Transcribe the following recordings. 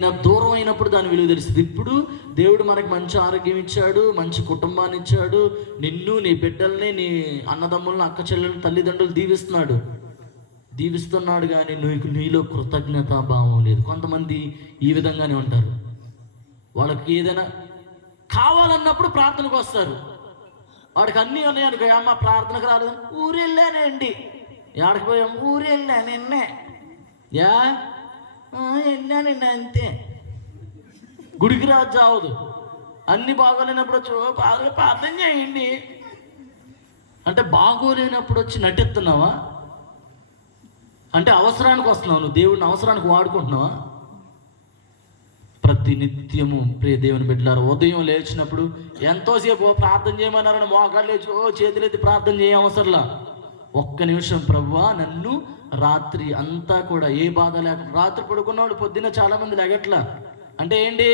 దూరం అయినప్పుడు దాని విలువ తెలుస్తుంది. ఇప్పుడు దేవుడు మనకు మంచి ఆరోగ్యం ఇచ్చాడు, మంచి కుటుంబాన్ని ఇచ్చాడు, నిన్ను, నీ బిడ్డల్ని, నీ అన్నదమ్ములను, అక్క చెల్లెలను, తల్లిదండ్రులు దీవిస్తున్నాడు కానీ నీలో కృతజ్ఞతా భావం లేదు. కొంతమంది ఈ విధంగానే ఉంటారు. వాళ్ళకి ఏదైనా కావాలన్నప్పుడు ప్రార్థనకు వస్తారు. వాడికి అన్నీ ఉన్నాయనుకో, అమ్మ ప్రార్థనకు రాలేదు, ఊరు వెళ్ళానండి, ఎక్కడికి పోయాం, ఊరు వెళ్ళాను నిన్నే, వెళ్ళానండి అంతే, గుడికి రాజు అవదు, అన్ని బాగోలేనప్పుడు వచ్చి ప్రార్థన చేయండి అంటే బాగోలేనప్పుడు వచ్చి నటిస్తున్నావా? అంటే అవసరానికి వస్తున్నావు, నువ్వు దేవుడిని అవసరానికి వాడుకుంటున్నావా? ప్రతి నిత్యము ప్రియ దేవుని బిడ్డలారా, ఉదయం లేచినప్పుడు ఎంతోసేపు ప్రార్థన చేయమన్నారని మోకాళ్ళు లేచి చేతులెత్తి ప్రార్థన చేయ అవసరంలా. ఒక్క నిమిషం, ప్రభువా నన్ను రాత్రి అంతా కూడా ఏ బాధ లేకుండా, రాత్రి పడుకున్నవాడు పొద్దున్న చాలామంది లెగట్లా. అంటే ఏంటి?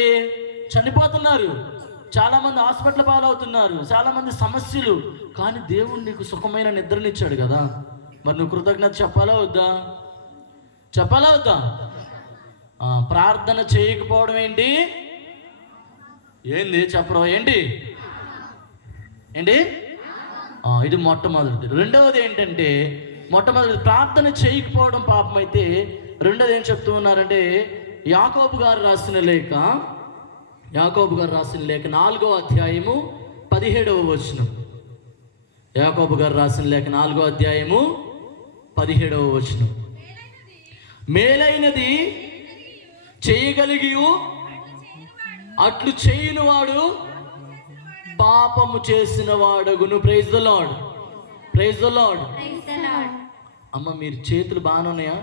చనిపోతున్నారు, చాలామంది హాస్పిటల్ పాలవుతున్నారు, చాలామంది సమస్యలు. కానీ దేవుడు నీకు సుఖమైన నిద్రనిచ్చాడు కదా, మరి నువ్వు కృతజ్ఞత చెప్పాలా వద్దా? చెప్పాలా వద్దా? ప్రార్థన చేయకపోవడం ఏంటి? చెప్పరు ఏంటి? ఇది మొట్టమొదటిది. రెండవది ఏంటంటే, మొట్టమొదటి ప్రార్థన చేయకపోవడం పాపం అయితే, రెండోది ఏం చెప్తూ ఉన్నారంటే, యాకోబు గారు రాసిన లేఖ 4వ అధ్యాయము 17వ వచనం. యాకోబు గారు రాసిన లేఖ 4వ అధ్యాయము 17వ వచనం. మేలైనది చేయగలిగి అట్లు చేయని వాడు పాపము చేసిన వాడగును. Praise the Lord, praise the Lord. అమ్మ మీరు చేతులు బాగానే ఉన్నాయా?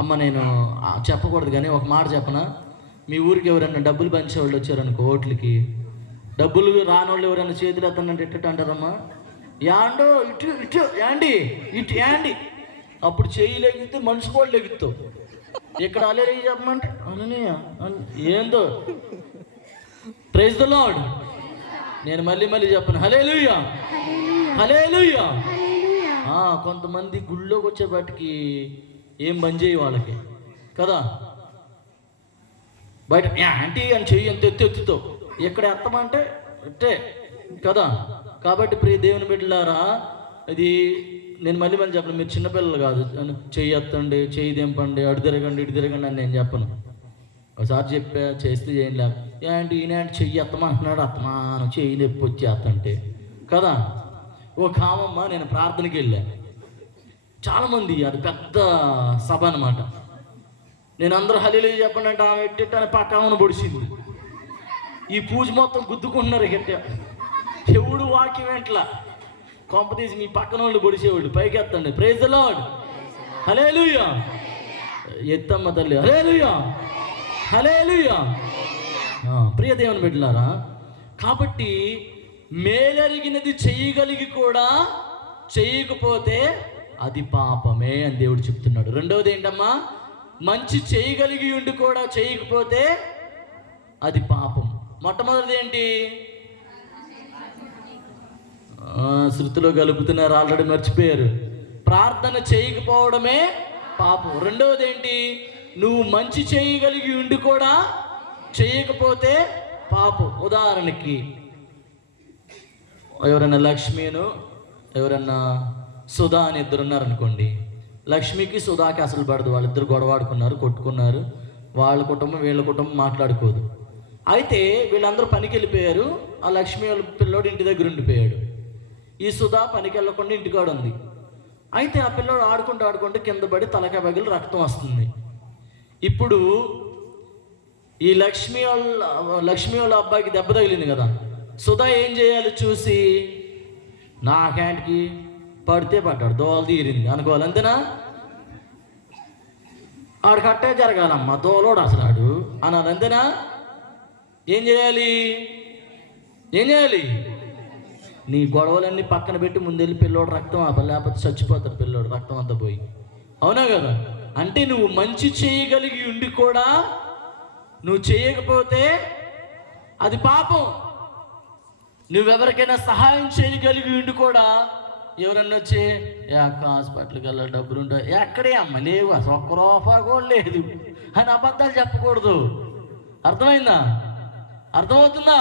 అమ్మ నేను చెప్పకూడదు కానీ ఒక మాట చెప్పనా? మీ ఊరికి ఎవరైనా డబ్బులు పంచేవాళ్ళు వచ్చారనుకో, ఓట్లకి డబ్బులు రానోళ్ళు ఎవరైనా చేతులు ఎత్తానంటే ఎట్ట అంటారమ్మా? యాండో ఇటు ఇటు యాండి ఇటు యాండి, అప్పుడు చేయి లెగితే మనిషి కూడా లెగుతావు. ఇక్కడ అలే చెప్పమంటే అననీయ ఏందో. Praise the Lord. నేను మళ్ళీ చెప్పను, హల్లెలూయా హల్లెలూయా. కొంతమంది గుళ్ళోకి వచ్చేపాటికి ఏం బంద్ చేయి వాళ్ళకి కదా, బయట యాంటీ అని చెయ్యి ఎంత ఎత్తుతావు, ఎక్కడ ఎత్తమంటే ఎట్టే కదా. కాబట్టి ప్రియ దేవుని బిడ్డలారా, ఇది నేను మళ్ళీ చెప్పను, మీరు చిన్నపిల్లలు కాదు, చెయ్యి ఎత్తండి, చెయ్యి దింపండి, అటు తిరగండి ఇటు తిరగండి అని నేను చెప్పను. ఒకసారి చెప్పా, చేస్తే చేయండి. ఏంటి ఈయనంటే చెయ్యి ఎత్తమంటున్నాడు, అత్తమాను చెయ్యి నొప్పి వచ్చేస్తంటే కదా. ఓ కామమ్మ, నేను ప్రార్థనకి వెళ్ళాను, చాలామంది, అది పెద్ద సభ అనమాట. నేను అందరూ హల్లెలూయా చెప్పండి అంటే ఆమె ఎట్టని పక్కన పొడిచింది. ఈ పూజ మొత్తం గుద్దుకుంటున్నారు గట్ట, ఎవడు వాక్యం వెంటలా కొంపతీసి మీ పక్కన వాళ్ళు పొడిచేవాళ్ళు. పైకి ఎత్తండి, ప్రైజ్ ద లార్డ్, హల్లెలూయా. ఎత్తమ్మ తల్లి, హల్లెలూయా హల్లెలూయా. ప్రియ దేవుని బిడ్డలారా, కాబట్టి మేలరిగినది చేయగలిగి కూడా చేయకపోతే అది పాపమే అని దేవుడు చెప్తున్నాడు. రెండవది ఏంటమ్మా? మంచి చేయగలిగి ఉండి కూడా చేయకపోతే అది పాపం. మొట్టమొదటిది ఏంటి? శృతిలో కలుపుతున్నారు, ఆల్రెడీ మర్చిపోయారు. ప్రార్థన చేయకపోవడమే పాపం. రెండవది ఏంటి? నువ్వు మంచి చేయగలిగి ఉండి కూడా చేయకపోతే పాపం. ఉదాహరణకి ఎవరైనా లక్ష్మిను, ఎవరన్నా సుధా అని ఇద్దరు ఉన్నారనుకోండి. లక్ష్మికి సుధాకి అసలు పడదు, వాళ్ళిద్దరు గొడవాడుకున్నారు, కొట్టుకున్నారు, వాళ్ళ కుటుంబం వీళ్ళ కుటుంబం మాట్లాడుకోదు. అయితే వీళ్ళందరూ పనికి వెళ్ళిపోయారు, ఆ లక్ష్మి వాళ్ళ పిల్లోడు ఇంటి దగ్గర ఉండిపోయాడు. ఈ సుధా పనికి వెళ్ళకుండా ఇంటికాడ ఉంది. అయితే ఆ పిల్లోడు ఆడుకుంటూ కింద పడి తలకాయ పగిలి రక్తం వస్తుంది. ఇప్పుడు ఈ లక్ష్మి వాళ్ళ అబ్బాయికి దెబ్బ తగిలింది కదా. సుధా ఏం చేయాలి చూసి, నా హ్యాండ్కి పడితే పడ్డాడు, దోల తీరింది అనుకోవాలి, అంతేనా? ఆడు కట్టే జరగాలమ్మా, దోలోడు అసలు ఆడు అన్నాడు, అంతేనా? ఏం చేయాలి? నీ గొడవలన్నీ పక్కన పెట్టి ముందెళ్ళి పిల్లోడు రక్తం ఆప, లేకపోతే చచ్చిపోతాడు పిల్లోడు, రక్తం అంతా పోయి. అవునా కదా? అంటే నువ్వు మంచి చేయగలిగి ఉండి కూడా నువ్వు చేయకపోతే అది పాపం. నువ్వెవరికైనా సహాయం చేయగలిగి ఉండి కూడా ఎవరన్నా వచ్చి హాస్పిటల్కి వెళ్ళే డబ్బులు ఉంటాయి, ఎక్కడే అమ్మ లేవు, అసలు ఒక్క రూపాయి కూడా లేదు అని అబద్ధాలు చెప్పకూడదు. అర్థమైందా? అర్థమవుతుందా?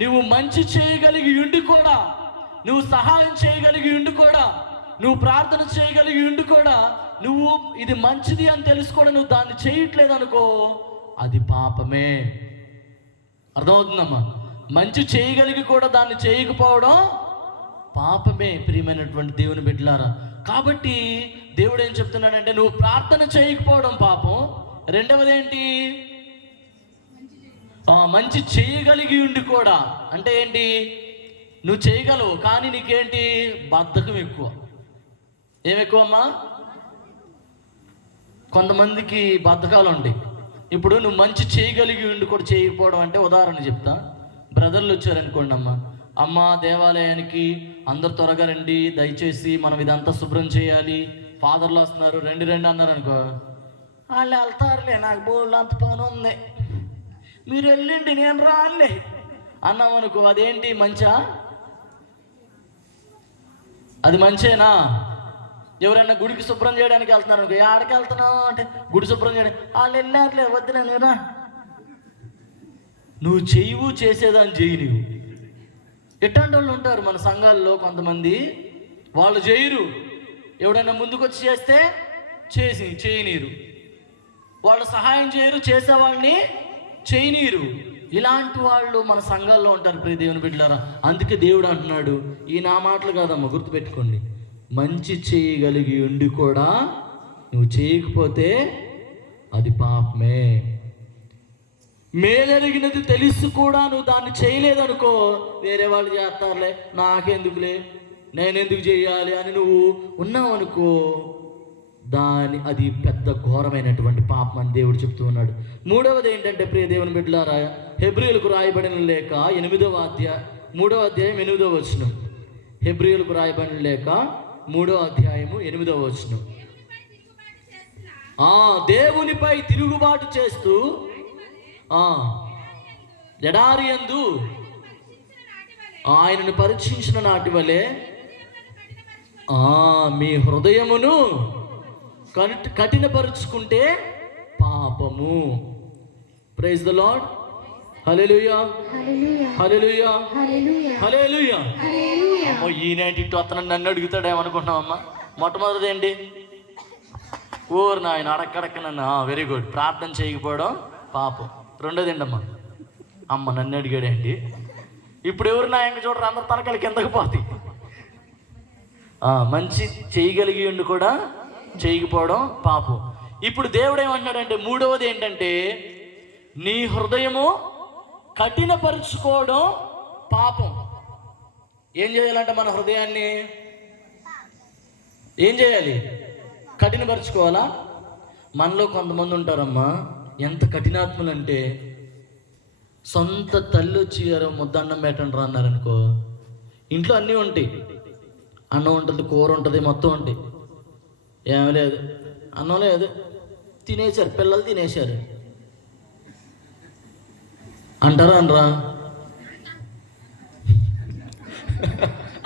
నువ్వు మంచి చేయగలిగి ఉండి కూడా, నువ్వు సహాయం చేయగలిగి ఉండి కూడా, నువ్వు ప్రార్థన చేయగలిగి ఉండి కూడా, నువ్వు ఇది మంచిది అని తెలుసుకోవడం నువ్వు దాన్ని చేయట్లేదు అనుకో, అది పాపమే. అర్థమవుతుందమ్మా? మంచి చేయగలిగి కూడా దాన్ని చేయకపోవడం పాపమే ప్రియమైనటువంటి దేవుని బిడ్డలారా. కాబట్టి దేవుడు ఏం చెప్తున్నాడంటే, నువ్వు ప్రార్థన చేయకపోవడం పాపం. రెండవది ఏంటి? మంచి చేయగలిగి ఉండి కూడా. అంటే ఏంటి? నువ్వు చేయగలవు కానీ నీకేంటి? బద్ధకం ఎక్కువ. ఏమి ఎక్కువమ్మా? కొంతమందికి బద్ధకాలు ఉంటాయి. ఇప్పుడు నువ్వు మంచి చేయగలిగి ఉండి కూడా చేయకపోవడం అంటే, ఉదాహరణ చెప్తా. బ్రదర్లు వచ్చారనుకోండి, అమ్మ దేవాలయానికి అందరు త్వరగా రండి, దయచేసి మనం ఇదంతా శుభ్రం చేయాలి, ఫాదర్లు వస్తున్నారు, రండి రండి అన్నారు అనుకో, వాళ్ళు వెళ్తారులే, నాకు బోళ్ళు అంత పని ఉంది, మీరు వెళ్ళండి నేను రాలే అన్నాం అనుకో, అదేంటి? మంచా? అది మంచేనా? ఎవరైనా గుడికి శుభ్రం చేయడానికి వెళ్తున్నారు అనుకో, ఆడికి వెళ్తున్నావు అంటే, గుడి శుభ్రం చేయడానికి, వాళ్ళు వెళ్ళారులే వద్దులే నేనా. నువ్వు చెయ్యవు, చేసేదాన్ని చెయ్యి. నువ్వు ఎట్లాంటి వాళ్ళు ఉంటారు మన సంఘాల్లో కొంతమంది, వాళ్ళు చేయరు. ఎవడైనా ముందుకు వచ్చి చేస్తే చేయనీరు, వాళ్ళు సహాయం చేయరు, చేసేవాళ్ళని చేయనీరు. ఇలాంటి వాళ్ళు మన సంఘాల్లో ఉంటారు ప్రియ దేవుని బిడ్డలారా. అందుకే దేవుడు అంటున్నాడు, ఈ నా మాటలు కాదమ్మా, గుర్తుపెట్టుకోండి, మంచి చేయగలిగి ఉండి కూడా నువ్వు చేయకపోతే అది పాపమే. మేలెరిగినది తెలుసు కూడా నువ్వు దాన్ని చేయలేదనుకో, వేరే వాళ్ళు చేస్తారులే, నాకెందుకులే, నేనెందుకు చేయాలి అని నువ్వు ఉన్నావు అనుకో, అది పెద్ద ఘోరమైనటువంటి పాపం అని దేవుడు చెప్తూ ఉన్నాడు. మూడవది ఏంటంటే ప్రియ దేవుని బిడ్డలారా, హెబ్రీయులకు రాయబడిన లేఖ 8వ అధ్యాయం 3వ అధ్యాయం 8వ వచనం. హెబ్రీయులకు రాయబడిన లేఖ 3వ అధ్యాయము 8వ వచనం. దేవునిపై తిరుగుబాటు చేస్తూ ఎడారి యందు ఆయనను పరీక్షించిన నాటి వలె మీ హృదయమును కఠినపరుచుకుంటే పాపము. Praise the Lord. Hallelujah, hallelujah, hallelujah. ఈయనేంటి అతను నన్ను అడుగుతాడేమనుకుంటున్నావమ్మా? మొట్టమొదటిది ఏంటి? ఓరు నాయన అడక్కడక్క నన్ను. Very good. ప్రార్థన చేయకపోవడం పాపం. రెండోది ఏంటమ్మా? అమ్మ నన్ను అడిగాడేంటి. ఇప్పుడు ఎవరు నా ఇంక చూడరు, అందరు తలకాయలు కిందకు పోతాయి. మంచి చేయగలిగి ఉండి కూడా చేయకపోవడం పాపం. ఇప్పుడు దేవుడు ఏమంటున్నాడంటే, మూడవది ఏంటంటే, నీ హృదయము కఠినపరుచుకోవడం పాపం. ఏం చేయాలంటే మన హృదయాన్ని ఏం చేయాలి? కఠినపరుచుకోవాలా? మనలో కొంతమంది ఉంటారమ్మా, ఎంత కఠినాత్ములు అంటే, సొంత తల్లి వచ్చి ముద్దన్నం పెట్టండి రా అన్నారనుకో, ఇంట్లో అన్నీ ఉంటాయి, అన్నం ఉంటుంది, కూర ఉంటుంది, మొత్తం ఉంటాయి, ఏమీ లేదు, అన్నం లేదు, తినేశారు, పిల్లలు తినేశారు అంటారా అనరా?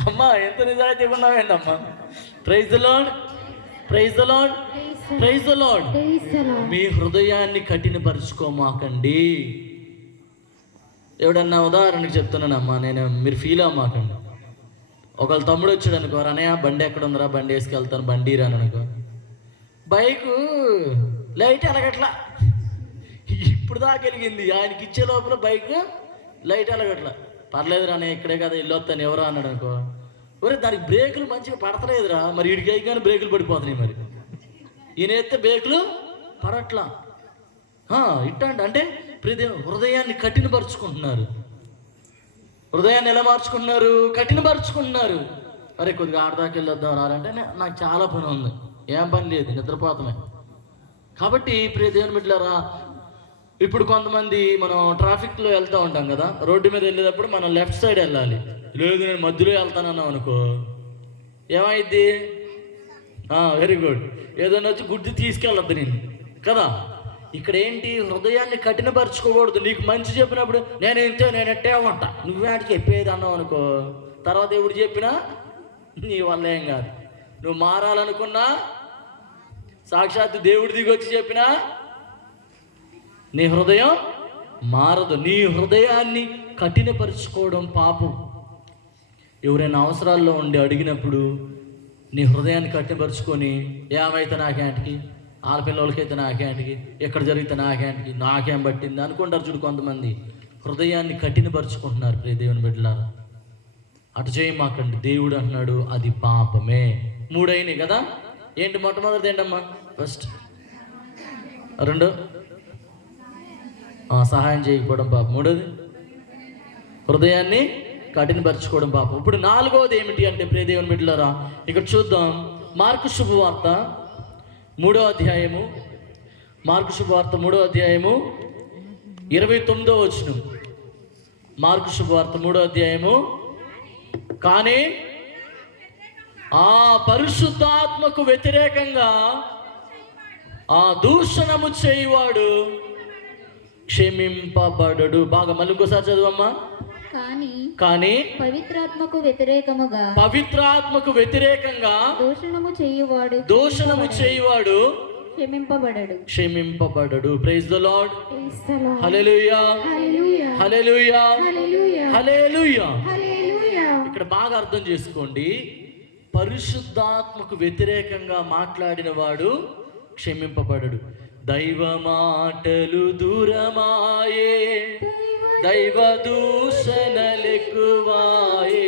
అమ్మా ఎంత నిజాయితీ ఉన్నావేంటి అమ్మా? Praise the Lord, praise the Lord, praise the Lord. మీ హృదయాన్ని కఠినపరుచుకోమాకండి. ఎవడన్నా ఉదాహరణకి చెప్తున్నానమ్మా, మీరు ఫీల్ అవ్వమాకండి. ఒకళ్ళ తమ్ముడు వచ్చాడు అనుకో, అనయ్య బండి ఎక్కడ ఉందిరా, బండి వేసుకెళ్తాను, బండి రాను అనుకో, బైకు లైట్ ఎలగట్లా, ఇప్పుడు దాకా వెలిగింది, ఆయనకి ఇచ్చే లోపల బైక్ లైట్ ఎలగట్లా, పర్లేదురా అనే ఇక్కడే కదా ఇల్లు వస్తాను ఎవరా అన్నాడు అనుకో, ఒరే దానికి బ్రేకులు మంచిగా పడతలేదురా, మరి వీడికి అయిగానే బ్రేకులు పడిపోతున్నాయి, మరి ఈయన ఎత్తే బ్రేకులు పడట్లా. ఇట్టండి అంటే హృదయాన్ని కఠినపరుచుకుంటున్నారు. హృదయాన్ని ఎలా మార్చుకుంటున్నారు? కఠినపరుచుకుంటున్నారు. అరే కొద్దిగా ఆడదాకా వెళ్ళొద్దాం రారంటే, నాకు చాలా పని ఉంది, ఏం పని లేదు, నిద్రపోతామే. కాబట్టి ప్రియ దేవుని బిడ్డలారా, ఇప్పుడు కొంతమంది మనం ట్రాఫిక్లో వెళ్తూ ఉంటాం కదా, రోడ్డు మీద వెళ్ళేటప్పుడు మనం లెఫ్ట్ సైడ్ వెళ్ళాలి, లేదు నేను మధ్యలో వెళ్తానన్నాం అనుకో, ఏమైద్ది? వెరీ గుడ్, ఏదైనా వచ్చి గుడ్డి తీసుకెళ్ళద్దు నేను కదా. ఇక్కడ ఏంటి? హృదయాన్ని కఠినపరచుకోకూడదు. నీకు మంచి చెప్పినప్పుడు నేను ఎట్టే ఉంటా, నువ్వేంటి చెప్పేది అన్నావు అనుకో, తర్వాత ఎవడు చెప్పినా నీ వల్ల ఏం కాదు. నువ్వు మారాలనుకున్నా, సాక్షాత్తు దేవుడి దిగి వచ్చి చెప్పినా నీ హృదయం మారదు. నీ హృదయాన్ని కఠినపరుచుకోవడం పాపం. ఎవరైనా అవసరాల్లో ఉండి అడిగినప్పుడు నీ హృదయాన్ని కఠినపరుచుకొని, ఏమైతే నాకేంటికి, ఆడపిల్లలకైతే నాకేంటికి, ఎక్కడ జరిగితే నాకేంటికి, నాకేం పట్టింది అనుకుంటారు చూడు కొంతమంది. హృదయాన్ని కఠినపరుచుకుంటున్నారు ప్రియ దేవుని బిడ్డలారా. అటు చేయమాకండి. దేవుడు అంటున్నాడు అది పాపమే. 3 అయినాయి కదా. ఏంటి? మొట్టమొదటిది ఏంటమ్మా? ఫస్ట్ 2 సహాయం చేయకపోవడం పాపం. 3వది హృదయాన్ని కఠినపరచుకోవడం పాపం. ఇప్పుడు 4వది ఏమిటి అంటే ప్రియ దేవుని బిడ్డలారా, ఇక్కడ చూద్దాం. మార్కు శుభవార్త 3వ అధ్యాయము, మార్కు శుభవార్త 3వ అధ్యాయము 29వ వచనం. మార్కు శుభవార్త 3వ అధ్యాయము. కానీ ఆ పరిశుద్ధాత్మకు వ్యతిరేకంగా ఆ దూషణము చేయువాడు క్షమింపబడడు. బాగా మళ్ళీ ఇంకోసారి చదువమ్మా. కానీ పవిత్రాత్మకు వ్యతిరేకంగా దూషణము చేయువాడు క్షమింపబడడు. Praise the Lord. Hallelujah, hallelujah, hallelujah. ఇక్కడ బాగా అర్థం చేసుకోండి. పరిశుద్ధాత్మకు వ్యతిరేకంగా మాట్లాడిన వాడు క్షమింపబడడు. దైవ మాటలు దూరమాయే, దైవ దూషణలెక్కువాయే,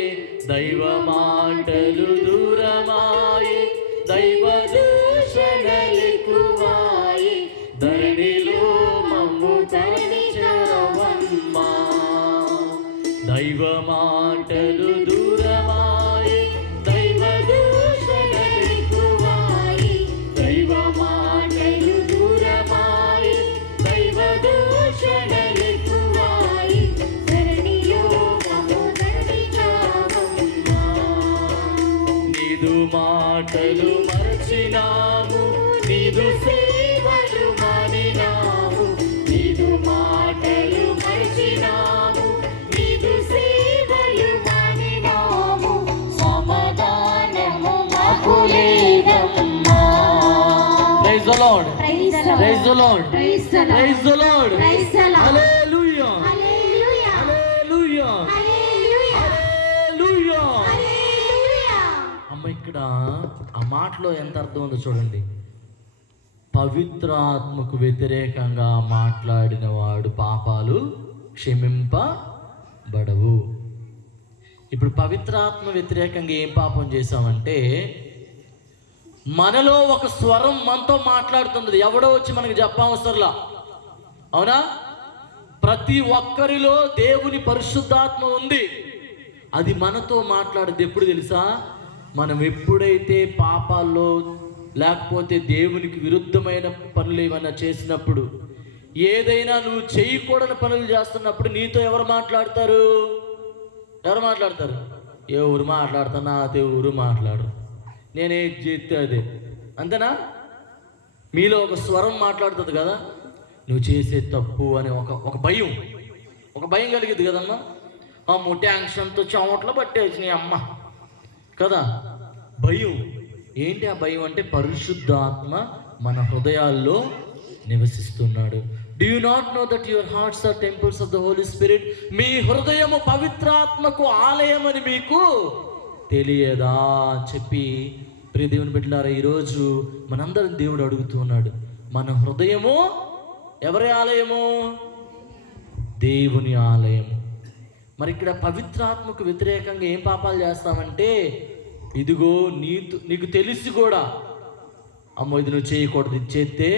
దైవ మాటలు దూరమాయే, దైవ దూషణలెక్కువాయే, ధరణిలో మమ్ము తరలించవమ్మా. దైవ మాటలు దూరమాయే, దైవ దూషణలెక్కువాయే, దైవ మాటలు దూరమాయే, దైవ దూషణలెక్కువాయే, ధరణిలో మమ్ము తరలించవమ్మా. నీదు మాటలు మరచినాము, నీదు సేవలు మానినాము, నీదు మాటలు మరచినాము, నీదు సేవలు మానినాము, సమాధానము మాకు లేదమ్మా. Praise the Lord, praise the Lord, praise the Lord, hallelujah, hallelujah, hallelujah, hallelujah. అమ్మ, ఇక్కడ ఆ మాటలో ఎంత అర్థం ఉందో చూడండి. పవిత్రాత్మకు వ్యతిరేకంగా మాట్లాడిన వాడు పాపాలు క్షమింపబడవు. ఇప్పుడు పవిత్రాత్మ వ్యతిరేకంగా ఏం పాపం చేశామంటే, మనలో ఒక స్వరం మనతో మాట్లాడుతుంది. ఎవడో వచ్చి మనకు చెప్పవసరంలా, అవునా? ప్రతి ఒక్కరిలో దేవుని పరిశుద్ధాత్మ ఉంది. అది మనతో మాట్లాడేది ఎప్పుడు తెలుసా? మనం ఎప్పుడైతే పాపాల్లో లేకపోతే దేవునికి విరుద్ధమైన పనులు ఏమైనా చేసినప్పుడు, ఏదైనా నువ్వు చేయకూడని పనులు చేస్తున్నప్పుడు నీతో ఎవరు మాట్లాడతారు? ఎవరు మాట్లాడతారు? ఎవరు మాట్లాడుతున్నా ఎవరు మాట్లాడరు. నేనేం చేస్తే అదే, అంతేనా? మీలో ఒక స్వరం మాట్లాడుతుంది కదా, నువ్వు చేసే తప్పు అని ఒక భయం, ఒక భయం కలిగింది కదమ్మా. అమ్మ ట్యాంక్షన్తో చెమట్లో పట్టేసి అమ్మ కదా, భయం. ఏంటి ఆ భయం అంటే, పరిశుద్ధాత్మ మన హృదయాల్లో నివసిస్తున్నాడు. Do you not know that your hearts are temples of the Holy Spirit? మీ హృదయము పవిత్రాత్మకు ఆలయం అని మీకు తెలియదా అని చెప్పి ప్రియ దేవుని బిడ్డలారా, ఈరోజు మనందరం దేవుడు అడుగుతూ ఉన్నాడు. మన హృదయము ఎవరి ఆలయము? దేవుని ఆలయము. మరి ఇక్కడ పవిత్రాత్మకు వ్యతిరేకంగా ఏం పాపాలు చేస్తామంటే, ఇదిగో నీకు తెలిసి కూడా, అమ్మో ఇది నువ్వు చేయకూడదు, ఇది చేస్తే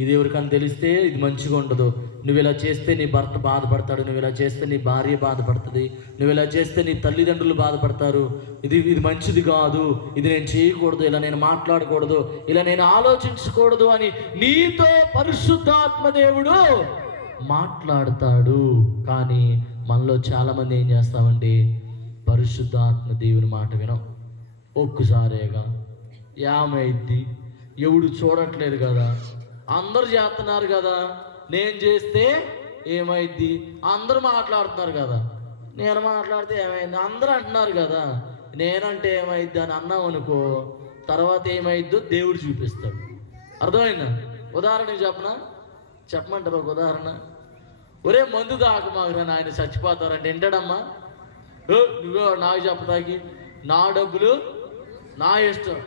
ఇది ఎవరికని తెలిస్తే ఇది మంచిగా ఉండదు, నువ్వు ఇలా చేస్తే నీ భర్త బాధపడతాడు, నువ్వు ఇలా చేస్తే నీ భార్య బాధపడుతుంది, నువ్వు ఇలా చేస్తే నీ తల్లిదండ్రులు బాధపడతారు, ఇది మంచిది కాదు, ఇది నేను చేయకూడదు, ఇలా నేను మాట్లాడకూడదు, ఇలా నేను ఆలోచించకూడదు అని నీతో పరిశుద్ధాత్మ దేవుడు మాట్లాడతాడు. కానీ మనలో చాలామంది ఏం చేస్తామండి? పరిశుద్ధాత్మ దేవుని మాట వినం. ఒక్కసారేగా ఏమైద్ది, ఎవడు చూడట్లేదు కదా, అందరు చేస్తున్నారు కదా, నేను చేస్తే ఏమైద్ది, అందరూ మాట్లాడుతున్నారు కదా, నేను మాట్లాడితే ఏమైంది, అందరూ అంటున్నారు కదా, నేనంటే ఏమైద్ది అని అన్నావు అనుకో, తర్వాత ఏమైద్దో దేవుడు చూపిస్తాడు. అర్థమైందా? ఉదాహరణకి చెప్పమంటారు ఒక ఉదాహరణ. ఒరే మందు తాకు మాకు ఆయన చచ్చిపోతారంటే వింటాడమ్మా? నువ్వే నాకు చెప్పతాకి, నా డబ్బులు నా ఇష్టం,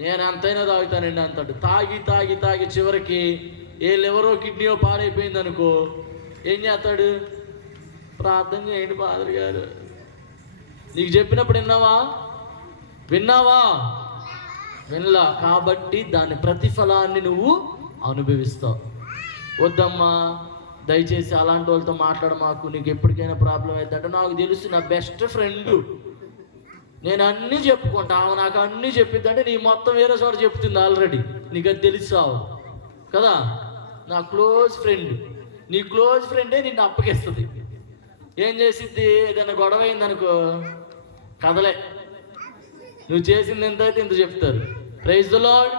నేను ఎంతైనా తాగుతానండి అంటాడు. తాగి తాగి తాగి చివరికి ఏ లివరో కిడ్నీయో పాడైపోయింది అనుకో, ఏం చేస్తాడు? ప్రార్థన చేయండి ఫాదర్ గారు, నీకు చెప్పినప్పుడు విన్నావా? వినలా. కాబట్టి దాని ప్రతిఫలాన్ని నువ్వు అనుభవిస్తావు. వద్దమ్మా, దయచేసి అలాంటి వాళ్ళతో మాట్లాడమాకు, నీకు ఎప్పటికైనా ప్రాబ్లం అవుతుందంటే, నాకు తెలుసు నా బెస్ట్ ఫ్రెండ్, నేను అన్నీ చెప్పుకుంటా, ఆమె నాకు అన్నీ చెప్పిద్దంటే నీ మొత్తం వేరే చోట చెప్తుంది ఆల్రెడీ, నీకు అది తెలుసావు కదా. నా క్లోజ్ ఫ్రెండ్, నీ క్లోజ్ ఫ్రెండే నిన్ను అప్పగిస్తుంది. ఏం చేసిద్ది? ఏదైనా గొడవ అయిందనుకో, కదలే, నువ్వు చేసింది ఎంత అయితే ఇంత చెప్తారు. Praise the Lord,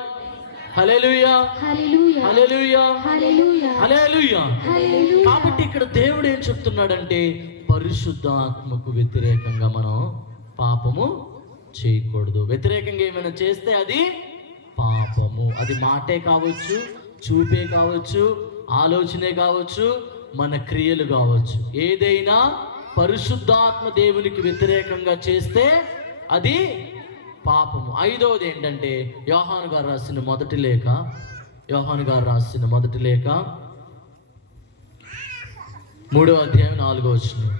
hallelujah, hallelujah, హల్లెలూయా. కాబట్టి ఇక్కడ దేవుడు ఏం చెప్తున్నాడంటే, పరిశుద్ధాత్మకు వ్యతిరేకంగా మనం పాపము చేయకూడదు. వ్యతిరేకంగా ఏమైనా చేస్తే అది పాపము. అది మాటే కావచ్చు, చూపే కావచ్చు, ఆలోచనే కావచ్చు, మన క్రియలు కావచ్చు. ఏదైనా పరిశుద్ధాత్మ దేవునికి వ్యతిరేకంగా చేస్తే అది పాపము. 5వది ఏంటంటే, యోహాను గారు రాసిన మొదటి లేఖ 3వ అధ్యాయం 4వ వచనం.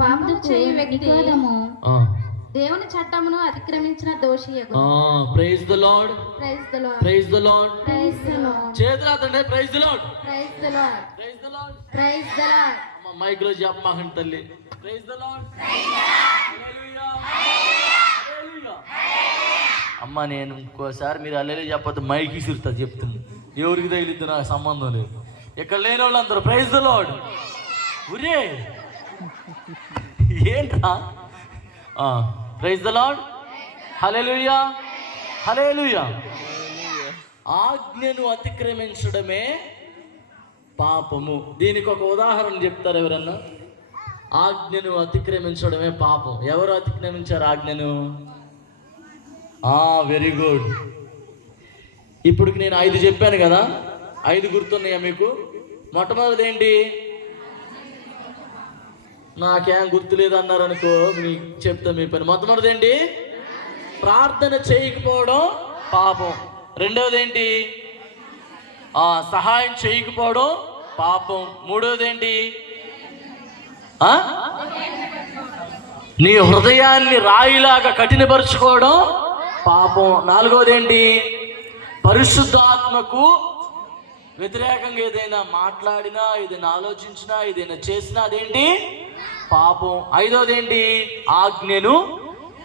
పాపం చేయు వ్యక్తి దేవుని చట్టమును అతిక్రమించిన దోషి. Praise the Lord, praise the Lord, praise the Lord, praise the Lord. చేతులాతండి, praise the Lord, praise the Lord, praise the Lord, praise the Lord. అమ్మ మైక్ లో చెప్పమాకండి తల్లి. Praise the Lord, hallelujah, hallelujah. అమ్మ నేను ఇంకోసారి మీరు హల్లెలూయా చెప్పొద్దు, మైక్ ఇసురుతా చెప్తుంది. ఎవరికి తగిలిద్దు నాకు సంబంధం లేదు. ఇక్కడ లేని వాళ్ళందరూ ప్రైజ్ ది లార్డ్. ఒరే ఏంట్రా? ప్రైజ్ ది లార్డ్, హల్లెలూయా, హల్లెలూయా. ఆజ్ఞను అతిక్రమించడమే పాపము. దీనికి ఒక ఉదాహరణ చెప్తారు ఎవరన్నా? ఆజ్ఞను అతిక్రమించడమే పాపం. ఎవరు అతిక్రమించారు ఆజ్ఞను? Very good. ఇప్పుడు నేను 5 చెప్పాను కదా, 5 గుర్తున్నాయా మీకు? మొట్టమొదటి ఏంటి? నాకేం గుర్తులేదు అన్నారు అనుకో, మీకు చెప్తా మీ పని. మొట్టమొదటి ఏంటి? ప్రార్థన చేయకపోవడం పాపం. రెండవది ఏంటి? సహాయం చేయకపోవడం పాపం. మూడవది ఏంటి? నీ హృదయాన్ని రాయిలాగా కఠినపరుచుకోవడం పాపం. నాలుగవది ఏంటి? పరిశుద్ధాత్మకు వ్యతిరేకంగా ఏదైనా మాట్లాడినా, ఏదైనా ఆలోచించినా, ఏదైనా చేసినా అదేంటి? పాపం. 5వది ఏంటి? ఆజ్ఞను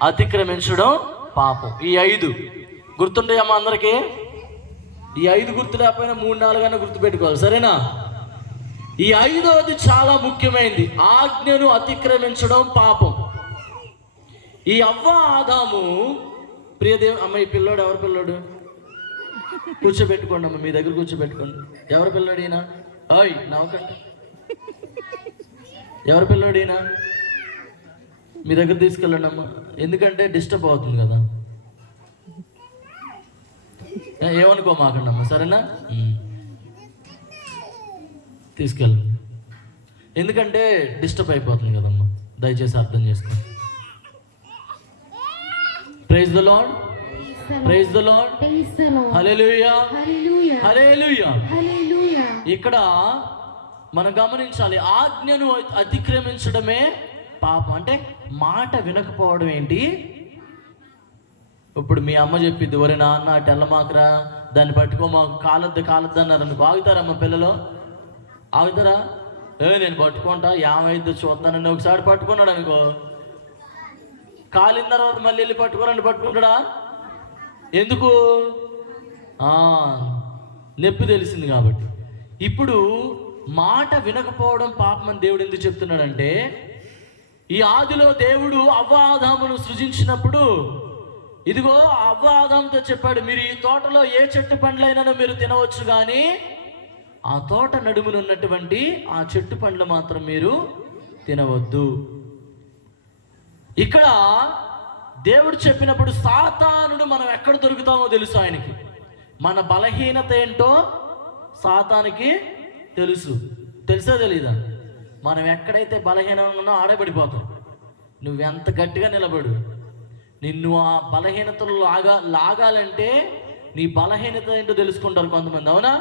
అతిక్రమించడం పాపం. ఈ 5 గుర్తుంటాయమ్మా అందరికీ? ఈ 5 గుర్తు లేకపోయినా 3-4 అన్నా గుర్తుపెట్టుకోవాలి, సరేనా? ఈ 5వది చాలా ముఖ్యమైనది. ఆజ్ఞను అతిక్రమించడం పాపం. ఈ అవ్వ ఆదాము, ప్రియదేవ్ అమ్మ, ఈ పిల్లోడు ఎవరు పిల్లోడు? కూర్చోబెట్టుకోండి అమ్మ, మీ దగ్గర కూర్చోబెట్టుకోండి. ఎవరు పిల్లోడు ఈయన? నవ్వకంట. ఎవరు పిల్లోడు ఈయన? మీ దగ్గర తీసుకెళ్ళండి అమ్మ, ఎందుకంటే డిస్టర్బ్ అవుతుంది కదా. ఏమనుకో మాకండి అమ్మ, సరేనా? తీసుకెళ్ళండి, ఎందుకంటే డిస్టర్బ్ అయిపోతుంది కదమ్మా, దయచేసి అర్థం చేసుకోండి. Praise the Lord, praise the Lord, hallelujah, hallelujah. ఇక్కడ మనం గమనించాలి, ఆజ్ఞను అతిక్రమించడమే పాపం. అంటే మాట వినకపోవడం ఏంటి? ఇప్పుడు మీ అమ్మ చెప్పిద్ది, ఒరే నాన్న అటు వెళ్ళమాకరా, దాన్ని పట్టుకో, మాకు కాలద్దు అన్నారు అనుకో, ఆగుతారమ్మ పిల్లలు? ఆగుతారా? నేను పట్టుకుంటా, ఏమైద్దో చూస్తానని ఒకసారి పట్టుకున్నాడు అనుకో, కాలిన తర్వాత మళ్ళీ వెళ్ళి పట్టుకుంటాడా? ఎందుకు? నొప్పి తెలిసింది కాబట్టి. ఇప్పుడు మాట వినకపోవడం పాపం అని దేవుడు ఎందుకు చెప్తున్నాడంటే, ఈ ఆదిలో దేవుడు అవ్వ ఆదామును సృజించినప్పుడు ఇదిగో అవ్వ ఆదాముతో చెప్పాడు, మీరు ఈ తోటలో ఏ చెట్టు పండ్లైనా మీరు తినవచ్చు, కానీ ఆ తోట నడుమున ఉన్నటువంటి ఆ చెట్టు పండ్లు మాత్రం మీరు తినవద్దు. ఇక్కడ దేవుడు చెప్పినప్పుడు సాతానుడు మనం ఎక్కడ దొరుకుతామో తెలుసు ఆయనకి. మన బలహీనత ఏంటో సాతానికి తెలుసా తెలీదా? మనం ఎక్కడైతే బలహీనంగా ఉన్నా ఆడబడిపోతాం. నువ్వెంత గట్టిగా నిలబడు, నిన్ను ఆ బలహీనతలు లాగాలంటే నీ బలహీనత ఏంటో తెలుసుకుంటారు కొంతమంది, అవునా?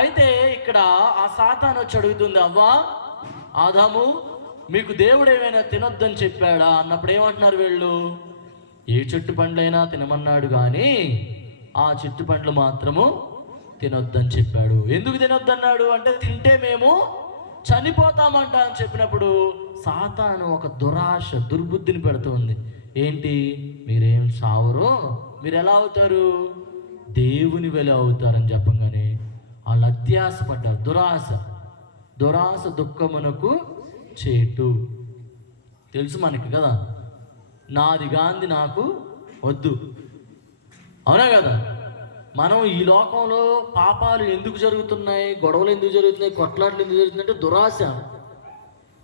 అయితే ఇక్కడ ఆ సాతాను వచ్చి అడుగుతుంది, అవ్వా, ఆదాము, మీకు దేవుడు ఏమైనా తినొద్దని చెప్పాడా అన్నప్పుడు ఏమంటున్నారు వీళ్ళు? ఏ చెట్టు పండ్లైనా తినమన్నాడు కానీ ఆ చెట్టు పండ్లు మాత్రము తినొద్దని చెప్పాడు. ఎందుకు తినొద్దన్నాడు అంటే, తింటే మేము చనిపోతామంట అని చెప్పినప్పుడు సాతాను ఒక దుర్బుద్ధిని పెడుతుంది. ఏంటి? మీరేం సావరు, మీరు ఎలా అవుతారు? దేవుని వెల అవుతారని చెప్పగానే వాళ్ళు అత్యాశ పడ్డారు. దురాశ దుఃఖమునకు చేటు. తెలుసు మనకి కదా, నాది గాంధీ నాకు వద్దు, అవునా కదా? మనం ఈ లోకంలో పాపాలు ఎందుకు జరుగుతున్నాయి, గొడవలు ఎందుకు జరుగుతున్నాయి, కొట్లాట్లు ఎందుకు జరుగుతున్నాయి అంటే దురాశ.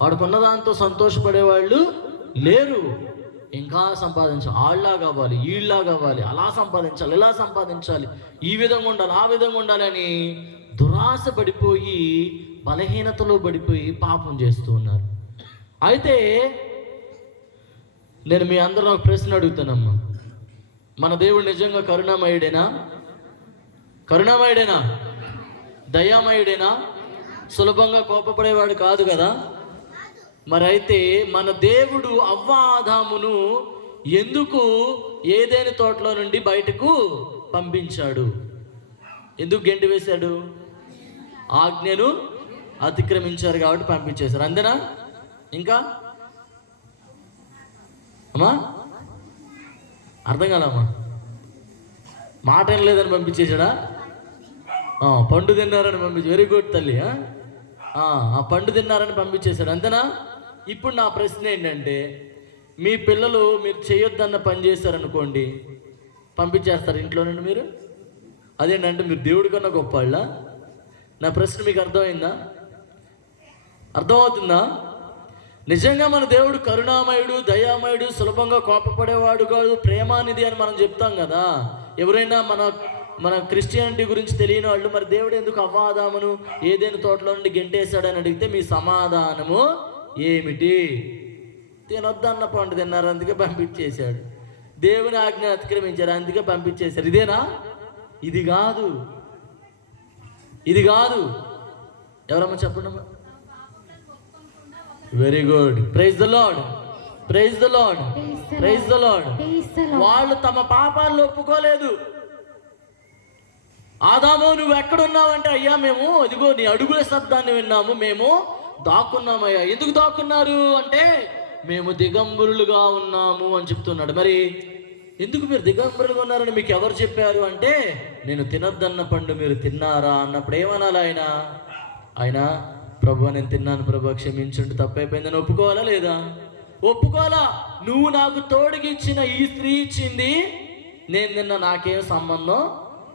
వాడుకున్న దాంతో సంతోషపడేవాళ్ళు లేరు. ఇంకా సంపాదించాలి, ఆళ్ళలా కావాలి, ఈళ్ళలా కావాలి, అలా సంపాదించాలి, ఇలా సంపాదించాలి, ఈ విధంగా ఉండాలి, ఆ విధంగా ఉండాలి అని దురాశ పడిపోయి బలహీనతలో పడిపోయి పాపం చేస్తూ ఉన్నారు. అయితే నేను మీ అందరూ ఒక ప్రశ్న అడుగుతానమ్మా. మన దేవుడు నిజంగా కరుణామయుడేనా? దయామయుడేనా? సులభంగా కోపపడేవాడు కాదు కదా. మరి అయితే మన దేవుడు అవ్వ ఆదామును ఎందుకు ఏదైనా తోటలో నుండి బయటకు పంపించాడు? ఎందుకు గెంటి వేశాడు? ఆజ్ఞను అతిక్రమించారు కాబట్టి పంపించేశారు, అంతేనా? ఇంకా అమ్మా అర్థం కాలమ్మా, మాట ఏం లేదని పంపించేశాడా? పండు తిన్నారని పంపించి, వెరీ గుడ్ తల్లి. ఆ పండు తిన్నారని పంపించేశాడు, అంతేనా? ఇప్పుడు నా ప్రశ్న ఏంటంటే, మీ పిల్లలు మీరు చేయొద్దన్న పని చేశారనుకోండి, పంపించేస్తారు ఇంట్లో నుండి మీరు? అదేంటంటే మీరు దేవుడి కన్నా గొప్పవాళ్ళ? నా ప్రశ్న మీకు అర్థమైందా? అర్థమవుతుందా? నిజంగా మన దేవుడు కరుణామయుడు, దయామయుడు, సులభంగా కోపపడేవాడు కాదు, ప్రేమానిధి అని మనం చెప్తాం కదా. ఎవరైనా మన క్రిస్టియానిటీ గురించి తెలియని వాళ్ళు, మరి దేవుడు ఎందుకు అవ్వాదామును ఏదైనా తోటలో నుండి గెంటేశాడని అడిగితే మీ సమాధానము ఏమిటి? తినొద్దన్న పండు తిన్నారు అందుకే పంపించేశాడు. దేవుని ఆజ్ఞ అతిక్రమించారు అందుకే పంపించేశారు. ఇదేనా? ఇది కాదు. ఎవరమ్మా చెప్పండమ్మా. Very good. Praise the Lord. వాళ్ళు తమ పాపాలను ఒప్పుకోలేదు. ఆదాము నువ్వు ఎక్కడున్నావంటే, అయ్యా మేము ఇదిగో నీ అడుగుల శబ్దాన్ని విన్నాము, మేము దాక్కున్నామయ్యా. ఎందుకు దాక్కున్నారు అంటే, మేము దిగంబరులుగా ఉన్నాము అని చెప్తున్నాడు. మరి ఎందుకు మీరు దిగంబరులుగా ఉన్నారని మీకు ఎవరు చెప్పారు అంటే, నేను తినొద్దన్న పండు మీరు తిన్నారా అన్నప్పుడు ఏమనాలి? ఆయన ప్రభు నేను తిన్నాను ప్రభు క్షమించండి, తప్పైపోయిందని ఒప్పుకోవాలా లేదా? ఒప్పుకోవాలా. నువ్వు నాకు తోడుకి ఇచ్చిన ఈ స్త్రీ ఇచ్చింది, నేను నిన్న నాకేం సంబంధం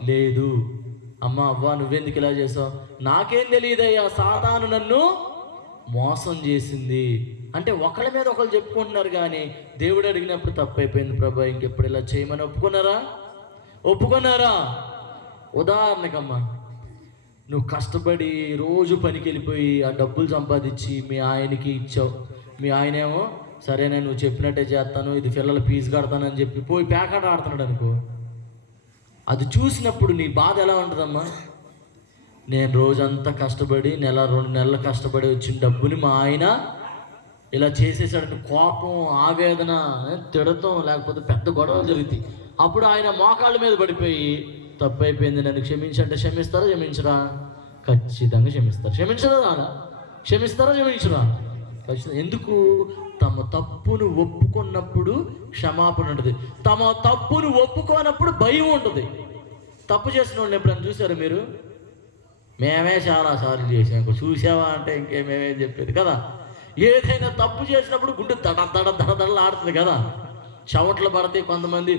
లేదు. అమ్మ అవ్వ నువ్వెందుకు ఇలా చేసావు? నాకేం తెలియదయ్యా, సాతాను నన్ను మోసం చేసింది అంటే ఒకళ్ళ మీద ఒకళ్ళు చెప్పుకుంటున్నారు. కానీ దేవుడు అడిగినప్పుడు తప్పైపోయింది ప్రభా ఇంకెప్పుడు ఇలా చేయమని ఒప్పుకున్నారా? ఉదాహరణకమ్మా, నువ్వు కష్టపడి రోజు పనికి వెళ్ళిపోయి ఆ డబ్బులు సంపాదించి మీ ఆయనకి ఇచ్చావు. మీ ఆయనేమో సరేనా నువ్వు చెప్పినట్టే చేస్తాను, ఇది పిల్లల ఫీజు కడతానని చెప్పి పోయి ప్యాకెట్ ఆడుతున్నాడు అనుకో. అది చూసినప్పుడు నీ బాధ ఎలా ఉంటుందమ్మా? నేను రోజంతా కష్టపడి 1-2 నెలలు కష్టపడి వచ్చిన డబ్బుని మా ఆయన ఇలా చేసేసాడని కోపం, ఆవేదన, తిడతాం, లేకపోతే పెద్ద గొడవలు జరుగుతాయి. అప్పుడు ఆయన మోకాళ్ళ మీద పడిపోయి తప్పైపోయింది నన్ను క్షమించంటే క్షమిస్తారా క్షమించరా? ఖచ్చితంగా క్షమిస్తారు. క్షమిస్తారా క్షమించరా? ఖచ్చితంగా. ఎందుకు? తమ తప్పును ఒప్పుకున్నప్పుడు క్షమాపణ ఉంటుంది, తమ తప్పును ఒప్పుకోనప్పుడు భయం ఉంటుంది. తప్పు చేసిన వాళ్ళని ఎప్పుడైనా చూసారు మీరు? మేమే చాలాసార్లు చేసాం. చూసావా అంటే ఇంకేమేమేం చెప్పేది కదా. ఏదైనా తప్పు చేసినప్పుడు గుండె దడదడలు ఆడుతుంది కదా, చెవట్లు పడతాయి, కొంతమంది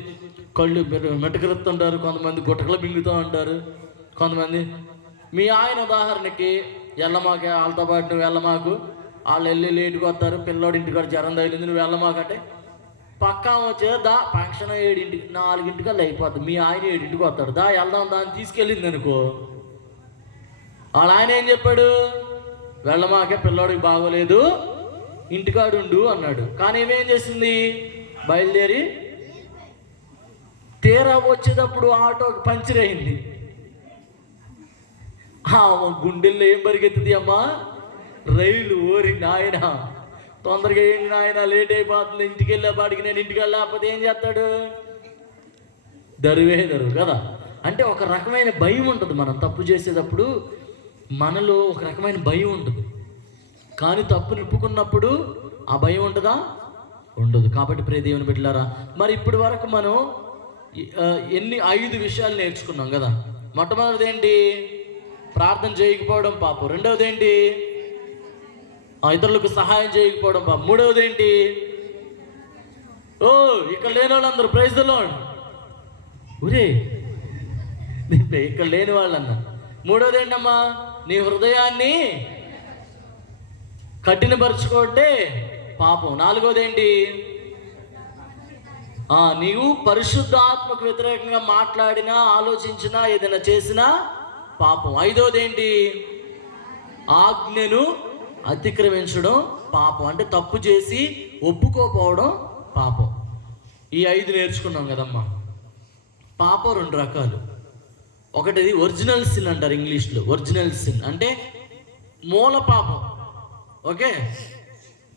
కళ్ళు మెటకరుతుంటారు, కొంతమంది గుట్టకలు మింగుతూ ఉంటారు, కొంతమంది. మీ ఆయన ఉదాహరణకి వెళ్ళమాక, వాళ్ళతో పాటు నువ్వు వెళ్ళమాకు, వాళ్ళు వెళ్ళి లేటుకు వస్తారు, పిల్లోడి ఇంటికాడ జ్వరం తగిలింది నువ్వు వెళ్ళమాకంటే పక్కా వచ్చే దా ఫంక్షన్ 7ంటికి 4ంటికల్లా అయిపోతుంది, మీ ఆయన 7ంటికి వస్తాడు, దా వెళ్దాం దాన్ని తీసుకెళ్ళింది అనుకో. వాళ్ళ ఆయన ఏం చెప్పాడు, వెళ్ళమాకే పిల్లోడికి బాగోలేదు ఇంటికాడుండు అన్నాడు. కానీ ఏమేం చేసింది, బయలుదేరి తీరా వచ్చేటప్పుడు ఆటో పంచర్ అయింది. గుండెల్లో ఏం పరిగెత్తుది అమ్మా, రైలు. ఓరి నాయన, తొందరగా ఏం నాయన లేట్ అయిపోతుంది, ఇంటికి వెళ్ళేపాటికి నేను ఇంటికి వెళ్ళకపోతే ఏం చేస్తాడు, దరువు కదా. అంటే ఒక రకమైన భయం ఉంటుంది, మనం తప్పు చేసేటప్పుడు మనలో ఒక రకమైన భయం ఉంటుంది. కానీ తప్పు నిప్పుకున్నప్పుడు ఆ భయం ఉంటుందా, ఉండదు. కాబట్టి ప్రియ దేవుని బిడ్డలారా, మరి ఇప్పటి వరకు మనం 5 విషయాలు నేర్చుకున్నాం కదా. మొట్టమొదటిది ఏంటి, ప్రార్థన చేయకపోవడం పాపం. రెండవది ఏంటి, ఇతరులకు సహాయం చేయకపోవడం పాపం. మూడవది ఏంటి, ఇక్కడ లేని వాళ్ళందరూ ప్రైజ్ ది లార్డ్, ఒరే ఇక్కడ లేని వాళ్ళన్నా. మూడవది ఏంటమ్మా, నీ హృదయాన్ని కఠినపరచుకుంటే పాపం. నాలుగవది ఏంటి, నీవు పరిశుద్ధాత్మకు వ్యతిరేకంగా మాట్లాడినా, ఆలోచించినా, ఏదైనా చేసినా పాపం. ఐదవది ఏంటి, ఆజ్ఞను అతిక్రమించడం పాపం. అంటే తప్పు చేసి ఒప్పుకోపోవడం పాపం. ఈ 5 నేర్చుకున్నాం కదమ్మా. పాపం 2 రకాలు. ఒకటిది ఒరిజినల్ సిన్ అంటారు ఇంగ్లీష్లో. ఒరిజినల్ సిన్ అంటే మూల పాపం, ఓకే.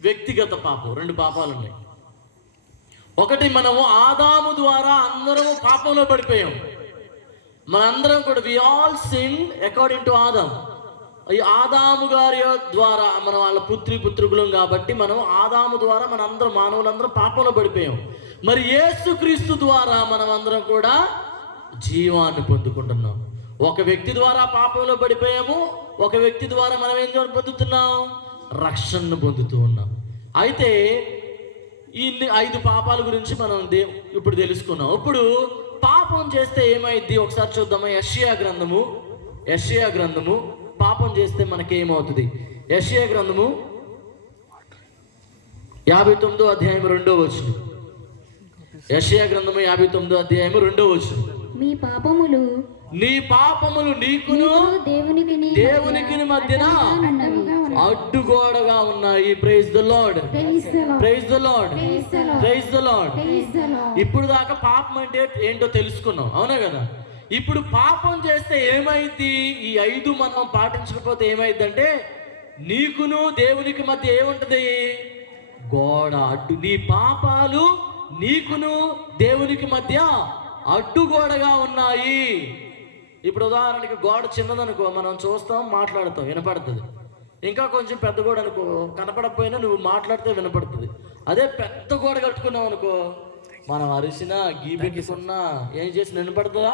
వ్యక్తిగత పాపం. 2 పాపాలు ఉన్నాయి. ఒకటి, మనము ఆదాము ద్వారా అందరము పాపంలో పడిపోయాం. మనందరం కూడా we all sin according to Adam. ఈ ఆదాము గారి ద్వారా మనం వాళ్ళ పుత్రులం కాబట్టి మనం ఆదాము ద్వారా మనందరం మానవులందరం పాపంలో పడిపోయాం. మరి యేసుక్రీస్తు ద్వారా మనం అందరం కూడా జీవాన్ని పొందుకుంటున్నాం. ఒక వ్యక్తి ద్వారా పాపంలో పడిపోయాము, ఒక వ్యక్తి ద్వారా మనం ఏం పొందుతున్నాం, రక్షణను పొందుతూ ఉన్నాం. అయితే ఈ 5 పాపాల గురించి మనం ఇప్పుడు తెలుసుకున్నాం. ఇప్పుడు పాపం చేస్తే ఏమైద్ది ఒకసారి చూద్దామా. యెషయా గ్రంథము పాపం చేస్తే మనకేమవుతుంది. యెషయా గ్రంథము 59వ అధ్యాయం 2వ వచనం. యెషయా గ్రంథము 59వ అధ్యాయం 2వ వచనం. నీ పాపములు నీకును దేవునికి మధ్యన అడ్డుగోడగా ఉన్నాయి. Praise the Lord, praise the Lord, praise the Lord. ఇప్పుడు దాకా పాపం అంటే ఏంటో తెలుసుకున్నాం, అవునా కదా. ఇప్పుడు పాపం చేస్తే ఏమైంది, ఈ 5 మనం పాటించకపోతే ఏమైంది అంటే, నీకును దేవునికి మధ్య ఏముంటది, గోడ, అడ్డు. నీ పాపాలు నీకును దేవునికి మధ్య అడ్డుగోడగా ఉన్నాయి. ఇప్పుడు ఉదాహరణకి గోడ చిన్నదనుకో, మనం చూస్తాం, మాట్లాడతాం, వినపడుతుంది. ఇంకా కొంచెం పెద్ద గోడ అనుకో, కనపడకపోయినా నువ్వు మాట్లాడితే వినపడుతుంది. అదే పెద్ద గోడ కట్టుకున్నావు అనుకో, మనం అరిసినా గీబెట్టుకున్నా ఏం చేసి వినపడుతుందా,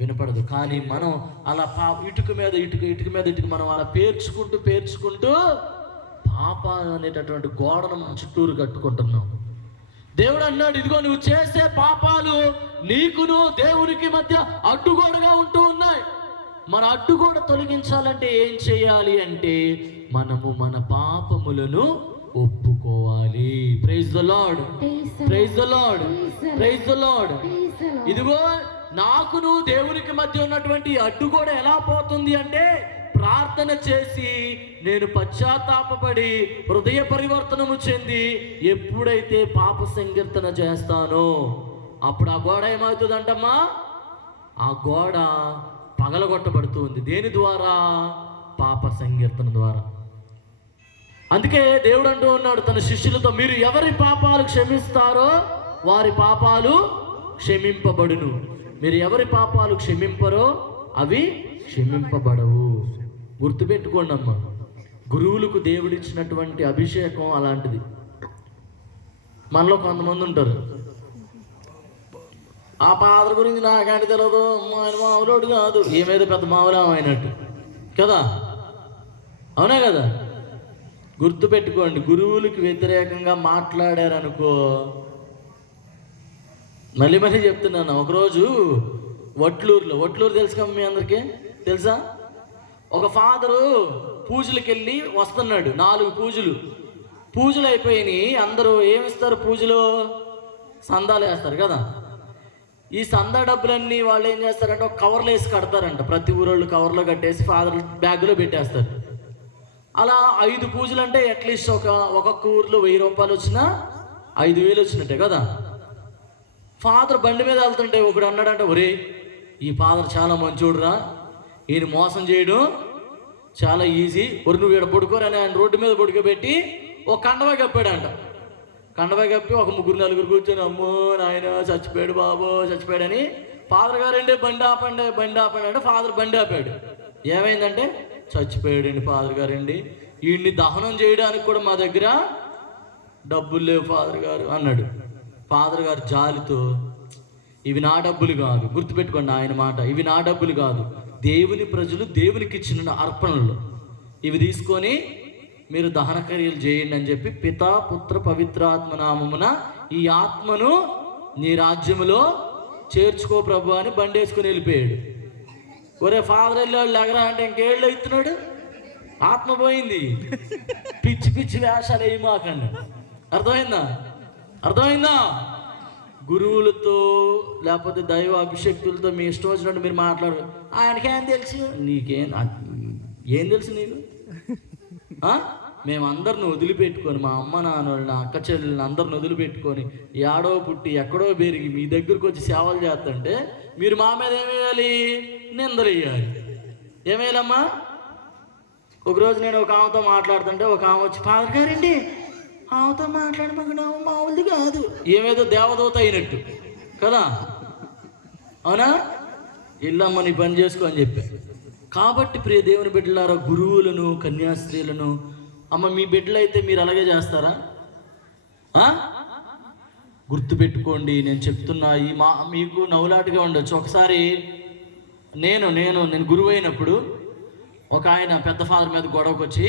వినపడదు. కానీ మనం అలా ఇటుక మీద ఇటుక మనం అలా పేర్చుకుంటూ పాప అనేటటువంటి గోడను మనం చుట్టూరు కట్టుకుంటున్నాం. దేవుడు అన్నాడు, ఇదిగో నువ్వు చేసే పాపాలు నీకును దేవునికి మధ్య అడ్డుగోడగా ఉంటూ ఉన్నాయి. మన అడ్డుగోడ తొలగించాలంటే ఏం చేయాలి అంటే, మనము మన పాపములను ఒప్పుకోవాలి. Praise the Lord, praise the Lord, praise the Lord. ఇదిగో నాకును దేవునికి మధ్య ఉన్నటువంటి అడ్డుగోడ ఎలా పోతుంది అంటే, ప్రార్థన చేసి నేను పశ్చాత్తాపపడి హృదయ పరివర్తనము చెంది ఎప్పుడైతే పాప సంకీర్తన చేస్తానో అప్పుడు ఆ గోడ ఏమవుతుందంటమ్మా, ఆ గోడ పగలగొట్టబడుతుంది. దేని ద్వారా, పాప సంకీర్తన ద్వారా. అందుకే దేవుడు అంటూ ఉన్నాడు తన శిష్యులతో, మీరు ఎవరి పాపాలు క్షమిస్తారో వారి పాపాలు క్షమింపబడును, మీరు ఎవరి పాపాలు క్షమింపరో అవి క్షమింపబడవు. గుర్తుపెట్టుకోండి అమ్మా, గురువులకు దేవుడిచ్చినటువంటి అభిషేకం అలాంటిది. మనలో కొంతమంది ఉంటారు, ఆ పాత్ర గురించి నాకంటే తెలియదు, ఆయన మామూలుడు కాదు, ఏమేదో పెద్ద మామూలు అయినట్టు కదా, అవునా కదా. గుర్తుపెట్టుకోండి, గురువులకు వ్యతిరేకంగా మాట్లాడారనుకో, మళ్ళీ చెప్తున్నాను. ఒకరోజు వట్లూరు తెలుసుగా మీ అందరికీ, తెలుసా? ఒక ఫాదరు పూజలకు వెళ్ళి వస్తున్నాడు. 4 పూజలు అయిపోయినాయి. అందరూ ఏమిస్తారు పూజలో, సందాలు వేస్తారు కదా. ఈ సందా డబ్బులన్నీ వాళ్ళు ఏం చేస్తారంటే ఒక కవర్లో వేసి కడతారంట. ప్రతి ఊరోళ్ళు కవర్లో కట్టేసి ఫాదర్ బ్యాగ్లో పెట్టేస్తారు. అలా 5 పూజలు అంటే అట్లీస్ట్ ఒక్కొక్క ఊర్లో 1000 రూపాయలు వచ్చినా 5000 వచ్చినట్టే కదా. ఫాదర్ బండి మీద వెళ్తుంటే ఒకడు అన్నాడంటే, ఒరే ఈ ఫాదర్ చాలా మంచోడురా, ఈయన మోసం చేయడం చాలా ఈజీ, ఒరి నువ్వు ఇక్కడ పడుకోరని ఆయన రోడ్డు మీద పడుకోబెట్టి ఒక కండవా కప్పాడంట. కండవా కప్పి ఒక 3-4 కూర్చొని, అమ్మో నాయన చచ్చిపోయాడు బాబో చచ్చిపోయాడని, ఫాదర్ గారండి బండి ఆపండి అంటే ఫాదర్ బండి ఆపాడు. ఏమైందంటే, చచ్చిపోయాడండి ఫాదర్ గారండి, వీడిని దహనం చేయడానికి కూడా మా దగ్గర డబ్బులు లేవు ఫాదర్ గారు అన్నాడు. ఫాదర్ గారు జాలితో, ఇవి నా డబ్బులు కాదు, గుర్తుపెట్టుకోండి ఆయన మాట, ఇవి నా డబ్బులు కాదు, దేవుని ప్రజలు దేవునికి ఇచ్చిన అర్పణలు, ఇవి తీసుకొని మీరు దహన క్రియలు చేయండి అని చెప్పి పితా పుత్ర పవిత్రాత్మ నామమున ఈ ఆత్మను నీ రాజ్యములో చేర్చుకో ప్రభు అని బండి వేసుకుని వెళ్ళిపోయాడు. ఒరే ఫాదర్ వెళ్ళేవాళ్ళు ఎగరా అంటే ఇంకేళ్ళు అవుతున్నాడు, ఆత్మ పోయింది. పిచ్చి పిచ్చి వేషాలు వేయి మాకండి. అర్థమైందా? గురువులతో లేకపోతే దైవ అభిషక్తులతో మీ ఇష్టం వచ్చినట్టు మీరు మాట్లాడు. ఆయనకేం తెలుసు, ఏం తెలుసు నీకు? మేమందరిని వదిలిపెట్టుకొని, మా అమ్మ నాన్నోళ్ళని, నా అక్క చెల్లెళ్ళని అందరిని వదిలిపెట్టుకొని ఏడో పుట్టి ఎక్కడో పెరిగి మీ దగ్గరకు వచ్చి సేవలు చేస్తుంటే మీరు మా మీద ఏమేయాలి? నిందలు వేయాలి. ఏమేయాలమ్మా? ఒకరోజు నేను ఒక ఆమెతో మాట్లాడుతుంటే ఒక ఆమె వచ్చి, ఫాదర్ గారండి ఆమెతో మాట్లాడమన్నా మామూలుది కాదు, ఏమేదో దేవదూత అయినట్టు కదా, అవునా, ఇల్లమ్మ నీ పని చేసుకో అని చెప్పి. కాబట్టి ప్రియ దేవుని బిడ్డలారా, గురువులను కన్యాస్త్రీలను, అమ్మ మీ బిడ్డలు అయితే మీరు అలాగే చేస్తారా? గుర్తుపెట్టుకోండి, నేను చెప్తున్నా, మీకు నవ్వులాటగా ఉండొచ్చు. ఒకసారి నేను గురువు అయినప్పుడు ఒక ఆయన పెద్ద ఫాదర్ మీద గొడవకు వచ్చి,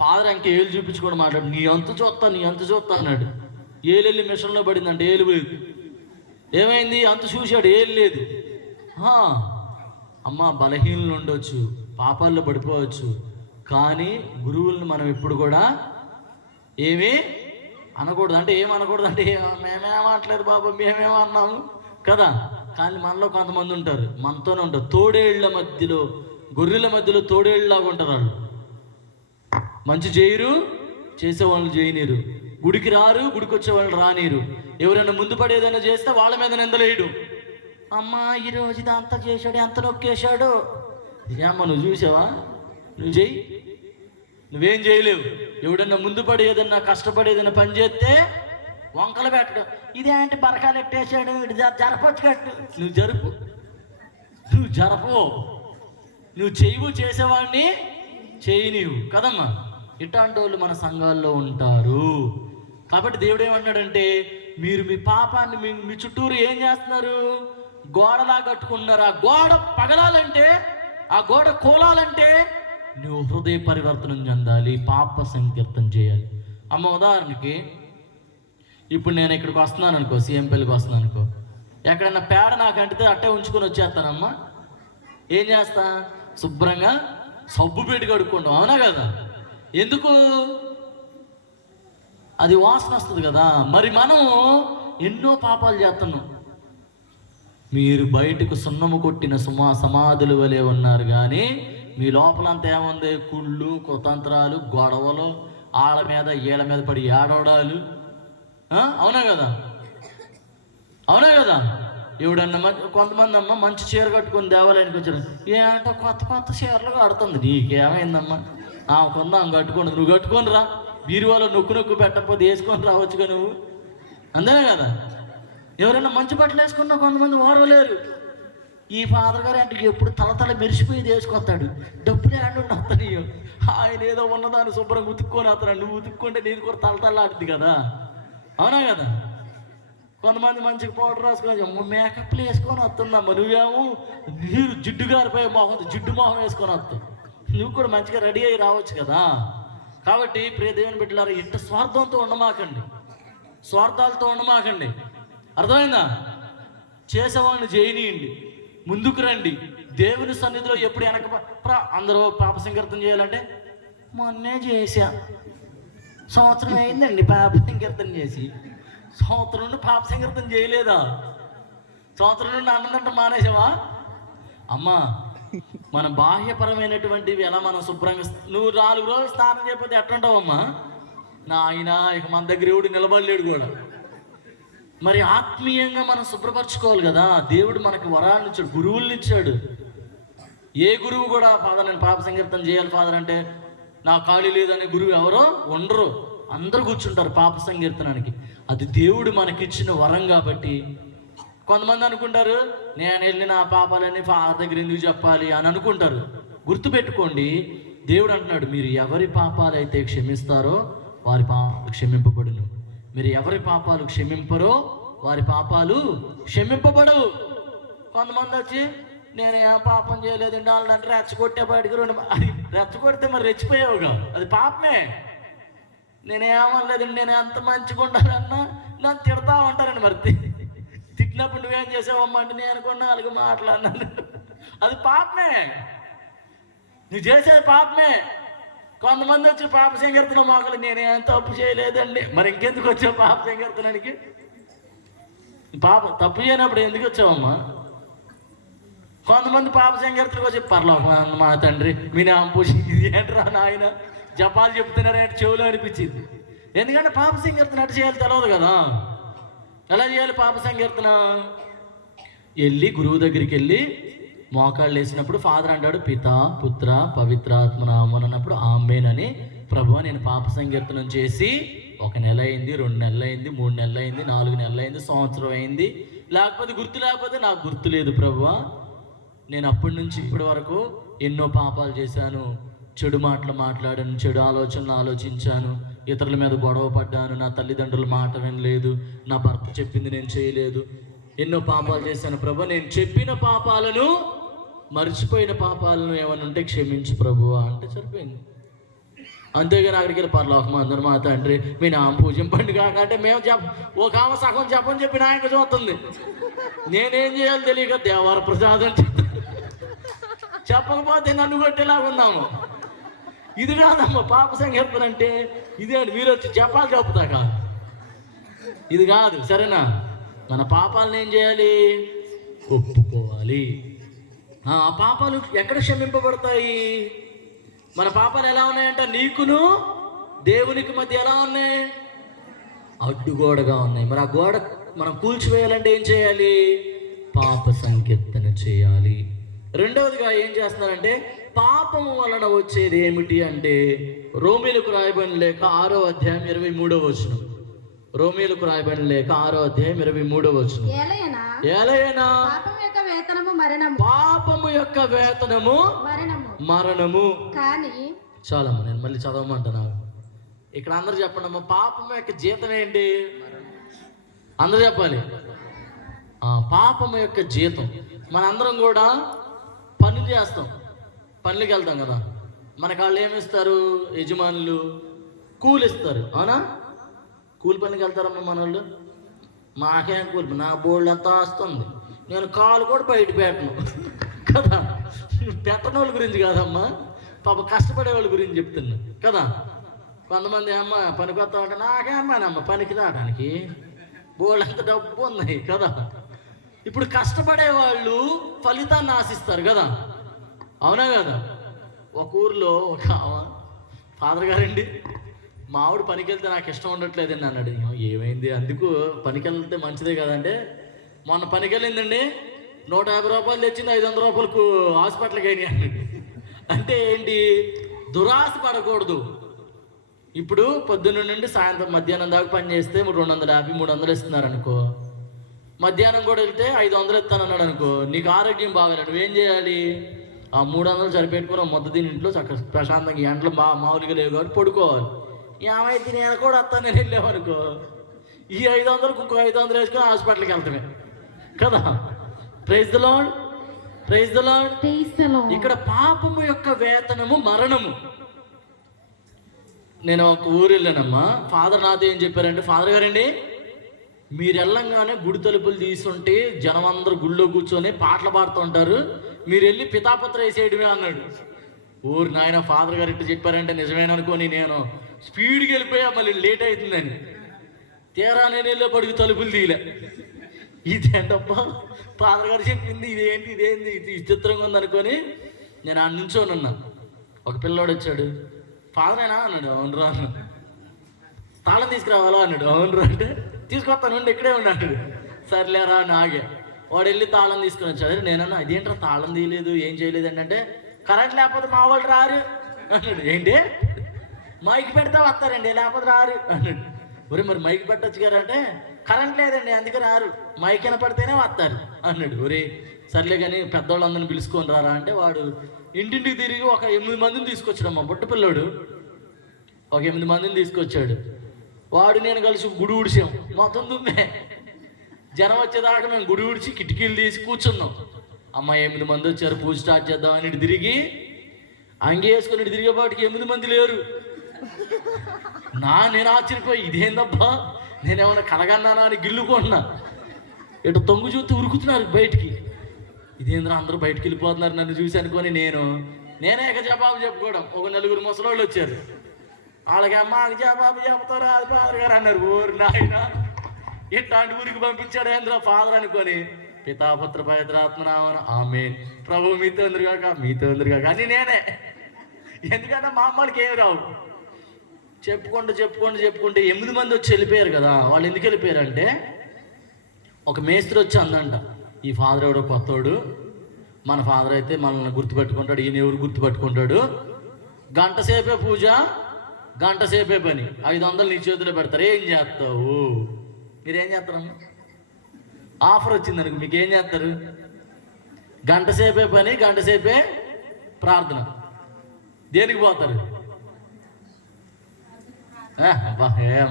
ఫాదర్ ఇంక ఏళ్ళు చూపించుకొని మాట్లాడు, నీ అంత చూస్తా అన్నాడు. ఏళ్ళెళ్ళి మిషన్లో పడిందంటే ఏలు లేదు. ఏమైంది? అంత చూశాడు, ఏలు లేదు. అమ్మ బలహీనలు ఉండొచ్చు, పాపాల్లో పడిపోవచ్చు, కానీ గురువులను మనం ఎప్పుడు కూడా ఏమీ అనకూడదు. అంటే ఏమనకూడదు అంటే, మేమేమనట్లేదు బాబు, మేమేమన్నాము కదా. కానీ మనలో కొంతమంది ఉంటారు, మనతోనే ఉంటారు, తోడేళ్ల మధ్యలో, గొర్రెల మధ్యలో తోడేళ్ళలాగా ఉంటారు. వాళ్ళు మంచి చేయరు, చేసేవాళ్ళు చేయనీరు, గుడికి రారు, గుడికి వచ్చే వాళ్ళు రానీరు, ఎవరైనా ముందు పడి ఏదైనా చేస్తే వాళ్ళ మీద నిందలేయడు. అమ్మా ఈరోజు ఇది అంత చేశాడు, ఎంత నొక్కేశాడు, అమ్మ నువ్వు చూసావా, నువ్వు చెయ్యి, నువ్వేం చేయలేవు. ఎవడన్నా ముందు పడి ఏదన్నా కష్టపడి ఏదైనా పని చేస్తే వంకలు పెట్టడు, ఇదేంటి బరకాలు ఎట్టేసాడు, ఇటు జరపచ్చు కట్టు, నువ్వు జరపు, నువ్వు చేయవు, చేసేవాడిని చేయి నీవు కదమ్మా. ఇట్లాంటి వాళ్ళు మన సంఘాల్లో ఉంటారు. కాబట్టి దేవుడు ఏమన్నాడంటే, మీరు మీ పాపాన్ని మీ చుట్టూరు ఏం చేస్తున్నారు? గోడలా కట్టుకున్నారు. ఆ గోడ పగలాలంటే, ఆ గోడ కూలాలంటే నువ్వు హృదయ పరివర్తనం చెందాలి, పాప సంకీర్తన చేయాలి. అమ్మ ఉదాహరణకి ఇప్పుడు నేను ఇక్కడికి వస్తున్నాను అనుకో, సీఎంపల్లికి వస్తున్నాను అనుకో, ఎక్కడన్నా పేడ నాకు అంటితే అట్టే ఉంచుకొని వచ్చేస్తానమ్మా. ఏం చేస్తా? శుభ్రంగా సబ్బు పెట్టి కడుక్కుంటాం, అవునా కదా? ఎందుకు? అది వాసన వస్తుంది కదా. మరి మనం ఎన్నో పాపాలు చేస్తున్నాం. మీరు బయటకు సున్నము కొట్టిన సమాధుల వలె ఉన్నారు, కానీ మీ లోపలంతా ఏముంది? కుళ్ళు, కుతంత్రాలు, గొడవలు, ఆళ్ళ మీద ఈళ్ళ మీద పడి ఏడవడాలు, అవునా కదా? ఎవడన్నా కొంతమంది అమ్మ మంచి చీర కట్టుకొని దేవాలయానికి వచ్చారు, ఏంటో కొత్త చీరలు కడుతుంది, నీకేమైందమ్మా? కొందా కట్టుకోండి, నువ్వు కట్టుకొని రా, బీరువాలో నొక్కు పెట్టకపోతే వేసుకొని రావచ్చుగా నువ్వు, అంతేనే కదా? ఎవరైనా మంచి బట్టలు వేసుకున్నా కొంతమంది ఓర్వలేరు. ఈ ఫాదర్ గారు అంటే ఎప్పుడు తల మెరిసిపోయి వేసుకొస్తాడు, డబ్బులు ఆడు అతని, ఆయన ఏదో ఉన్నదాన్ని శుభ్రంగా ఉతుక్కొని అతను, నువ్వు ఉతుక్కుంటే నీది కూడా తలతలాడుతుంది కదా, అవునా కదా? కొంతమంది మంచిగా పౌడర్ రాసుకొని మేకప్లు వేసుకొని వస్తుందమ్మా, నువ్వేమో నీరు జిడ్డు గారిపోయే జిడ్డు మొహం వేసుకొని వస్తావు. నువ్వు కూడా మంచిగా రెడీ అయ్యి రావచ్చు కదా. కాబట్టి ప్రియ దేవుని బిడ్డలారా, ఇంత స్వార్థంతో ఉండమాకండి, స్వార్థాలతో ఉండమాకండి. అర్థమైందా? చేసేవాళ్ళని చేయనీయండి, ముందుకు రండి. దేవుని సన్నిధిలో ఎప్పుడు అందరూ పాప సంకీర్తన చేయాలంటే, మొన్నే చేశా, సంవత్సరం అయిందండి పాప సంకీర్తన చేసి, సంవత్సరం నుండి పాప సంకీర్తన చేయలేదా? సంవత్సరం నుండి అన్నం తింటాం మానేసావా? అమ్మా, మన బాహ్యపరమైనటువంటివి ఎలా మనం శుభ్రంగా, నువ్వు 4 రోజులు స్నానం చేయకపోతే ఎట్లంటావమ్మా? నా ఆయన ఇక మన దగ్గర ఎవడు నిలబడలేడు కూడా. మరి ఆత్మీయంగా మనం శుభ్రపరచుకోవాలి కదా. దేవుడు మనకు వరాలను ఇచ్చాడు, గురువుల్ని ఇచ్చాడు. ఏ గురువు కూడా ఫాదర్ నేను పాప సంకీర్తన చేయాలి ఫాదర్ అంటే నా ఖాళీ లేదనే గురువు ఎవరో ఉండరు. అందరూ కూర్చుంటారు పాప సంకీర్తనానికి. అది దేవుడు మనకిచ్చిన వరం కాబట్టి. కొంతమంది అనుకుంటారు నేను వెళ్ళి నా పాపాలన్నీ ఫాదర్ దగ్గర ఎందుకు చెప్పాలి అని అనుకుంటారు. గుర్తుపెట్టుకోండి, దేవుడు అంటున్నాడు మీరు ఎవరి పాపాలు అయితే క్షమిస్తారో వారి పాపాలు క్షమింపబడును, మీరు ఎవరి పాపాలు క్షమింపరో వారి పాపాలు క్షమింపబడు. కొంతమంది వచ్చి నేను ఏ పాపం చేయలేదండి వాళ్ళంటే రెచ్చగొట్టే బయటికి అది రెచ్చగొడితే మరి రెచ్చిపోయావుగా, అది పాపమే. నేనేమనలేదండి, నేను ఎంత మంచిగా ఉండాలన్నా నన్ను తిడతా ఉంటారండి. మరి తిట్టినప్పుడు నువ్వేం చేసావమ్మా అంటే నేను కూడా 4 మాట్లాడినాను, అది పాపమే. నువ్వు చేసేది పాపమే. కొంతమంది వచ్చి పాప సంకీర్తన మాకులు నేనేం తప్పు చేయలేదండి. మరి ఇంకెందుకు వచ్చావు పాప సంకీర్తనానికి? పాప తప్పు చేయనప్పుడు ఎందుకు వచ్చావమ్మా? కొంతమంది పాప సంకీర్తనకు వచ్చి పర్లోకం మా తండ్రి మీ నామ పూజ ఇది ఏంట్రా నాయన జపాలు చెప్తున్నారేంటి చెవులు అనిపించింది. ఎందుకంటే పాప సంకీర్తన అటు చేయాలి తెలియదు కదా. ఎలా చేయాలి పాప సంకీర్తన? వెళ్ళి గురువు దగ్గరికి వెళ్ళి మోకాళ్ళు వేసినప్పుడు ఫాదర్ అంటాడు పిత పుత్ర పవిత్రాత్మ నామం అన్నప్పుడు ఆమేన్ అని, ప్రభువా నేను పాప సంకీర్తనం చేసి 1 నెల అయింది, 2 నెలలు అయింది, 3 నెలలు అయింది, 4 నెలలు అయింది, సంవత్సరం అయింది, లేకపోతే నాకు గుర్తు లేదు ప్రభువా. నేను అప్పటి నుంచి ఇప్పటి వరకు ఎన్నో పాపాలు చేశాను, చెడు మాటలు మాట్లాడాను, చెడు ఆలోచనలు ఆలోచించాను, ఇతరుల మీద గొడవ పడ్డాను, నా తల్లిదండ్రుల మాట వినలేదు, నా భర్త చెప్పింది నేను చేయలేదు, ఎన్నో పాపాలు చేశాను ప్రభు. నేను చెప్పిన పాపాలను మర్చిపోయిన పాపాలను ఏమైనా ఉంటే క్షమించు ప్రభువా అంటే సరిపోయింది. అంతేగాని అక్కడికి వెళ్ళి పరలోకం అందరు మా తండ్రి మీ నామ పూజింపండి కాక అంటే మేము ఒక ఆమె సగం చెప్పని చెప్పి నాయకు చూస్తుంది. నేనేం చేయాలో తెలియక దేవర ప్రసాదం చెప్పకపోతే నన్ను కొట్టేలాగా ఉన్నాము. ఇది కాదమ్మా పాప సంకీర్తన అంటే. ఇదే మీరు వచ్చి చెప్పాలి చెప్తా కాదు, ఇది కాదు సరేనా. మన పాపాలను ఏం చేయాలి? ఒప్పుకోవాలి. ఆ పాపాలు ఎక్కడ క్షమింపబడతాయి? మన పాపాలు ఎలా ఉన్నాయంట? నీకును దేవునికి మధ్య ఎలా ఉన్నాయి? అడ్డుగోడగా ఉన్నాయి. మరి ఆ గోడ మనం కూల్చివేయాలంటే ఏం చేయాలి? పాప సంకీర్తన చేయాలి. రెండవదిగా ఏం చేస్తున్నారంటే పాపము వలన వచ్చేది ఏమిటి అంటే రోమీలకు రాయబడిన లేఖ 6వ అధ్యాయం 23వ వచనం. రోమీలకు రాయబడిన లేఖ 6వ అధ్యాయం 23వ వచనం. ఏలయనా పాపము యొక్క వేతనము మరణము. కానీ చాలమ్మా నేను మళ్ళీ చదవమంటున్నా. ఇక్కడ అందరు చెప్పండి అమ్మా, పాపము యొక్క జీతం ఏంటి? అందరూ చెప్పాలి. పాపము యొక్క జీతం. మనందరం కూడా పనులు చేస్తాం, పనులకి వెళ్తాం కదా. మనకు వాళ్ళు ఏమిస్తారు? యజమానులు కూలి ఇస్తారు, అవునా? కూలి పనికి వెళ్తారమ్మా మన వాళ్ళు. మాకేం కూలి, నా బోర్డు అంతా వస్తుంది, నేను కాలు కూడా బయట పెట్టను కదా. పెట్టని వాళ్ళ గురించి కాదమ్మా, పాప కష్టపడే వాళ్ళ గురించి చెప్తున్నా కదా. కొంతమంది అమ్మ పనికి వస్తా ఉంటే నాకేమ్మా పనికి రావడానికి బోర్డు అంత డబ్బు ఉన్నాయి కదా. ఇప్పుడు కష్టపడే వాళ్ళు ఫలితాన్ని ఆశిస్తారు కదా, అవునా కదా. ఒక ఊర్లో ఒక ఫాదర్ గారండి, మా ఆవిడ పనికి వెళ్తే నాకు ఇష్టం ఉండట్లేదండి అన్నాడు. ఏమైంది? అందుకు పనికి వెళ్తే మంచిదే కదంటే మొన్న పనికి వెళ్ళిందండి, 150 రూపాయలు తెచ్చింది, 500 రూపాయలకు హాస్పిటల్కి అయినాయి అన్నాడు. అంటే ఏంటి? దురాశ పడకూడదు. ఇప్పుడు పొద్దున్న నుండి సాయంత్రం మధ్యాహ్నం దాకా పని చేస్తే 250 300 ఇస్తున్నారు అనుకో, మధ్యాహ్నం కూడా వెళ్తే 500 ఇస్తానన్నాడు అనుకో, నీకు ఆరోగ్యం బాగాలేదు, నువ్వేం చేయాలి? ఆ 300 సరిపెట్టుకుని మొత్తం దీని ఇంట్లో చక్కగా ప్రశాంతంగా ఎండలు మామూలుగా లేవు కాబట్టి పడుకోవాలి. ఏమైతే నేను కూడా వస్తాను నేను వెళ్ళామనుకో, ఈ 500కు ఇంకో 500 వేసుకొని హాస్పిటల్కి వెళ్తామే కదా. Praise the Lord, praise the Lord. ఇక్కడ పాపము యొక్క వేతనము మరణము. నేను ఒక ఊరు వెళ్ళానమ్మా, ఫాదర్ నాతో ఏం చెప్పారంటే, ఫాదర్ గారండి మీరు వెళ్ళంగానే గుడి తలుపులు తీసుంటే జనం అందరూ గుళ్ళో కూర్చొని పాటలు పాడుతుంటారు, మీరు వెళ్ళి పితాపత్ర వేసేయడమే అన్నాడు. ఊరు నాయన ఫాదర్ గారు ఇట్లా చెప్పారంటే నిజమేననుకోని నేను స్పీడ్కి వెళ్ళిపోయా, మళ్ళీ లేట్ అవుతుందని. తీరా నేను వెళ్ళే పడికి తలుపులు తీయలే. ఇదేంటబ్బా ఫాదర్ గారు చెప్పింది, ఇదేంది ఇది విచిత్రంగా ఉందనుకొని నేను ఆ నుంచోనున్నా. ఒక పిల్లోడు వచ్చాడు, ఫాదరేనా అన్నాడు. అవునురా అన్నాడు. తాళం తీసుకురావాలా అన్నాడు. అవునురా అంటే తీసుకొస్తాను ఇక్కడే ఉన్నాడు. సర్లేరా అని ఆగే. వాడు వెళ్ళి తాళం తీసుకొని వచ్చాడు. నేనన్నా ఇదేంట్రా తాళం తీయలేదు ఏం చేయలేదు ఏంటంటే కరెంట్ లేకపోతే మా వాళ్ళు రారు అన్నాడు. ఏంటి మైక్ పెడితే వస్తారండి లేకపోతే రారు అన్నాడు. ఒరే మరి మైక్ పెట్టచ్చు కదా అంటే కరెంట్ లేదండి అందుకే రారు, మైక్ వినపడితేనే వస్తారు అన్నాడు. ఒరే సర్లే కానీ పెద్దవాళ్ళందరినీ పిలుచుకొని రారా అంటే వాడు ఇంటింటికి తిరిగి ఒక 8 మందిని తీసుకొచ్చాడు. మా బుట్ట పిల్లోడు ఒక 8 మందిని తీసుకొచ్చాడు. వాడు నేను కలిసి గుడి ఊడిసాం. మొత్తం దుమ్మే. జనం వచ్చేదాకా మేము గుడి ఊడిచి కిటికీలు తీసి కూర్చున్నాం. అమ్మ 8 మంది వచ్చారు పూజ స్టార్ట్ చేద్దామని ఇటు తిరిగి అంగి వేసుకొని ఇటు తిరిగేపాటికి 8 మంది లేరు. నేను ఆశ్చర్యపోయి ఇదేందబ్బా నేనేమన్నా కలగన్నానా అని గిల్లుకుంటున్నా. ఇటు తొంగు చూస్తే ఉరుకుతున్నారు బయటికి. ఇదేంద్రా అందరూ బయటికి వెళ్ళిపోతున్నారు నన్ను చూసి అనుకొని నేనే జవాబు చెప్పుకోవడం. ఒక 4 ముసలోళ్ళు వచ్చారు. వాళ్ళకి అమ్మకి జవాబు చెప్తారా అది ఫాదర్ గారు అన్నారు. ఊరు నాయన ఇట్లాంటి ఊరికి పంపించాడు ఏంద్రా ఫాదర్ అనుకొని పితాపుత్ర పవిత్రాత్మనామన ఆమేన్ ప్రభు మీతో ఉందిరుగాక అని నేనే. ఎందుకంటే మా అమ్మడికి ఏమి రావు. చెప్పుకుంటే 8 మంది వచ్చి వెళ్ళిపోయారు కదా. వాళ్ళు ఎందుకు వెళ్ళిపోయారంటే ఒక మేస్త్రి వచ్చి అందంట, ఈ ఫాదర్ ఎవడో కొత్తోడు, మన ఫాదర్ అయితే మనల్ని గుర్తుపెట్టుకుంటాడు, ఈయన ఎవరు గుర్తుపెట్టుకుంటాడు, గంట సేపే పూజ గంట సేపే పని, 500 నీ చేతిలో పెడతారు, ఏం చేస్తావు? మీరేం చేస్తారమ్మా? ఆఫర్ వచ్చింది అనుకో మీకు ఏం చేస్తారు? గంట సేపే పని గంట సేపే ప్రార్థన. దేనికి పోతారు?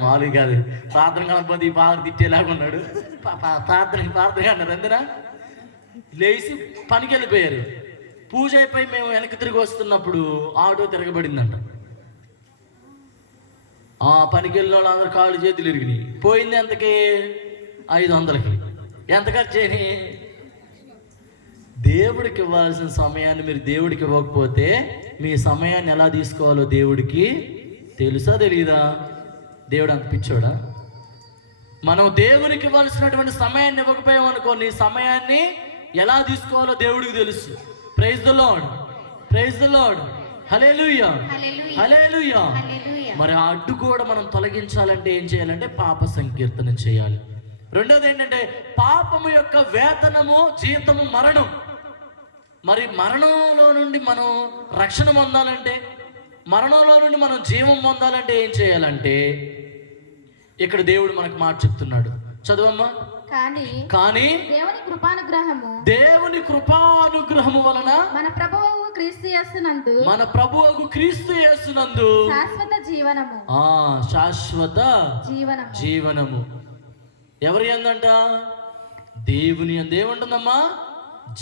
మామూలు కాదు. ప్రార్థన కలపతి ఈ పాదం తిట్టేలాగున్నాడు. ప్రార్థన అన్నారు. అందరా లేచి పనికి వెళ్ళిపోయారు. పూజ అయిపోయి మేము వెనక్కి తిరిగి వస్తున్నప్పుడు ఆటో తిరగబడిందంట. ఆ పనికి వెళ్ళిన వాళ్ళు అందరు కాళ్ళు చేతులు ఇరిగినాయి. పోయింది ఎంతకి? 500కి. ఎంత ఖర్చు అయినాయి? దేవుడికి ఇవ్వాల్సిన సమయాన్ని మీరు దేవుడికి ఇవ్వకపోతే మీ సమయాన్ని ఎలా తీసుకోవాలో దేవుడికి తెలుసా తెలియదా? దేవుడు అంత పిచ్చోడా? మనం దేవునికి ఇవ్వాల్సినటువంటి సమయాన్ని ఇవ్వకపోయాం అనుకో, నీ సమయాన్ని ఎలా తీసుకోవాలో దేవుడికి తెలుసు. Praise the Lord, praise the Lord, hallelujah, hallelujah. మరి ఆ అడ్డు కూడా మనం తొలగించాలంటే ఏం చేయాలంటే పాప సంకీర్తన చేయాలి. రెండోది ఏంటంటే పాపము యొక్క వేతనము జీతము మరణం. మరి మరణంలో నుండి మనం రక్షణ పొందాలంటే, మరణంలో నుండి మనం జీవం పొందాలంటే ఏం చేయాలంటే ఇక్కడ దేవుడు మనకు మాట చెప్తున్నాడు. చదువమ్మా. కానీ దేవుని కృపానుగ్రహము వలన మన ప్రభువు క్రీస్తు యేసునందు శాశ్వత జీవనము. ఎవరి అందంట? దేవుని అందు ఏముంటుందమ్మా?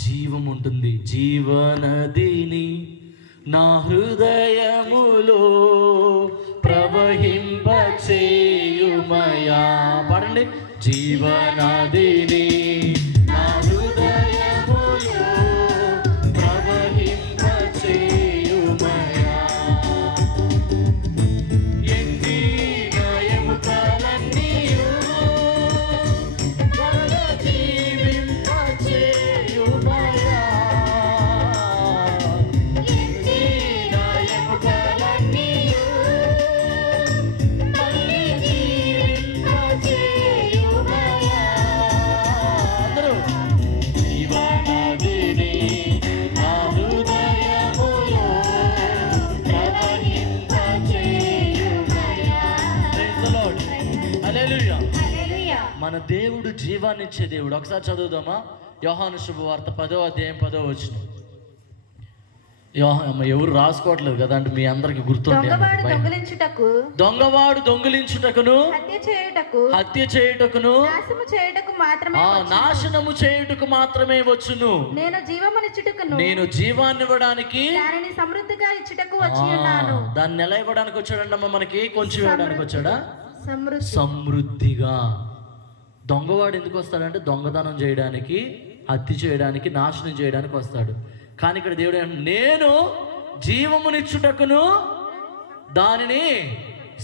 జీవం ఉంటుంది. జీవనదిని నా హృదయములో ప్రవహింపచేయుమయా. పాడండి. జీవనదిని నా హృదయములో ప్రవహింపచేయుమయా. ఎండిన ఎముకలన్నీయు జీవింపచేయుమయా. ఎండిన ఎముకలన్నీయు మళ్ళీ జీవింపచేయుమయా. అందరూ జీవనదిని నా హృదయములో ప్రవహింపచేయుమయా. ప్రైజ్ ది లార్డ్, హల్లెలూయా. మన దేవుడు జీవాన్ని ఇచ్చే దేవుడు. ఒకసారి చదువుదామా? యోహాను శుభవార్త 10వ అధ్యాయం 10వ వచనం. ఎవరు రాసుకోవట్లేదు కదా అంటే మీ అందరికి గుర్తుండే. దొంగవాడు దొంగిలించుటకును హత్య చేయుటకును నాశనము చేయుటకు మాత్రమే వచ్చును. నేను జీవాన్ని ఇవ్వడానికి సమృద్ధిగా ఇచ్చుటకు వచ్చి ఉన్నాను. దాన్ని ఎలా ఇవ్వడానికి వచ్చాడంటమ్మా? మనకి కొంచెం ఇవ్వడానికి వచ్చాడా? సమృద్ధిగా. దొంగవాడు ఎందుకు వస్తాడంటే దొంగతనం చేయడానికి, హత్య చేయడానికి, నాశనం చేయడానికి వస్తాడు. కానీ ఇక్కడ దేవుడు నేను జీవమునిచ్చుటకును దానిని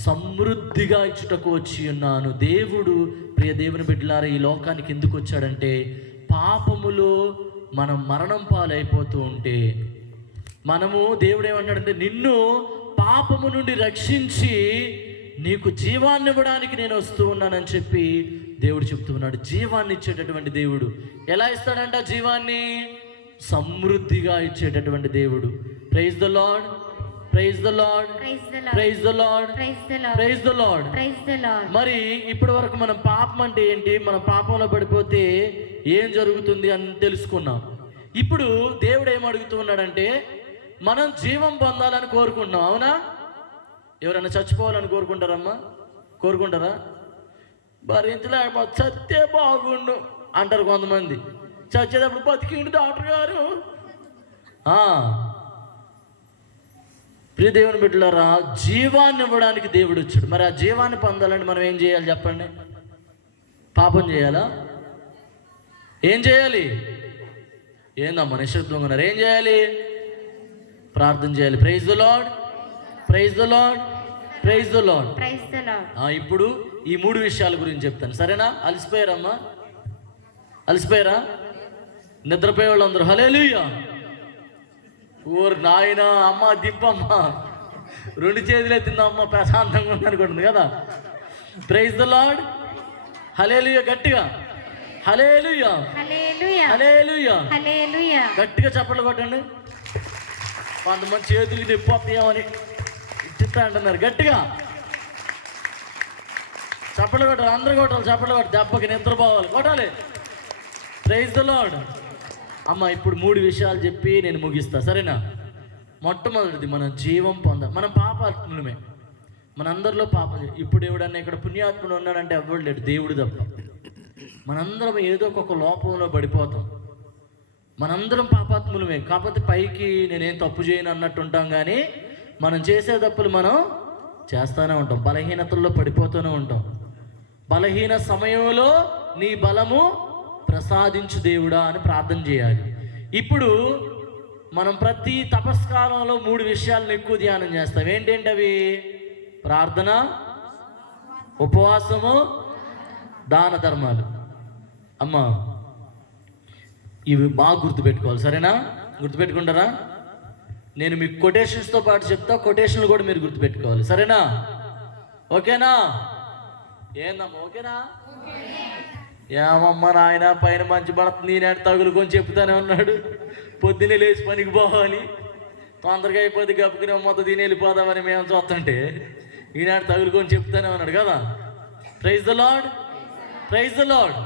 సమృద్ధిగా ఇచ్చుటకు వచ్చి ఉన్నాను. దేవుడు, ప్రియ దేవుని బిడ్డలారా, ఈ లోకానికి ఎందుకు వచ్చాడంటే పాపములో మనం మరణం పాలైపోతూ ఉంటే దేవుడు ఏమన్నాడంటే నిన్ను పాపము నుండి రక్షించి నీకు జీవాన్ని ఇవ్వడానికి నేను వస్తూ ఉన్నానని చెప్పి దేవుడు చెప్తూ ఉన్నాడు. జీవాన్ని ఇచ్చేటటువంటి దేవుడు. ఎలా ఇస్తాడంట జీవాన్ని? సమృద్ధిగా ఇచ్చేటటువంటి దేవుడు. Praise the Lord, praise the Lord, praise the Lord, praise the Lord. మరి ఇప్పటి వరకు మనం పాపం అంటే ఏంటి, మన పాపంలో పడిపోతే ఏం జరుగుతుంది అని తెలుసుకున్నాం. ఇప్పుడు దేవుడు ఏం అడుగుతూ ఉన్నాడంటే మనం జీవం పొందాలని కోరుకుంటున్నాం. అవునా? ఎవరైనా చచ్చిపోవాలని కోరుకుంటారమ్మా? కోరుకుంటారా? మరి ఇంతలో చస్తే బాగుండు అంటారు కొంతమంది. చచ్చేటప్పుడు బతికిండు డాక్టర్ గారు. ప్రియ దేవుని బిడ్డలారా, జీవాన్ని ఇవ్వడానికి దేవుడు వచ్చాడు. మరి ఆ జీవాన్ని పొందాలంటే మనం ఏం చేయాలి చెప్పండి? పాపం చేయాలా? ఏం చేయాలి? ఏందమ్మా నిశ్శబ్దంగా ఉన్నారు? ఏం చేయాలి? ప్రార్థన చేయాలి. Praise the Lord, praise the Lord, praise the Lord. ఇప్పుడు ఈ 3 విషయాల గురించి చెప్తాను, సరేనా? అలసిపోయారమ్మా? అలసిపోయారా? నిద్రపోయే వాళ్ళందరూ హల్లెలూయా. ఓరు నాయన, అమ్మ దింపమ్మ, 2 చేతులు ఎత్తిందమ్మ, ప్రశాంతంగా ఉందనుకుంటుంది కదా. Praise the Lord, hallelujah. గట్టిగా హల్లెలూయా, హల్లెలూయా. గట్టిగా చప్పట్లు కొట్టండి. కొంతమంది చేతులు నొప్పి తిట్టా అంటున్నారు. గట్టిగా చప్పట్లు కొట్టాలి, అందరూ కొట్టాలి, చప్పట్లు కొట్టాలి, దెబ్బకి నిద్రపోవాలి, కొట్టాలి. Praise the Lord. అమ్మ ఇప్పుడు 3 విషయాలు చెప్పి నేను ముగిస్తా, సరేనా? మొట్టమొదటిది, మనం జీవం పొందాలి. మనం పాపాత్ములమే, మనందరిలో పాపం. ఇప్పుడు ఎవడన్నా ఇక్కడ పుణ్యాత్ముడు ఉన్నాడంటే ఎవ్వడు లేడు, దేవుడు తప్ప. మనందరం ఏదో ఒక లోపంలో పడిపోతాం. మనందరం పాపాత్ములమే. కాకపోతే పైకి నేనేం తప్పు చేయను అన్నట్టు ఉంటాం, కానీ మనం చేసే తప్పులు మనం చేస్తూనే ఉంటాం. బలహీనతల్లో పడిపోతూనే ఉంటాం. బలహీన సమయంలో నీ బలము ప్రసాదించు దేవుడా అని ప్రార్థన చేయాలి. ఇప్పుడు మనం ప్రతి తపస్కాలంలో 3 విషయాలను ఎక్కువ ధ్యానం చేస్తాం. ఏంటంటే అవి? ప్రార్థన, ఉపవాసము, దాన ధర్మాలు. అమ్మా ఇవి బాగా గుర్తుపెట్టుకోవాలి, సరేనా? గుర్తుపెట్టుకుంటారా? నేను మీకు కొటేషన్స్తో పాటు చెప్తా, కొటేషన్లు కూడా మీరు గుర్తుపెట్టుకోవాలి, సరేనా? ఓకేనా? ఏందమ్మా ఓకేనా? ఏమమ్మా నాయన, పైన మంచి పడుతుంది, నేను తగులుకొని చెప్తానే ఉన్నాడు. పొద్దున్నే లేచి పనికి పోవాలి, తొందరగా అయిపోతే గప్పుకునే మొత్తం తిని వెళ్ళిపోదామని మేము చూస్తుంటే ఈనాడు తగులుకొని చెప్తానే ఉన్నాడు కదా. Praise the Lord, praise the Lord.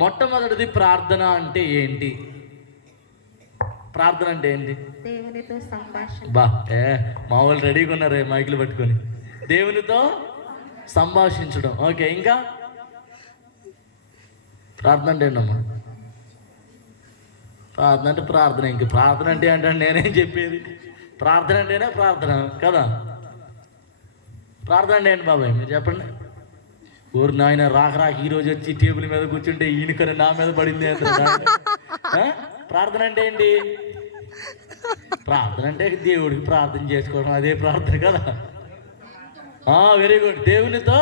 మొట్టమొదటిది ప్రార్థన అంటే ఏంటి? ప్రార్థన అంటే ఏంటి? దేవునితో సంభాషణ. మా వాళ్ళు రెడీగా ఉన్నారే మైకులు పట్టుకొని. దేవునితో సంభాషించడం. ఓకే, ఇంకా ప్రార్థన అంటే ఏంటమ్మా? ప్రార్థన అంటే ప్రార్థన. ఇంక ప్రార్థన అంటే ఏంటంటే నేనేం చెప్పేది? ప్రార్థన అంటేనే ప్రార్థన కదా. ప్రార్థన అంటే ఏంటి బాబాయ్ మీరు చెప్పండి. ఊరు నాయన రాక ఈరోజు వచ్చి టేబుల్ మీద కూర్చుంటే ఈయనకని నా మీద పడింది అంటారు. ప్రార్థన అంటే ఏంటి? ప్రార్థన అంటే దేవుడికి ప్రార్థన చేసుకోవడం, అదే ప్రార్థన కదా. Very good. దేవునితో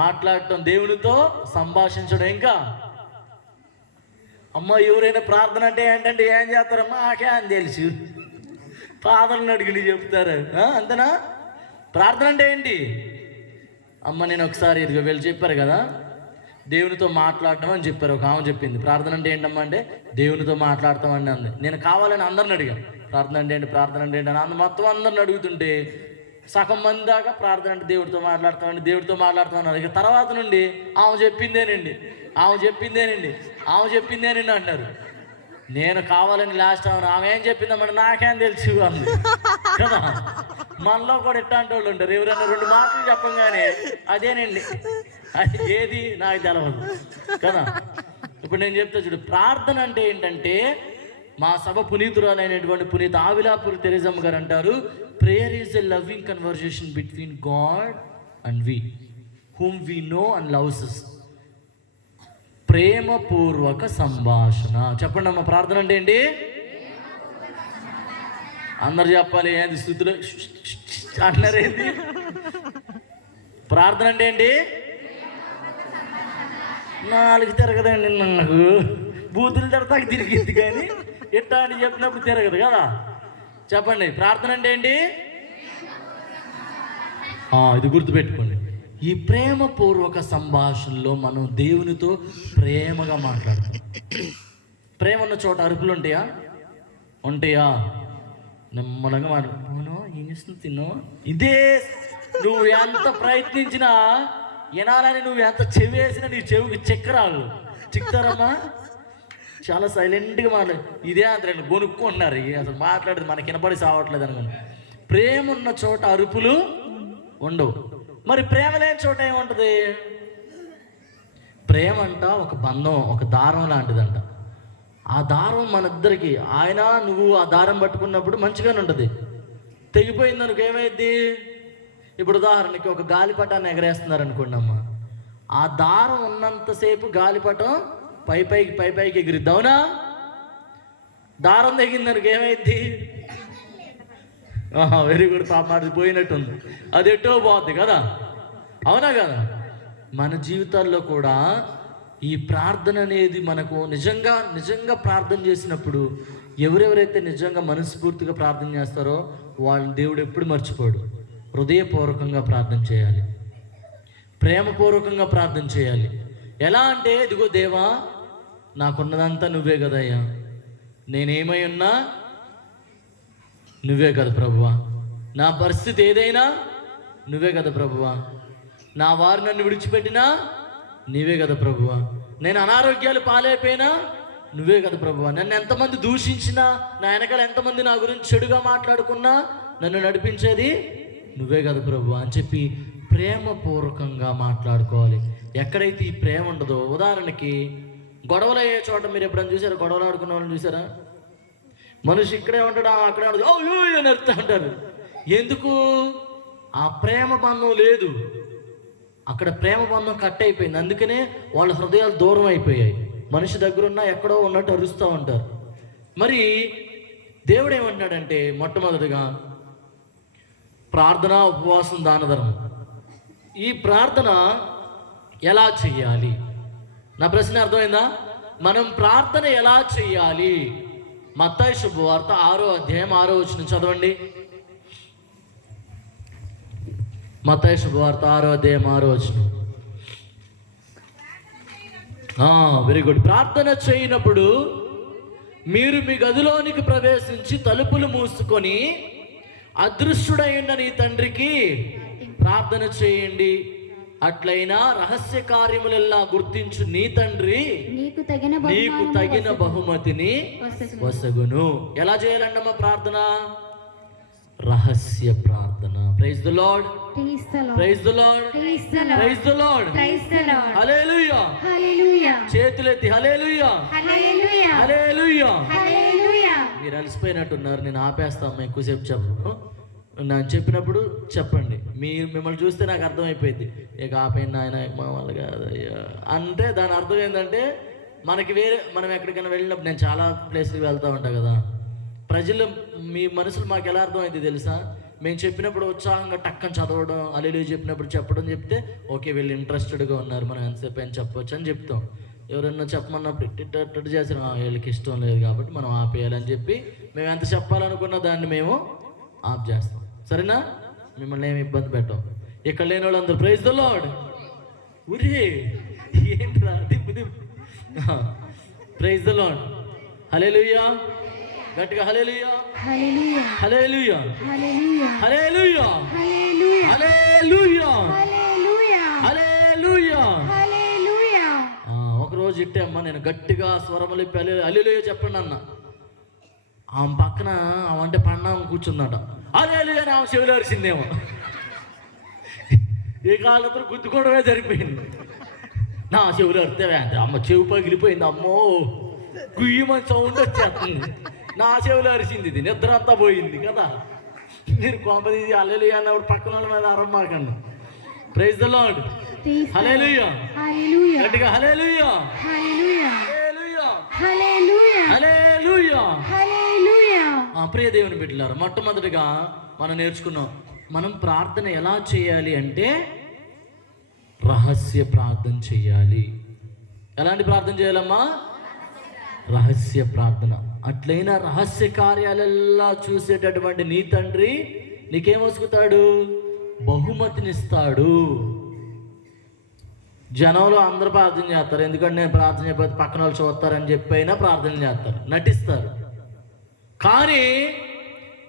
మాట్లాడటం, దేవునితో సంభాషించడం. ఇంకా అమ్మ ఎవరైనా ప్రార్థన అంటే ఏంటంటే ఏం చేస్తారమ్మా? ఆకే అని తెలుసు, ఫాదర్ని అడిగి చెప్తారు, అంతేనా? ప్రార్థన అంటే ఏంటి? అమ్మ నేను ఒకసారి ఇదిగో వీళ్ళు చెప్పారు కదా, దేవునితో మాట్లాడటం అని చెప్పారు. ఒక ఆమె చెప్పింది ప్రార్థన అంటే ఏంటమ్మా అంటే దేవునితో మాట్లాడతామని అంది. నేను కావాలని అందరిని అడిగాను ప్రార్థన అంటే ఏంటి, ప్రార్థన అంటే ఏంటి అని. మొత్తం అందరిని అడుగుతుంటే సగం మంది దాకా ప్రార్థన అంటే దేవుడితో మాట్లాడతామండి, దేవుడితో మాట్లాడతామన్నారు. ఇక తర్వాత నుండి ఆమె చెప్పిందేనండి అంటారు. నేను కావాలని లాస్ట్ ఆమె ఏం చెప్పిందమ్మంటే నాకేం తెలుసు అంది కదా. మనలో కూడా ఇట్లాంటి వాళ్ళు ఉంటారు. ఎవరైనా 2 మాటలు చెప్పంగానే అదేనండి, అది ఏది నాకు తెలవదు కదా. ఇప్పుడు నేను చెప్తా చూడు, ప్రార్థన అంటే ఏంటంటే మా సభ పునీతురాలైనటువంటి పునీత ఆవిలాపురి తెరేజమ్మ గారు అంటారు, prayer is a loving conversation between God and we whom we know and loves us. ప్రేమపూర్వక సంభాషణ. చెప్పండి అమ్మ, ప్రార్థన అంటే ఏంటి? అందరు చెప్పాలి. ఏంది స్థుతులు అంటున్నారేంటి? ప్రార్థన అంటే ఏంటి? నాలుగు తిరగదండి, నాకు బూతులు తిడతాకి తిరిగింది కానీ ఎట్టా అని చెప్పినప్పుడు తిరగదు కదా. చెప్పండి, ప్రార్థన అంటే ఏంటి? ఇది గుర్తుపెట్టుకోండి. ఈ ప్రేమపూర్వక సంభాషణలో మనం దేవునితో ప్రేమగా మాట్లాడతాం. ప్రేమ ఉన్న చోట అరుపులు ఉంటాయా? నెమ్మడంగా మాట్లాడు. ఏం చేస్తుంది? తిన్నావా? ఇదే నువ్వు ఎంత ప్రయత్నించినా వినాలని, నువ్వు ఎంత చెవి వేసినా నీ చెవికి చక్రాలు చిక్తారమ్మా. చాలా సైలెంట్గా మాట్లాడు. ఇదే అందరూ కొనుక్కుంటున్నారు, అసలు మాట్లాడేది మనకి వినపడి సావట్లేదు అనుకోండి. ప్రేమ ఉన్న చోట అరుపులు ఉండవు. మరి ప్రేమ లేని చోట ఏముంటుంది? ప్రేమ అంట ఒక బంధం, ఒక దారం లాంటిదంట. ఆ దారం మన ఇద్దరికి, ఆయన నువ్వు ఆ దారం పట్టుకున్నప్పుడు మంచిగానే ఉంటుంది. తెగిపోయింది అనుకో ఏమైద్ది? ఇప్పుడు ఉదాహరణకి ఒక గాలిపటాన్ని ఎగరేస్తున్నారు అనుకోండి అమ్మ, ఆ దారం ఉన్నంతసేపు గాలిపటం పైకి ఎగిరిద్ది, అవునా? దారం తెగింది అనుకో ఏమైద్ది? వెరీ గుడ్ పాప, అది పోయినట్టుంది, అది ఎటో పోద్ది కదా, అవునా కదా? మన జీవితాల్లో కూడా ఈ ప్రార్థన అనేది మనకు నిజంగా ప్రార్థన చేసినప్పుడు, ఎవరెవరైతే నిజంగా మనస్ఫూర్తిగా ప్రార్థన చేస్తారో వాళ్ళని దేవుడు ఎప్పుడు మర్చిపోడు. హృదయపూర్వకంగా ప్రార్థన చేయాలి, ప్రేమపూర్వకంగా ప్రార్థన చేయాలి. ఎలా అంటే, ఇదిగో దేవా, నాకున్నదంతా నువ్వే కదయ్యా, నేనేమై ఉన్నా నువ్వే కదా ప్రభువా, నా పరిస్థితి ఏదైనా నువ్వే కదా ప్రభువా, నా వారు నన్ను విడిచిపెట్టినా నీవే కదా ప్రభువా, నేను అనారోగ్యాలు పాలైపోయినా నువ్వే కదా ప్రభువా, నన్ను ఎంతమంది దూషించినా, నా వెనకాల ఎంతమంది నా గురించి చెడుగా మాట్లాడుకున్నా నన్ను నడిపించేది నువ్వే కదా ప్రభువా అని చెప్పి ప్రేమపూర్వకంగా మాట్లాడుకోవాలి. ఎక్కడైతే ఈ ప్రేమ ఉండదో, ఉదాహరణకి గొడవలు అయ్యే చోట మీరు ఎప్పుడైనా చూసారా? గొడవలు ఆడుకున్న వాళ్ళని చూసారా? మనిషి ఇక్కడే ఉంటాడు, అక్కడే ఉంటాడు, అని అర్థం అంటారు. ఎందుకు? ఆ ప్రేమ బంధం లేదు, అక్కడ ప్రేమ బంధం కట్ అయిపోయింది. అందుకనే వాళ్ళ హృదయాలు దూరం అయిపోయాయి. మనిషి దగ్గరున్నా ఎక్కడో ఉన్నట్టు అరుస్తూ ఉంటారు. మరి దేవుడు ఏమంటాడంటే, మొట్టమొదటిగా ప్రార్థన, ఉపవాసం, దాన ధర్మం. ఈ ప్రార్థన ఎలా చెయ్యాలి? నా ప్రశ్న అర్థమైందా? మనం ప్రార్థన ఎలా చెయ్యాలి? మత్తయి శుభవార్త 6వ అధ్యాయం 6వ వచనం చదవండి. మత్తయి శుభవార్త 6వ అధ్యాయం 6వ వచనం. Very good. ప్రార్థన చేయనప్పుడు మీరు మీ గదిలోనికి ప్రవేశించి తలుపులు మూసుకొని అదృశ్యుడై ఉన్న నీ తండ్రికి ప్రార్థన చేయండి. అట్లయినా రహస్య కార్యములెల్లా గుర్తించు నీ తండ్రి నీకు తగిన బహుమతిని వసగును. ఎలా చేయాలంటమ్మా ప్రార్థన? రహస్య ప్రార్థన. Praise the Lord, praise the Lord, praise the Lord, hallelujah, చేతులెత్తి హల్లెలూయా, హల్లెలూయా. మీరు అలసిపోయినట్టున్నారు, నేను ఆపేస్తాను, ఎక్కువసేపు చెప్పను. నేను చెప్పినప్పుడు చెప్పండి. మిమ్మల్ని చూస్తే నాకు అర్థమైపోయింది, ఇక ఆపైన ఆయన మా వాళ్ళు కాదయ్యా అంటే దాని అర్థం ఏంటంటే, మనం ఎక్కడికైనా వెళ్ళినప్పుడు, నేను చాలా ప్లేస్కి వెళ్తూ ఉంటాను కదా, ప్రజలు మీ మనసులు మాకు ఎలా అర్థమైంది తెలుసా? మేము చెప్పినప్పుడు ఉత్సాహంగా టక్కని చదవడం, హల్లెలూయా చెప్పినప్పుడు చెప్పడం చెప్తే ఓకే వీళ్ళు ఇంట్రెస్టెడ్గా ఉన్నారు, మనం ఎంతసేపు అని చెప్పవచ్చు అని చెప్తాం. ఎవరన్నా చెప్పమన్నప్పుడు ఇట్టు చేసిన వీళ్ళకి ఇష్టం లేదు కాబట్టి మనం ఆపేయాలని చెప్పి మేము ఎంత చెప్పాలనుకున్న దాన్ని మేము ఆఫ్ చేస్తాం. సరేనా? మిమ్మల్ని ఏమి ఇబ్బంది పెట్టాం. ఇక్కడ లేని వాళ్ళందరూ ప్రైజ్ ది లార్డ్. ఉరే ఏంట్రా Dippu praise the Lord. Hallelujah, గట్టిగా హల్లెలూయా, హల్లెలూయా, హల్లెలూయా, హల్లెలూయా, హల్లెలూయా. ఒకరోజు ఇట్టే అమ్మ, నేను గట్టిగా స్వరములు హల్లెలూయా చెప్పండి అన్న. ఆమె పక్కన అంటే పన్నామ కూర్చుందట, హల్లెలూయా అని ఆమె చెవిలో అరిసిందేమో. ఈ కాళ్ళతో గుద్దుకోవడమే సరిపోయింది. నా చెవులు అరితే అమ్మ చెవి పగిలిపోయింది, అమ్మో గుయ్యమని సౌండ్ వచ్చేస్తుంది. నా చెవులు అరిసింది, ఇది నిద్ర అంతా పోయింది కదా. మీరు కొంపది హల్లెలూయా అన్నప్పుడు పక్కన వాళ్ళ మీద అరవమాకండి. ప్రైజ్ ది లార్డ్, హల్లెలూయా, గట్టిగా హల్లెలూయా, హల్లెలూయా. ప్రియ దేవుని బిడ్డలారా, మొట్టమొదటిగా మనం నేర్చుకున్నాం, మనం ప్రార్థన ఎలా చేయాలి అంటే రహస్య ప్రార్థన చేయాలి. ఎలాంటి ప్రార్థన చేయాలమ్మా? రహస్య ప్రార్థన. అట్లయినా రహస్య కార్యాలెల్లా చూసేటటువంటి నీ తండ్రి నీకేం వసుకుతాడు? బహుమతినిస్తాడు. జనంలో అందరూ ప్రార్థన చేస్తారు, ఎందుకంటే నేను ప్రార్థన చేయకపోతే పక్కన వాళ్ళు చూస్తారని చెప్పి అయినా ప్రార్థన చేస్తారు, నటిస్తారు. కానీ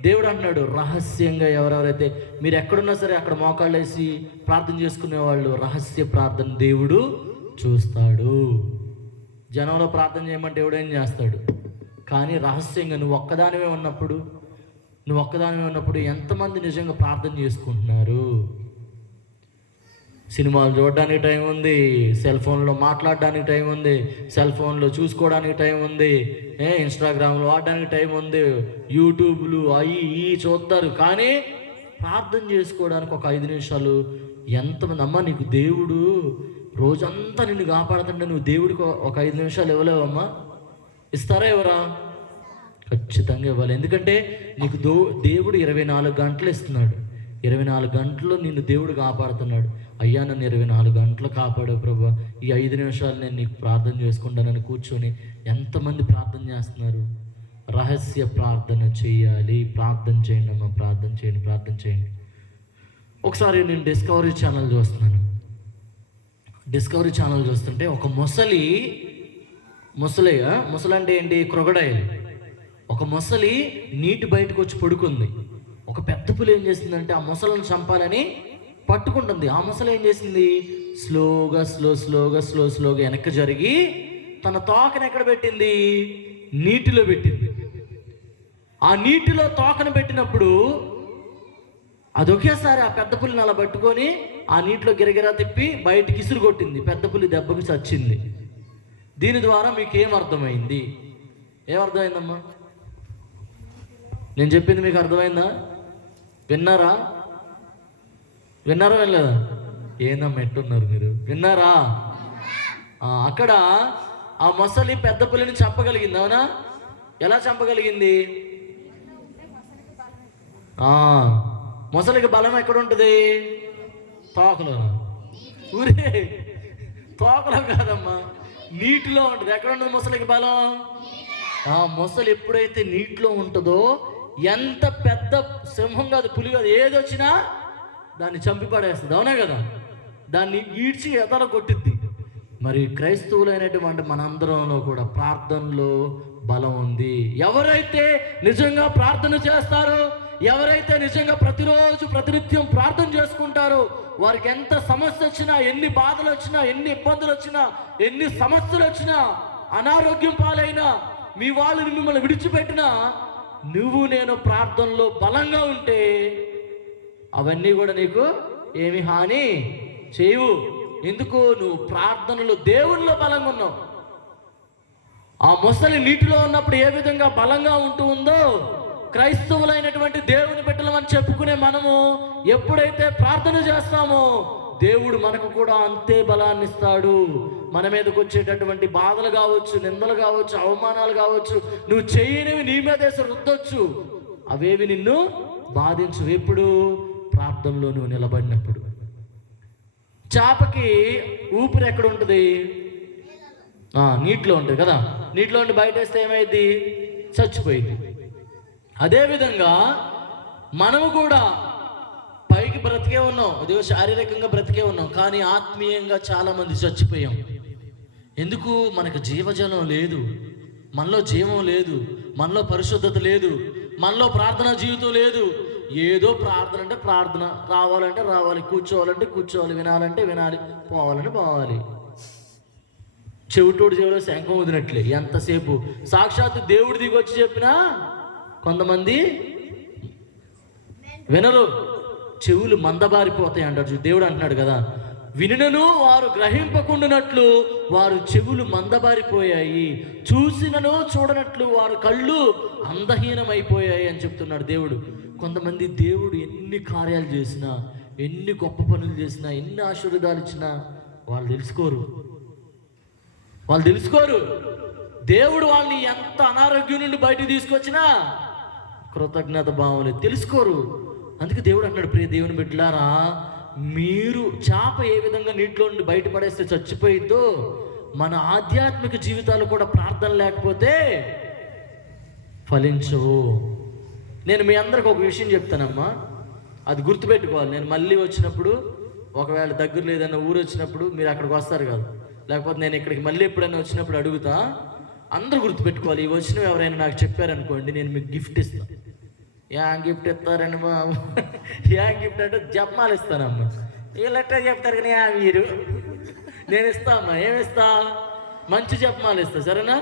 దేవుడు అంటున్నాడు, రహస్యంగా ఎవరెవరైతే మీరు ఎక్కడున్నా సరే అక్కడ మోకాళ్ళు వేసి ప్రార్థన చేసుకునే వాళ్ళు రహస్య ప్రార్థన దేవుడు చూస్తాడు. జనంలో ప్రార్థన చేయమంటే దేవుడు ఏం చేస్తాడు? కానీ రహస్యంగా నువ్వు ఒక్కదానివే ఉన్నప్పుడు ఎంతమంది నిజంగా ప్రార్థన చేసుకుంటున్నారు? సినిమాలు చూడడానికి టైం ఉంది, సెల్ ఫోన్లో మాట్లాడడానికి టైం ఉంది, సెల్ ఫోన్లో చూసుకోవడానికి టైం ఉంది, ఇన్స్టాగ్రామ్లో వాడడానికి టైం ఉంది, యూట్యూబ్లు అవి చూస్తారు. కానీ ప్రార్థన చేసుకోవడానికి ఒక 5 నిమిషాలు ఎంతమంది? అమ్మ నీకు దేవుడు రోజంతా నిన్ను కాపాడుతుంటే నువ్వు దేవుడికి ఒక 5 నిమిషాలు ఇవ్వలేవమ్మా? ఇస్తారా ఎవరా? ఖచ్చితంగా ఇవ్వాలి. ఎందుకంటే నీకు దేవుడు 24 గంటలు ఇస్తున్నాడు. 24 గంటలు నిన్ను దేవుడు కాపాడుతున్నాడు. అయ్యా నన్ను 24 గంటలు కాపాడు ప్రభా, ఈ 5 నిమిషాలు నేను నీకు ప్రార్థన చేసుకుంటానని కూర్చొని ఎంతమంది ప్రార్థన చేస్తున్నారు? రహస్య ప్రార్థన చేయాలి. ప్రార్థన చేయండి అమ్మా, ప్రార్థన చేయండి. ఒకసారి నేను డిస్కవరీ ఛానల్ చూస్తుంటే ఒక ముసలి అంటే ఏంటి? క్రొకడైల్. ఒక ముసలి నీటి బయటకు వచ్చి పడుకుంది. ఒక పెద్ద పులి ఏం చేసిందంటే ఆ ముసలను చంపాలని పట్టుకుంటుంది. ఆ ముసలి ఏం చేసింది? స్లోగా వెనక్కి జరిగి తన తోకను ఎక్కడ పెట్టింది? నీటిలో పెట్టింది. ఆ నీటిలో తోకను పెట్టినప్పుడు అది ఒకేసారి ఆ పెద్ద పులిని అలా పట్టుకొని ఆ నీటిలో గిరగిరా తిప్పి బయటికి ఇసురు కొట్టింది. పెద్ద పులి దెబ్బకి చచ్చింది. దీని ద్వారా మీకు ఏమర్థమైంది? ఏమర్థమైందమ్మా? నేను చెప్పింది మీకు అర్థమైందా? విన్నారా వెళ్ళదా? ఏందమ్మా ఎట్టున్నారు మీరు? విన్నారా? అక్కడ ఆ మొసలి పెద్ద పులిని చంపగలిగింది, అవునా? ఎలా చంపగలిగింది? మొసలికి బలం ఎక్కడ ఉంటుంది? తోకలో. ఊరే, తోకలో కాదమ్మా, నీటిలో ఉంటుంది. ఎక్కడ ఉంటుంది మొసలికి బలం? మొసలి ఎప్పుడైతే నీటిలో ఉంటుందో, ఎంత పెద్ద సింహం కాదు, పులి కాదు, ఏదొచ్చినా దాన్ని చంపి పడేస్తుంది, అవునా కదా? దాన్ని ఈడ్చి ఎదల కొట్టిద్ది. మరి క్రైస్తవులైనటువంటి మనందరంలో కూడా ప్రార్థనలో బలం ఉంది. ఎవరైతే నిజంగా ప్రార్థన చేస్తారో, ఎవరైతే నిజంగా ప్రతిరోజు ప్రతినిత్యం ప్రార్థన చేసుకుంటారో, వారికి ఎంత సమస్య వచ్చినా, ఎన్ని బాధలు వచ్చినా, ఎన్ని ఇబ్బందులు వచ్చినా, ఎన్ని సమస్యలు వచ్చినా, అనారోగ్యం పాలైనా, మీ వాళ్ళు మిమ్మల్ని విడిచిపెట్టినా, నువ్వు నేను ప్రార్థనలో బలంగా ఉంటే అవన్నీ కూడా నీకు ఏమి హాని చేయవు. ఎందుకు? నువ్వు ప్రార్థనలో దేవునిలో బలంగా ఉన్నావు. ఆ ముసలి నీటిలో ఉన్నప్పుడు ఏ విధంగా బలంగా ఉంటూ ఉందో, క్రైస్తవులైనటువంటి దేవుని బిడ్డలమని చెప్పుకునే మనము ఎప్పుడైతే ప్రార్థన చేస్తామో దేవుడు మనకు కూడా అంతే బలాన్ని ఇస్తాడు. మన మీదకి వచ్చేటటువంటి బాధలు కావచ్చు, నిందలు కావచ్చు, అవమానాలు కావచ్చు, నువ్వు చేయనివి నీ మీదేసి రుద్దొచ్చు, అవేవి నిన్ను బాధించు. ఎప్పుడు? ప్రార్థనలో నువ్వు నిలబడినప్పుడు. చేపకి ఊపిరి ఎక్కడ ఉంటుంది? నీటిలో ఉంటుంది కదా. నీటిలో ఉండి బయట వేస్తే ఏమైంది? చచ్చిపోయింది. అదేవిధంగా మనము కూడా పైకి బ్రతికే ఉన్నాం, అదే శారీరకంగా బ్రతికే ఉన్నాం, కానీ ఆత్మీయంగా చాలామంది చచ్చిపోయాం. ఎందుకు? మనకు జీవజలం లేదు, మనలో జీవం లేదు, మనలో పరిశుద్ధత లేదు, మనలో ప్రార్థనా జీవితం లేదు. ఏదో ప్రార్థన అంటే ప్రార్థన, రావాలంటే రావాలి, కూర్చోవాలంటే కూర్చోవాలి, వినాలంటే వినాలి, పోవాలంటే పోవాలి. చెవిటోడు చెవిలో శంఖం వదినట్లే ఎంతసేపు. సాక్షాత్తు దేవుడి దిగి వచ్చి చెప్పినా కొంతమంది వినరు, చెవులు మందబారిపోతాయి అంటాడు. దేవుడు అంటున్నాడు కదా, వినినను వారు గ్రహింపకుండానట్లు వారు చెవులు మందబారిపోయాయి, చూసినను చూడనట్లు వారు కళ్ళు అందహీనమైపోయాయి అని చెప్తున్నాడు దేవుడు. కొంతమంది దేవుడు ఎన్ని కార్యాలు చేసినా, ఎన్ని గొప్ప పనులు చేసినా, ఎన్ని ఆశీర్వాదాలు ఇచ్చినా వాళ్ళు తెలుసుకోరు. దేవుడు వాళ్ళని ఎంత అనారోగ్యం నుండి బయటికి తీసుకొచ్చినా కృతజ్ఞత భావం తెలుసుకోరు. అందుకే దేవుడు అంటున్నాడు, ప్రియ దేవుని బిడ్డలారా, మీరు చేప ఏ విధంగా నీటిలో నుండి బయటపడేస్తే చచ్చిపోయిద్దో మన ఆధ్యాత్మిక జీవితాలు కూడా ప్రార్థన లేకపోతే ఫలించవు. నేను మీ అందరికి ఒక విషయం చెప్తానమ్మా, అది గుర్తుపెట్టుకోవాలి. నేను మళ్ళీ వచ్చినప్పుడు, ఒకవేళ దగ్గరలో ఏదైనా ఊరు వచ్చినప్పుడు మీరు అక్కడికి వస్తారు కదా, లేకపోతే నేను ఇక్కడికి మళ్ళీ ఎప్పుడైనా వచ్చినప్పుడు అడుగుతా. అందరూ గుర్తుపెట్టుకోవాలి. ఈ వచ్చిన ఎవరైనా నాకు చెప్పారనుకోండి, నేను మీకు గిఫ్ట్ ఇస్తాను. గిఫ్ట్ ఇస్తారండి బాబు, గిఫ్ట్ అంటే జపమాలు ఇస్తానమ్మా. వీళ్ళట్టే చెప్తారు కానీ మీరు, నేను ఇస్తా అమ్మా. ఏమిస్తా? మంచి జపమాలు ఇస్తా, సరేనా?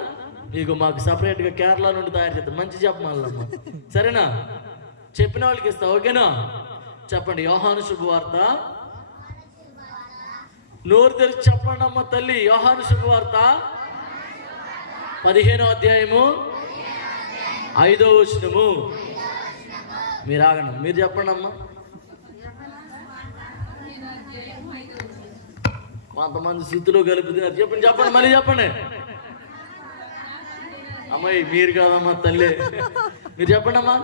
ఇక మాకు సపరేట్గా కేరళ నుండి తయారు చేస్తాను మంచి జపమాలు అమ్మా, సరేనా? చెప్పిన వాళ్ళకి ఇస్తా, ఓకేనా? చెప్పండి. యోహాను శుభవార్త, నోరు తెరిచి చెప్పండి అమ్మ తల్లి. యోహాను శుభవార్త 15వ అధ్యాయము 5వ వచనము. మీరు ఆగండి, మీరు చెప్పండి అమ్మా. కొంతమంది స్థితిలో కలుపుతున్నారు. చెప్పండి చెప్పండి, మళ్ళీ చెప్పండి. అమ్మాయి మీరు కాదమ్మా తల్లి, మీరు చెప్పండి అమ్మా.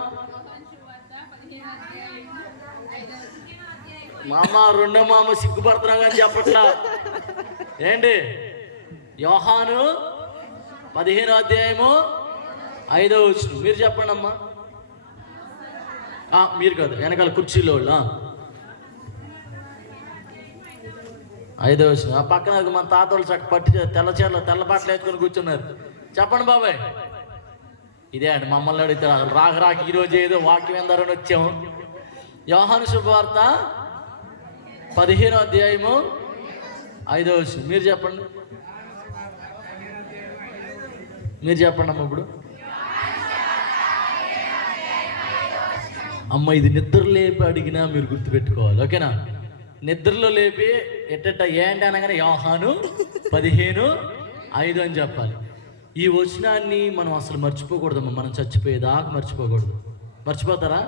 మా అమ్మ రెండో మా అమ్మ సిగ్గుపడుతున్నా కానీ చెప్పట్లా ఏంటి? యోహాను 15వ అధ్యాయము 5వ వచనం. మీరు చెప్పండి అమ్మా. మీరు కాదు, వెనకాల కుర్చీలో వాళ్ళు. 5వ వచనం. ఆ పక్కన మన తాత వాళ్ళు చక్క పట్టి తెల్ల చీరలు తెల్ల బట్టలు వేసుకొని కూర్చున్నారు. చెప్పండి బాబాయ్. ఇదే అండి, మమ్మల్ని అడుగుతారు. రాక ఈరోజు ఏదో వాక్యం ఎందరని వచ్చాము. యోహాను శుభవార్త 15వ అధ్యాయము 5వ వచనం. మీరు చెప్పండి, మీరు చెప్పండి అమ్మ. ఇప్పుడు అమ్మ ఇది నిద్ర లేపి అడిగినా మీరు గుర్తుపెట్టుకోవాలి, ఓకేనా? నిద్రలో లేపి ఎట్ట ఏంటి అనగానే యోహాను 15:5 అని చెప్పాలి. ఈ వచనాన్ని మనం అసలు మర్చిపోకూడదమ్మా. మనం చచ్చిపోయేదాకా మర్చిపోకూడదు. మర్చిపోతారా?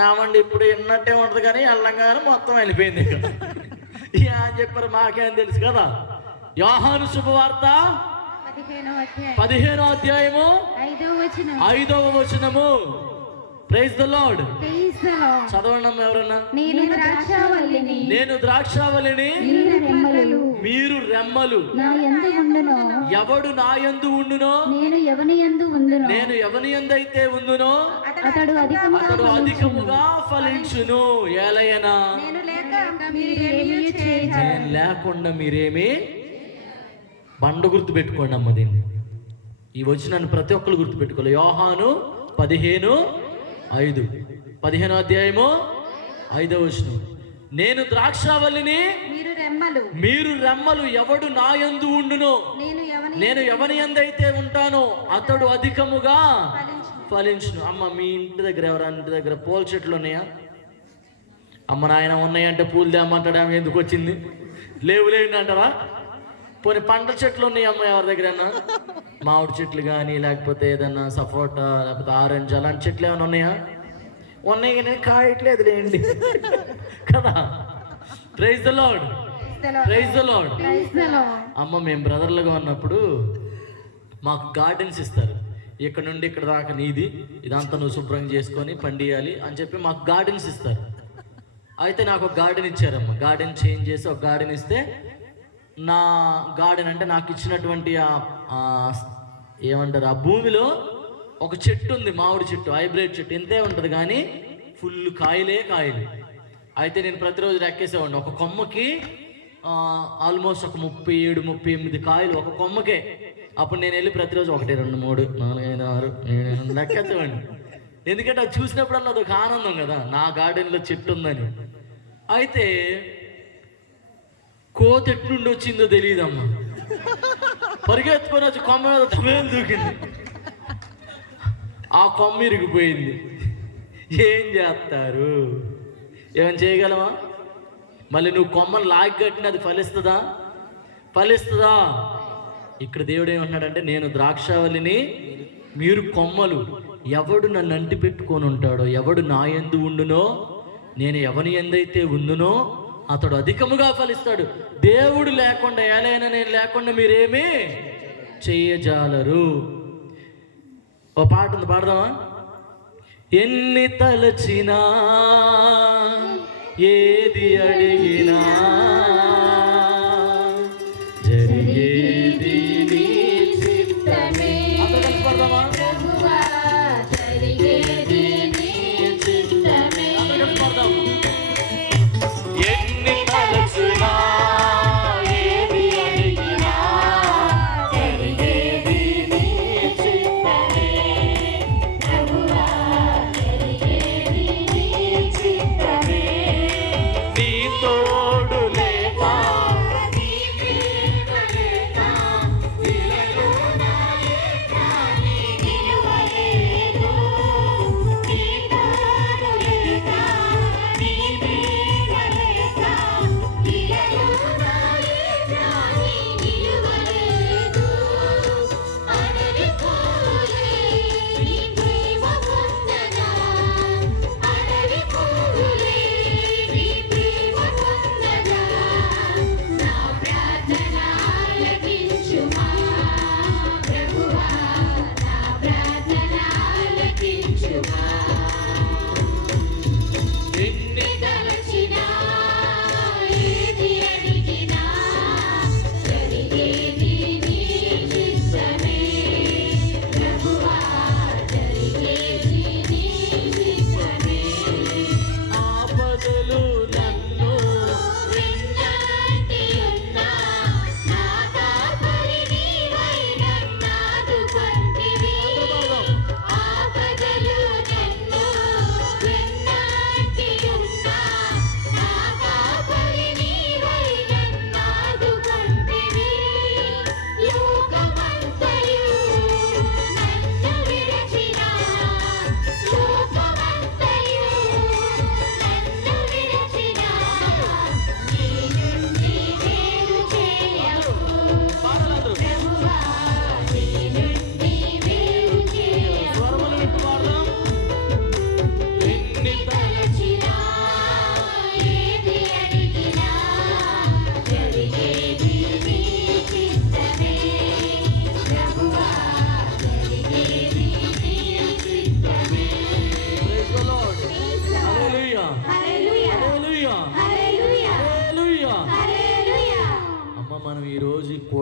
ఏమండి ఇప్పుడు విన్నట్టే ఉంటుంది కానీ అల్లంగానే మొత్తం వెళ్ళిపోయింది. అని చెప్పారు, మాకేం తెలుసు కదా. యోహాను శుభవార్త 15వ అధ్యాయము 5వ వచనము. Praise the Lord. చదవండి అమ్మ ఎవరన్నా. నేను ద్రాక్షావళిని, మీరు రెమ్మలు. ఎవడు నా యందు ఉండునో, నేను ఎవని యందైతే ఉండునో అతడు అధికముగా ఫలించును. ఏలయనా నేను లేకుండా మీరేమి. బండ గుర్తు పెట్టుకోండి అమ్మ దీన్ని. ఈ వచనాన్ని ప్రతి ఒక్కరు గుర్తు పెట్టుకోవాలి. యోహాను 15:5, 15వ అధ్యాయము 5వ వచనం. నేను ద్రాక్షావళిని, మీరు రెమ్మలు. ఎవడు నా యందు ఉండునో, నేను ఎవని యందైతే ఉంటానో అతడు అధికముగా ఫలించును. అమ్మ మీ ఇంటి దగ్గర ఎవరైనా ఇంటి దగ్గర పూల చెట్లు ఉన్నాయా? అమ్మ నాయన ఉన్నాయంటే పూలు తేమంటాడు. ఆమె ఎందుకు వచ్చింది? లేవులేండి అంటారా? పోనీ పండ్ల చెట్లు ఉన్నాయి అమ్మ ఎవరి దగ్గరైనా? మామిడి చెట్లు కానీ లేకపోతే ఏదన్నా సపోటా లేకపోతే ఆరెంజ్ అలాంటి చెట్లు ఏమైనా ఉన్నాయా? ఉన్నాయి కానీ కాయట్లేదు లేండి కదా. Praise the Lord, praise the Lord. అమ్మ మేము బ్రదర్లుగా ఉన్నప్పుడు మాకు గార్డెన్స్ ఇస్తారు. ఇక్కడ నుండి ఇక్కడ దాకా నీది, ఇదంతా నువ్వు శుభ్రం చేసుకొని పండియాలి అని చెప్పి మాకు గార్డెన్స్ ఇస్తారు. అయితే నాకు ఒక గార్డెన్ ఇచ్చారమ్మ. గార్డెన్ చేంజ్ చేసి ఒక గార్డెన్ ఇస్తే, నా గార్డెన్ అంటే నాకు ఇచ్చినటువంటి ఏమంటారు, ఆ భూమిలో ఒక చెట్టు ఉంది, మామిడి చెట్టు, హైబ్రిడ్ చెట్టు. ఇంతే ఉంటుంది కానీ ఫుల్ కాయలే కాయలు. అయితే నేను ప్రతిరోజు లెక్కేసేవాడిని. ఒక కొమ్మకి ఆల్మోస్ట్ ఒక 37-38 కాయలు ఒక కొమ్మకే. అప్పుడు నేను వెళ్ళి ప్రతిరోజు 1, 2, 3, 4, 5, 6, 7 లెక్కేసేవాడిని. ఎందుకంటే అది చూసినప్పుడల్లా అదొక ఆనందం కదా, నా గార్డెన్లో చెట్టు ఉందని. అయితే కోత ఎట్నుండి వచ్చిందో తెలియదమ్మా. పరిగెత్తుకొని వచ్చి కొమ్మ మీద తమేలు దూకింది. ఆ కొమ్మ ఇరిగిపోయింది. ఏం చేస్తారు? ఏమైనా చేయగలమా? మళ్ళీ నువ్వు కొమ్మను లాగి కట్టిన అది ఫలిస్తుందా? ఫలిస్తుందా? ఇక్కడ దేవుడు ఏమన్నాడంటే, నేను ద్రాక్షావళిని, మీరు కొమ్మలు. ఎవడు నన్ను అంటి పెట్టుకొని ఉంటాడో, ఎవడు నా యందు ఉండునో, నేను ఎవని యందైతే ఉండునో అతడు అధికముగా ఫలిస్తాడు. దేవుడు లేకుండా, ఏలైనా నేను లేకుండా మీరేమీ చెయ్యజాలరు. ఓ పాట ఉంది, పాడదామా? ఎన్ని తలచినా ఏ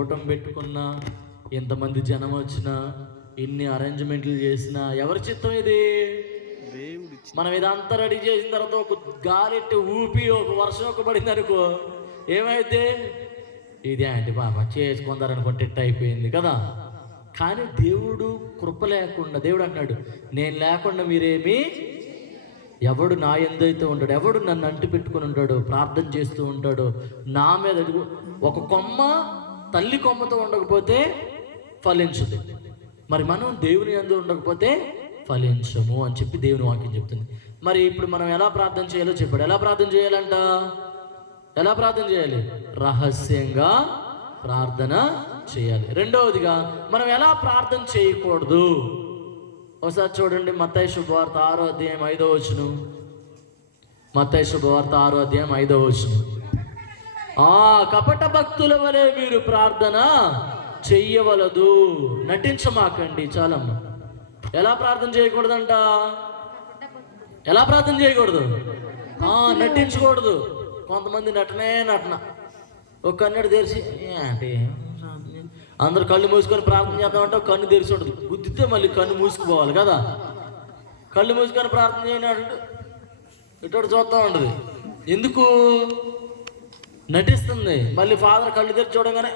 కూటమి పెట్టుకున్నా, ఎంతమంది జనం వచ్చినా, ఇన్ని అరేంజ్మెంట్లు చేసినా ఎవరి చిత్తం ఇది? మనం ఇదంతా రెడీ చేసిన తర్వాత ఒక గాలిట్టి ఊపి ఒక వర్షం ఒక పడింది అనుకో, ఏమైతే ఇది ఏంటి బాబా చేసుకుందారనుకుంటే ఇట్ట అయిపోయింది కదా. కానీ దేవుడు కృప లేకుండా, దేవుడు అంటున్నాడు, నేను లేకుండా మీరేమి, ఎవడు నా ఎందైతే ఉంటాడు, ఎవడు నన్ను అంటి పెట్టుకుని ఉంటాడు, ప్రార్థన చేస్తూ ఉంటాడు నా మీద. ఒక కొమ్మ తల్లి కొమ్మతో ఉండకపోతే ఫలించదు, మరి మనం దేవుని యందు ఉండకపోతే ఫలించము అని చెప్పి దేవుని వాక్యం చెప్తుంది. మరి ఇప్పుడు మనం ఎలా ప్రార్థన చేయాలో చెప్పాడు. ఎలా ప్రార్థన చేయాలంట? ఎలా ప్రార్థన చేయాలి? రహస్యంగా ప్రార్థన చేయాలి. రెండవదిగా మనం ఎలా ప్రార్థన చేయకూడదు ఒకసారి చూడండి. మత్తయి శుభవార్త 6వ అధ్యాయం 5వ వచనం. మత్తయి శుభవార్త 6వ అధ్యాయం 5వ వచనం. కపట భక్తుల వలె మీరు ప్రార్థన చెయ్యవలదు, నటించమాకండి. చాలమ్మా. ఎలా ప్రార్థన చేయకూడదంట? ఎలా ప్రార్థన చేయకూడదు? నటించకూడదు. కొంతమంది నటన ఒక కన్నుడు తెరిచి ఏంటి అందరు కళ్ళు మూసుకొని ప్రార్థన చేద్దామంటే ఒక కన్ను తెరిచి ఉండదు, గుద్దితే మళ్ళీ కన్ను మూసుకుపోవాలి కదా. కళ్ళు మూసుకొని ప్రార్థన చేయనట్టు ఇటు చూస్తూ ఉంటుంది. ఎందుకు? నటిస్తుంది. మళ్ళీ ఫాదర్ కళ్ళు తెరిచి చూడగానే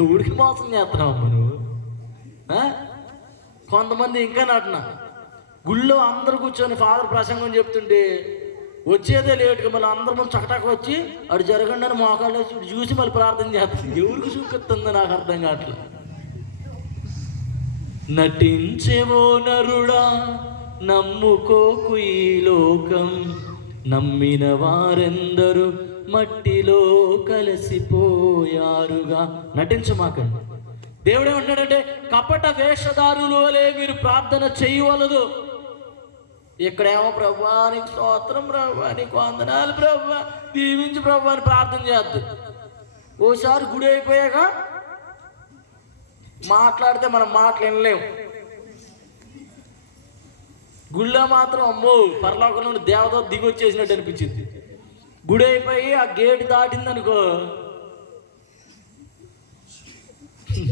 ఎవడికి మోసం చేస్తున్నావమ్మా నువ్వు? కొంతమంది ఇంకా నటన. గుళ్ళో అందరు కూర్చొని ఫాదర్ ప్రసంగం చెప్తుంటే వచ్చేదే లేటుగా మళ్ళీ అందరు ముందు చకటాక వచ్చి అటు జరగండి అని మోకాళ్ళు వేసి చూసి మళ్ళీ ప్రార్థన చేస్తుంది. ఎవరికి చూపిస్తుందో నాకు అర్థం కావట్లేదు. నటించేవో నరుడా నమ్ముకోకు ఈ లోకం, నమ్మిన వారెందరూ మట్టిలో కలిసిపోయారుగా. నటించమాకండి. దేవుడు ఏమంటాడంటే కపట వేషధారులు వలె మీరు ప్రార్థన చేయవలదు. ఇక్కడేమో ప్రభువా నీకు స్తోత్రం, ప్రభువా నీకు వందనాలు, ప్రభువా దీవించి ప్రభువా అని ప్రార్థన చేద్దు. ఓసారి గుడి అయిపోయాక మాట్లాడితే మనం మాటలు వినలేము. గుళ్ళో మాత్రం అమ్మో పరలోకం నుండి దేవత దిగి వచ్చేసినట్టు అనిపించింది. గుడి అయిపోయి ఆ గేటు దాటిందనుకో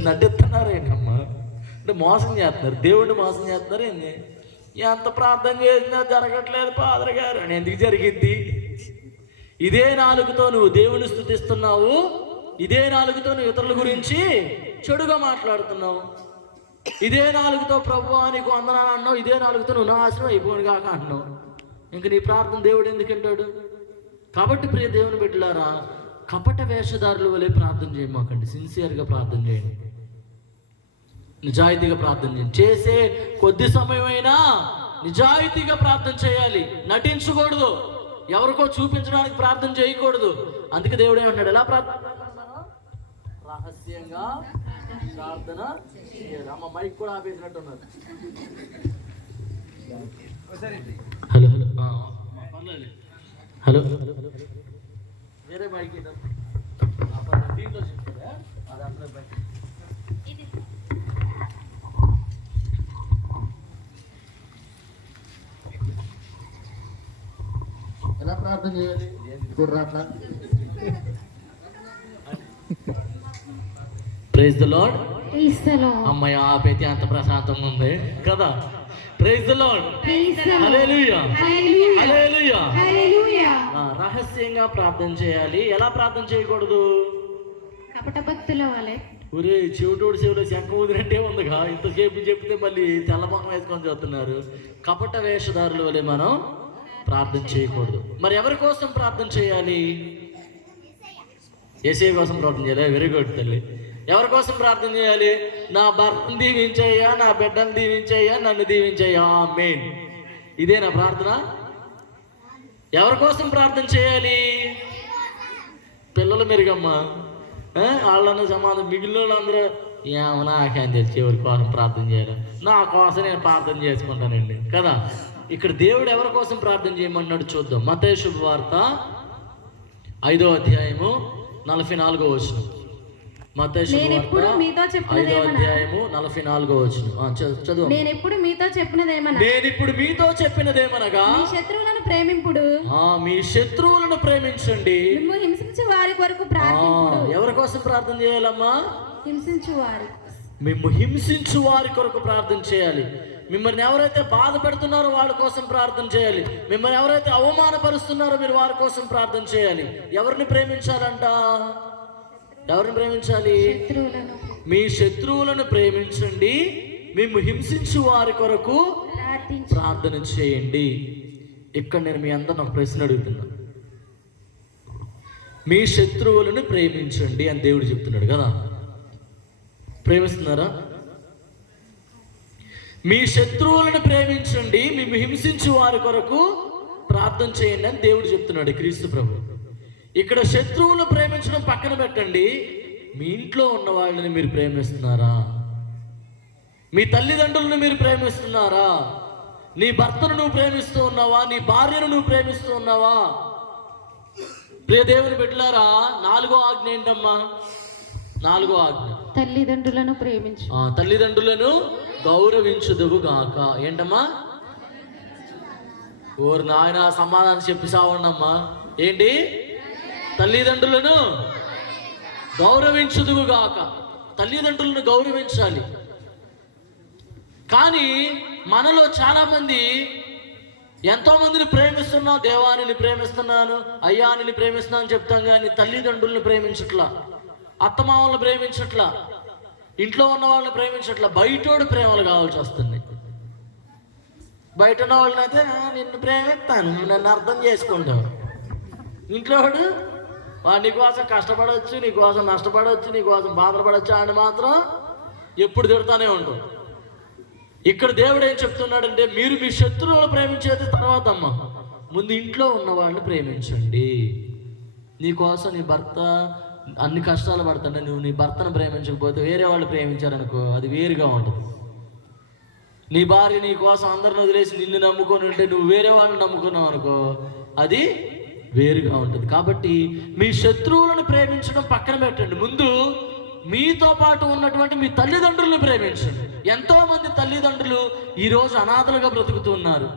నటిస్తున్నారేంటమ్మా, అంటే మోసం చేస్తున్నారు, దేవుడిని మోసం చేస్తున్నారు. ఏంది ఎంత ప్రార్థన చేసినా జరగట్లేదు ఫాదర్ గారు అని. ఎందుకు జరిగింది? ఇదే నాలుగుతో నువ్వు దేవుని స్తుతిస్తున్నావు, ఇదే నాలుగుతో నువ్వు ఇతరుల గురించి చెడుగా మాట్లాడుతున్నావు, ఇదే నాలుగుతో ప్రభువా నీకు వందనాలు అన్నావు, ఇదే నాలుగుతో నువ్వు నాశనం అయిపోను కాక అంటున్నావు. ఇంక నీ ప్రార్థన దేవుడు ఎందుకు అంటాడు? కాబట్టి ప్రియ దేవుని బిడ్డలారా, కపట వేషధారుల వలె ప్రార్థన చేయమాకండి. సిన్సియర్గా ప్రార్థన చేయండి, నిజాయితీగా ప్రార్థన చేయండి. చేసే కొద్ది సమయమైనా నిజాయితీగా ప్రార్థన చేయాలి, నటించకూడదు, ఎవరికో చూపించడానికి ప్రార్థన చేయకూడదు. అందుకే దేవుడు ఏమంటాడు? ఎలా ప్రార్థన? రహస్యంగా ప్రార్థన చేయాలి. అమ్మ మైక్ కూడా ఆపేసినట్టున్నారు. హలో హలో హలో వేరే మైక్ దీంట్లో చెప్తారా? అది అందరూ బయట. ఎలా ప్రార్థన చేయాలి? గుర్రాట్లా. Praise the Lord. అమ్మాయి ఆపైతే అంత ప్రశాంతంగా ఉంది కదా. Praise the Lord. Hallelujah hallelujah hallelujah. రహస్యంగా ప్రార్థన చేయాలి. ఎలా ప్రార్థన చేయకూడదు? కపట భక్తుల వలె. ఒరే చెవిటోడు చెవిలో శంఖ ఊదినట్టే ఉందిగా, ఇంతసేపు చెప్తే మళ్ళీ తెల్లమొఖం వేసుకొని చూస్తున్నారు. కపట వేషధారుల వలె మనం ప్రార్థన చేయకూడదు. మరి ఎవరి కోసం ప్రార్థన చేయాలి? యేసయ్య కోసం ప్రార్థన చేయాలి. వెరీ గుడ్ తల్లి. ఎవరి కోసం ప్రార్థన చేయాలి? నా భర్తను దీవించయ్యా, నా బిడ్డను దీవించయ్యా, నన్ను దీవించయ్యా, ఆమేన్. ఇదే నా ప్రార్థన. ఎవరి కోసం ప్రార్థన చేయాలి? పిల్లలు మెరుగమ్మా, వాళ్ళన్న సమాధానం. మిగిలిన వాళ్ళందరూ ఏమో నాకేం తెలిసి ఎవరి కోసం ప్రార్థన చేయాలి, నా కోసం నేను ప్రార్థన చేసుకుంటానండి కదా. ఇక్కడ దేవుడు ఎవరి కోసం ప్రార్థన చేయమన్నాడు చూద్దాం. మత్తయి శుభవార్త 5వ అధ్యాయము 44వ వచనం. మత్తయి నేనెప్పుడు శుభవార్త మీతో 5వ చెప్పినదేమన్నా అధ్యాయము 44వ చదువు. నేనెప్పుడు మీతో చెప్పినదేమన్నా నేనిప్పుడు మీతో చెప్పినదేమనగా మీ శత్రువులను ప్రేమింపుడు, మీ శత్రువులను ప్రేమించండి. మిమ్ము హింసించు వారి కొరకు ప్రార్థింపుడు. ఎవరి కోసం ప్రార్థన చేయాలమ్మా? హింసించు వారి మిమ్ము హింసించు వారి కొరకు ప్రార్థన చేయాలి. మిమ్మల్ని ఎవరైతే బాధ పెడుతున్నారో వాళ్ళ కోసం ప్రార్థన చేయాలి. మిమ్మల్ని ఎవరైతే అవమానపరుస్తున్నారో మీరు వారి కోసం ప్రార్థన చేయాలి. ఎవరిని ప్రేమించాలంట? ఎవరిని ప్రేమించాలి? శత్రువులను మీ శత్రువులను ప్రేమించండి, మేము హింసించు వారి కొరకు ప్రార్థించు. ప్రార్థన చేయండి. ఇక్కడ నేను మీ అందరిని ఒక ప్రశ్న అడుగుతున్నా. మీ శత్రువులను ప్రేమించండి అని దేవుడు చెప్తున్నాడు కదా, ప్రేమిస్తున్నారా? మీ శత్రువులను ప్రేమించండి, మేము హింసించు వారి కొరకు ప్రార్థన చేయండి అని దేవుడు చెప్తున్నాడు, క్రీస్తు ప్రభు. ఇక్కడ శత్రువులను ప్రేమించడం పక్కన పెట్టండి, మీ ఇంట్లో ఉన్న వాళ్ళని మీరు ప్రేమిస్తున్నారా? మీ తల్లిదండ్రులను మీరు ప్రేమిస్తున్నారా? నీ భర్తను నువ్వు ప్రేమిస్తూ ఉన్నావా? నీ భార్యను నువ్వు ప్రేమిస్తూ ఉన్నావా? ప్రియ దేవుని బిడ్డలారా, 4వ ఆజ్ఞ ఏంటమ్మా? 4వ ఆజ్ఞ తల్లిదండ్రులను ప్రేమించు. తల్లిదండ్రులను గౌరవించుదువు గాక. ఏంటమ్మా? ఓరు నాయన, సమాధానం చెప్పి సావండమ్మా. ఏంటి? తల్లిదండ్రులను గౌరవించుదువు గాక. తల్లిదండ్రులను గౌరవించాలి. కానీ మనలో చాలా మంది ఎంతో మందిని ప్రేమిస్తున్నాం. దేవానిని ప్రేమిస్తున్నాను, అయ్యానిని ప్రేమిస్తున్నాను అని చెప్తాం, కానీ తల్లిదండ్రులను ప్రేమించట్లా, అత్తమామలను ప్రేమించట్లా, ఇంట్లో ఉన్న వాళ్ళని ప్రేమించట్లా. బయటోడు ప్రేమలు కావాల్సి వస్తుంది. బయట ఉన్న వాళ్ళని అయితే నిన్ను ప్రేమిస్తాను, నన్ను అర్థం చేసుకుంటావు. ఇంట్లో వాడు నీకోసం కష్టపడవచ్చు, నీకోసం నష్టపడవచ్చు, నీకోసం బాధపడవచ్చు అని మాత్రం ఎప్పుడు తిడతానే ఉంటాం. ఇక్కడ దేవుడు ఏం చెప్తున్నాడంటే, మీరు మీ శత్రువులు ప్రేమించేది తర్వాత అమ్మ, ముందు ఇంట్లో ఉన్న వాళ్ళని ప్రేమించండి. నీకోసం నీ భర్త అన్ని కష్టాలు పడుతుంటే నువ్వు నీ భర్తను ప్రేమించకపోతే వేరే వాళ్ళు ప్రేమించారనుకో, అది వేరుగా ఉంటుంది. నీ భార్య నీ కోసం అందరిని వదిలేసి నిన్ను నమ్ముకొని ఉంటే నువ్వు వేరే వాళ్ళని నమ్ముకున్నావు అనుకో, అది వేరుగా ఉంటుంది. కాబట్టి మీ శత్రువులను ప్రేమించడం పక్కన పెట్టండి, ముందు మీతో పాటు ఉన్నటువంటి మీ తల్లిదండ్రులను ప్రేమించండి. ఎంతోమంది తల్లిదండ్రులు ఈరోజు అనాథలుగా బ్రతుకుతూ ఉన్నారు.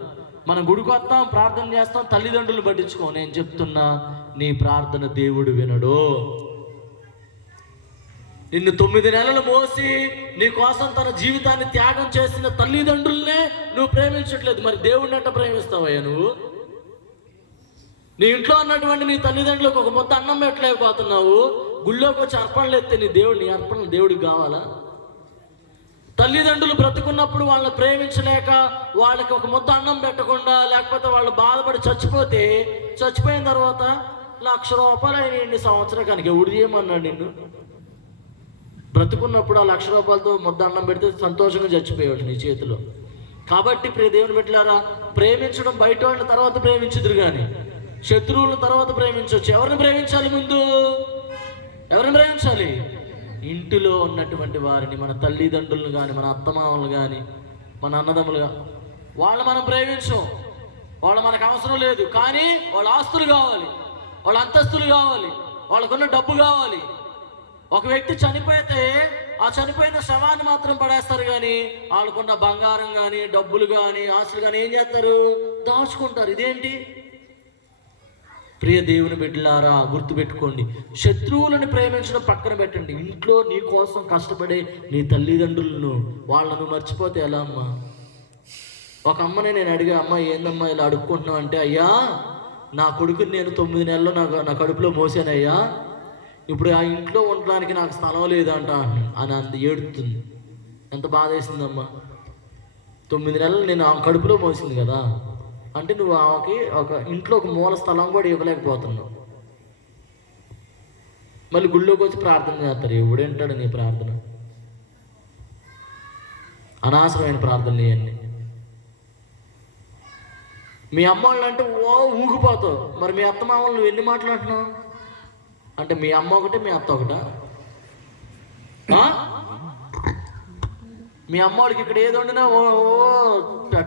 మనం గుడికి వస్తాం, ప్రార్థన చేస్తాం, తల్లిదండ్రులు పట్టించుకో. నేను చెప్తున్నా, నీ ప్రార్థన దేవుడు వినడు. నిన్ను 9 నెలలు మోసి నీ కోసం తన జీవితాన్ని త్యాగం చేసిన తల్లిదండ్రులనే నువ్వు ప్రేమించట్లేదు, మరి దేవుడిని ఎట్ట ప్రేమిస్తావయ్యా నువ్వు? నీ ఇంట్లో ఉన్నటువంటి నీ తల్లిదండ్రులకు ఒక మొత్తం అన్నం పెట్టలేకపోతున్నావు, గుళ్ళోకి వచ్చి అర్పణలు ఎత్తే నీ అర్పణలు దేవుడికి కావాలా? తల్లిదండ్రులు బ్రతుకున్నప్పుడు వాళ్ళని ప్రేమించలేక వాళ్ళకి ఒక మొత్తం అన్నం పెట్టకుండా, లేకపోతే వాళ్ళు బాధపడి చచ్చిపోయిన తర్వాత ₹1,00,000 అయినాయండి సంవత్సరానికి. ఎవడు చేయమన్నాడు నిన్ను? బ్రతుకున్నప్పుడు ఆ ₹1,00,000తో ముద్ద అన్నం పెడితే సంతోషంగా చచ్చిపోయాడు నీ చేతిలో. కాబట్టి ప్రియ దేవుని బిడ్డలారా, ప్రేమించడం బయట వాళ్ళని తర్వాత ప్రేమించుదురు కానీ శత్రువులను తర్వాత ప్రేమించవచ్చు. ఎవరిని ప్రేమించాలి? ముందు ఎవరిని ప్రేమించాలి? ఇంటిలో ఉన్నటువంటి వారిని, మన తల్లిదండ్రులను కానీ, మన అత్తమామలు కానీ, మన అన్నదమ్ములుగా, వాళ్ళు మనం ప్రేమించం. వాళ్ళు మనకు అవసరం లేదు, కానీ వాళ్ళ ఆస్తులు కావాలి, వాళ్ళ అంతస్తులు కావాలి, వాళ్ళకున్న డబ్బు కావాలి. ఒక వ్యక్తి చనిపోతే ఆ చనిపోయిన శవాన్ని మాత్రం పడేస్తారు, కానీ వాళ్ళకున్న బంగారం కానీ, డబ్బులు కానీ, ఆస్తులు కానీ ఏం చేస్తారు? దాచుకుంటారు. ఇదేంటి? ప్రియ దేవుని బిడ్డలారా, గుర్తుపెట్టుకోండి, శత్రువులను ప్రేమించడం పక్కన పెట్టండి. ఇంట్లో నీ కోసం కష్టపడే నీ తల్లిదండ్రులను వాళ్ళను మర్చిపోతే ఎలా అమ్మా? ఒక అమ్మని నేను అడిగా, అమ్మ ఏందమ్మా ఇలా అడుక్కుంటున్నావు అంటే, అయ్యా నా కొడుకుని నేను 9 నెలలు నా కడుపులో మోసానయ్యా, ఇప్పుడు ఆ ఇంట్లో ఉండడానికి నాకు స్థలం లేదంట అని అంత ఏడుతుంది. ఎంత బాధ వేసిందమ్మా. 9 నెలలు నేను ఆ కడుపులో మోసింది కదా, అంటే నువ్వు ఆమెకి ఒక ఇంట్లో ఒక మూల స్థలం కూడా ఇవ్వలేకపోతున్నావు. మళ్ళీ గుళ్ళోకి వచ్చి ప్రార్థన చేస్తారు. ఎవడేంటాడు నీ ప్రార్థన? అనవసరమైన ప్రార్థనలు ఇవన్నీ. మీ అమ్మ వాళ్ళు అంటే ఊగిపోతావు, మరి మీ అత్త మామలు నువ్వు ఎన్ని మాట్లాడుతున్నావు? అంటే మీ అమ్మ ఒకటే, మీ అత్త ఒకటా? మీ అమ్మ వాళ్ళకి ఇక్కడ ఏది వండినా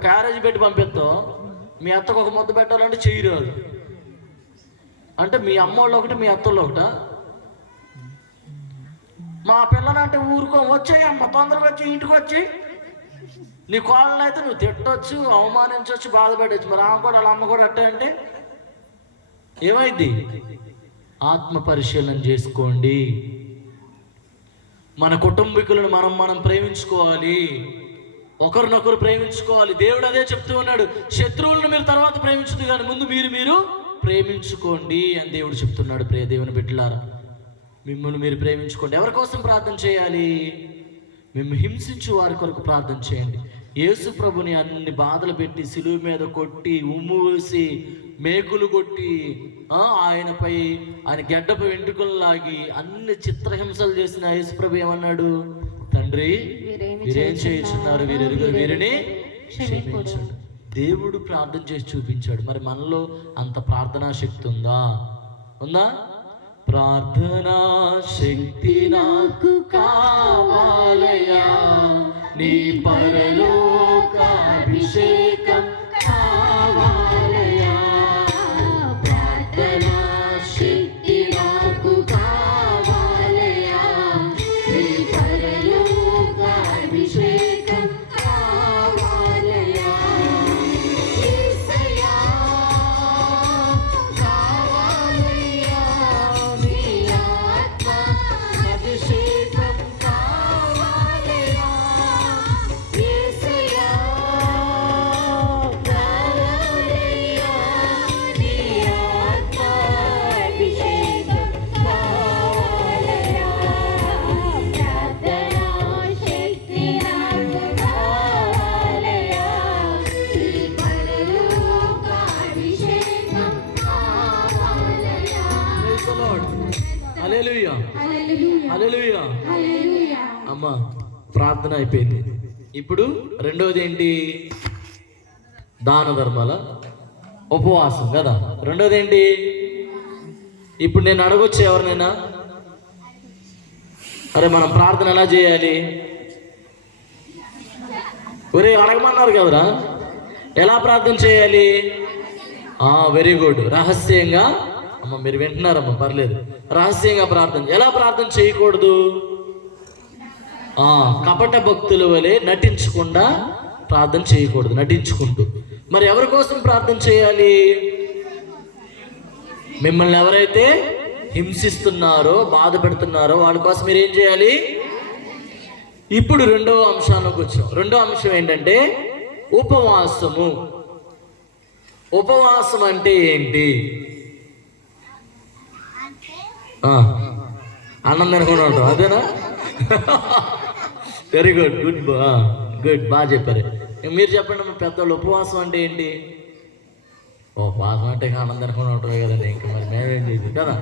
క్యారేజ్ పెట్టి పంపిస్తావు, మీ అత్తకు ఒక ముద్ద పెట్టాలంటే చేయరాదు. అంటే మీ అమ్మ వాళ్ళు ఒకటి, మీ అత్త వాళ్ళు ఒకటా? మా పిల్లలంటే ఊరుకో, వచ్చేయమ్మ తొందరగా వచ్చి ఇంటికి వచ్చి. నీ కోళ్ళని అయితే నువ్వు తిట్టొచ్చు, అవమానించవచ్చు, బాధ పెట్టచ్చు. మరి ఆమె కూడా వాళ్ళ అమ్మ కూడా అట్టే అంటే ఏమైంది? ఆత్మ పరిశీలన చేసుకోండి. మన కుటుంబీకులను మనం ప్రేమించుకోవాలి, ఒకరినొకరు ప్రేమించుకోవాలి. దేవుడు అదే చెప్తూ ఉన్నాడు, శత్రువులను మీరు తర్వాత ప్రేమించుదు కానీ ముందు మీరు ప్రేమించుకోండి అని దేవుడు చెప్తున్నాడు. ప్రియ దేవుని బిడ్డలారా, మిమ్మల్ని మీరు ప్రేమించుకోండి. ఎవరి కోసం ప్రార్థన చేయాలి? మేము హింసించు వారి కొరకు ప్రార్థన చేయండి. యేసు ప్రభుని అన్ని బాధలు పెట్టి సిలువ మీద కొట్టి ఉమ్ము వేసి మేకులు కొట్టి ఆయన గెడ్డపై వెంట్రుకలు లాగి అన్ని చిత్రహింసలు చేసిన యేసు ప్రభు ఏమన్నాడు? తండ్రి వీరేం చేయుచున్నారు, వీరిని క్షమించండి. దేవుడు ప్రార్థన చేసి చూపించాడు. మరి మనలో అంత ప్రార్థనా శక్తి ఉందా? ప్రార్థనా శక్తి నాకు కావాలయా, నీ పరలోకాభిషేకం కావాలయా. ప్రార్థనా శక్తి నాకు కావాలయా, నీ పరలోకాభిషేకం కావాలయా. యేసయ్యా కావాలయా, నీ ఆత్మ అభిషేకం కావాలయా. యేసయ్యా కావాలయా, నీ ఆత్మ అభిషేకం కావాలయా. ప్రార్థనా శక్తి నాకు కావాలయా, నీ పరలోకాభిషేకం కావాలయా. Praise the Lord. Hallelujah, hallelujah. అమ్మా, ప్రార్థన అయిపోయింది. ఇప్పుడు రెండోది ఏంటి? దాన ధర్మాల ఉపవాసం కదా. రెండోది ఏంటి? ఇప్పుడు నేను అడగొచ్చు ఎవరినైనా, అరే మనం ప్రార్థన ఎలా చేయాలి? ఒరే అడగమన్నారు కదరా, ఎలా ప్రార్థన చేయాలి? Very good. రహస్యంగా. అమ్మ మీరు వింటున్నారమ్మా, పర్లేదు. రహస్యంగా ప్రార్థన. ఎలా ప్రార్థన చేయకూడదు? కపట భక్తుల వలె నటించకుండా ప్రార్థన చేయకూడదు, నటించుకుంటూ. మరి ఎవరి కోసం ప్రార్థన చేయాలి? మిమ్మల్ని ఎవరైతే హింసిస్తున్నారో, బాధ పెడుతున్నారో వాళ్ళ కోసం మీరు ఏం చేయాలి? ఇప్పుడు రెండవ అంశానికి వచ్చాం. రెండో అంశం ఏంటంటే ఉపవాసము. ఉపవాసం అంటే ఏంటి? అన్నం తినకుండా ఉంటాం, అదేనా? వెరీ గుడ్, గుడ్, బాగా చెప్పారు. మీరు చెప్పండి మా పెద్దవాళ్ళు, ఉపవాసం అంటే ఏంటి? ఉపవాసం అంటే అన్నం తినకుండా ఉంటారు కదండి, ఇంకా మరి మేమేం చేయదు కదా.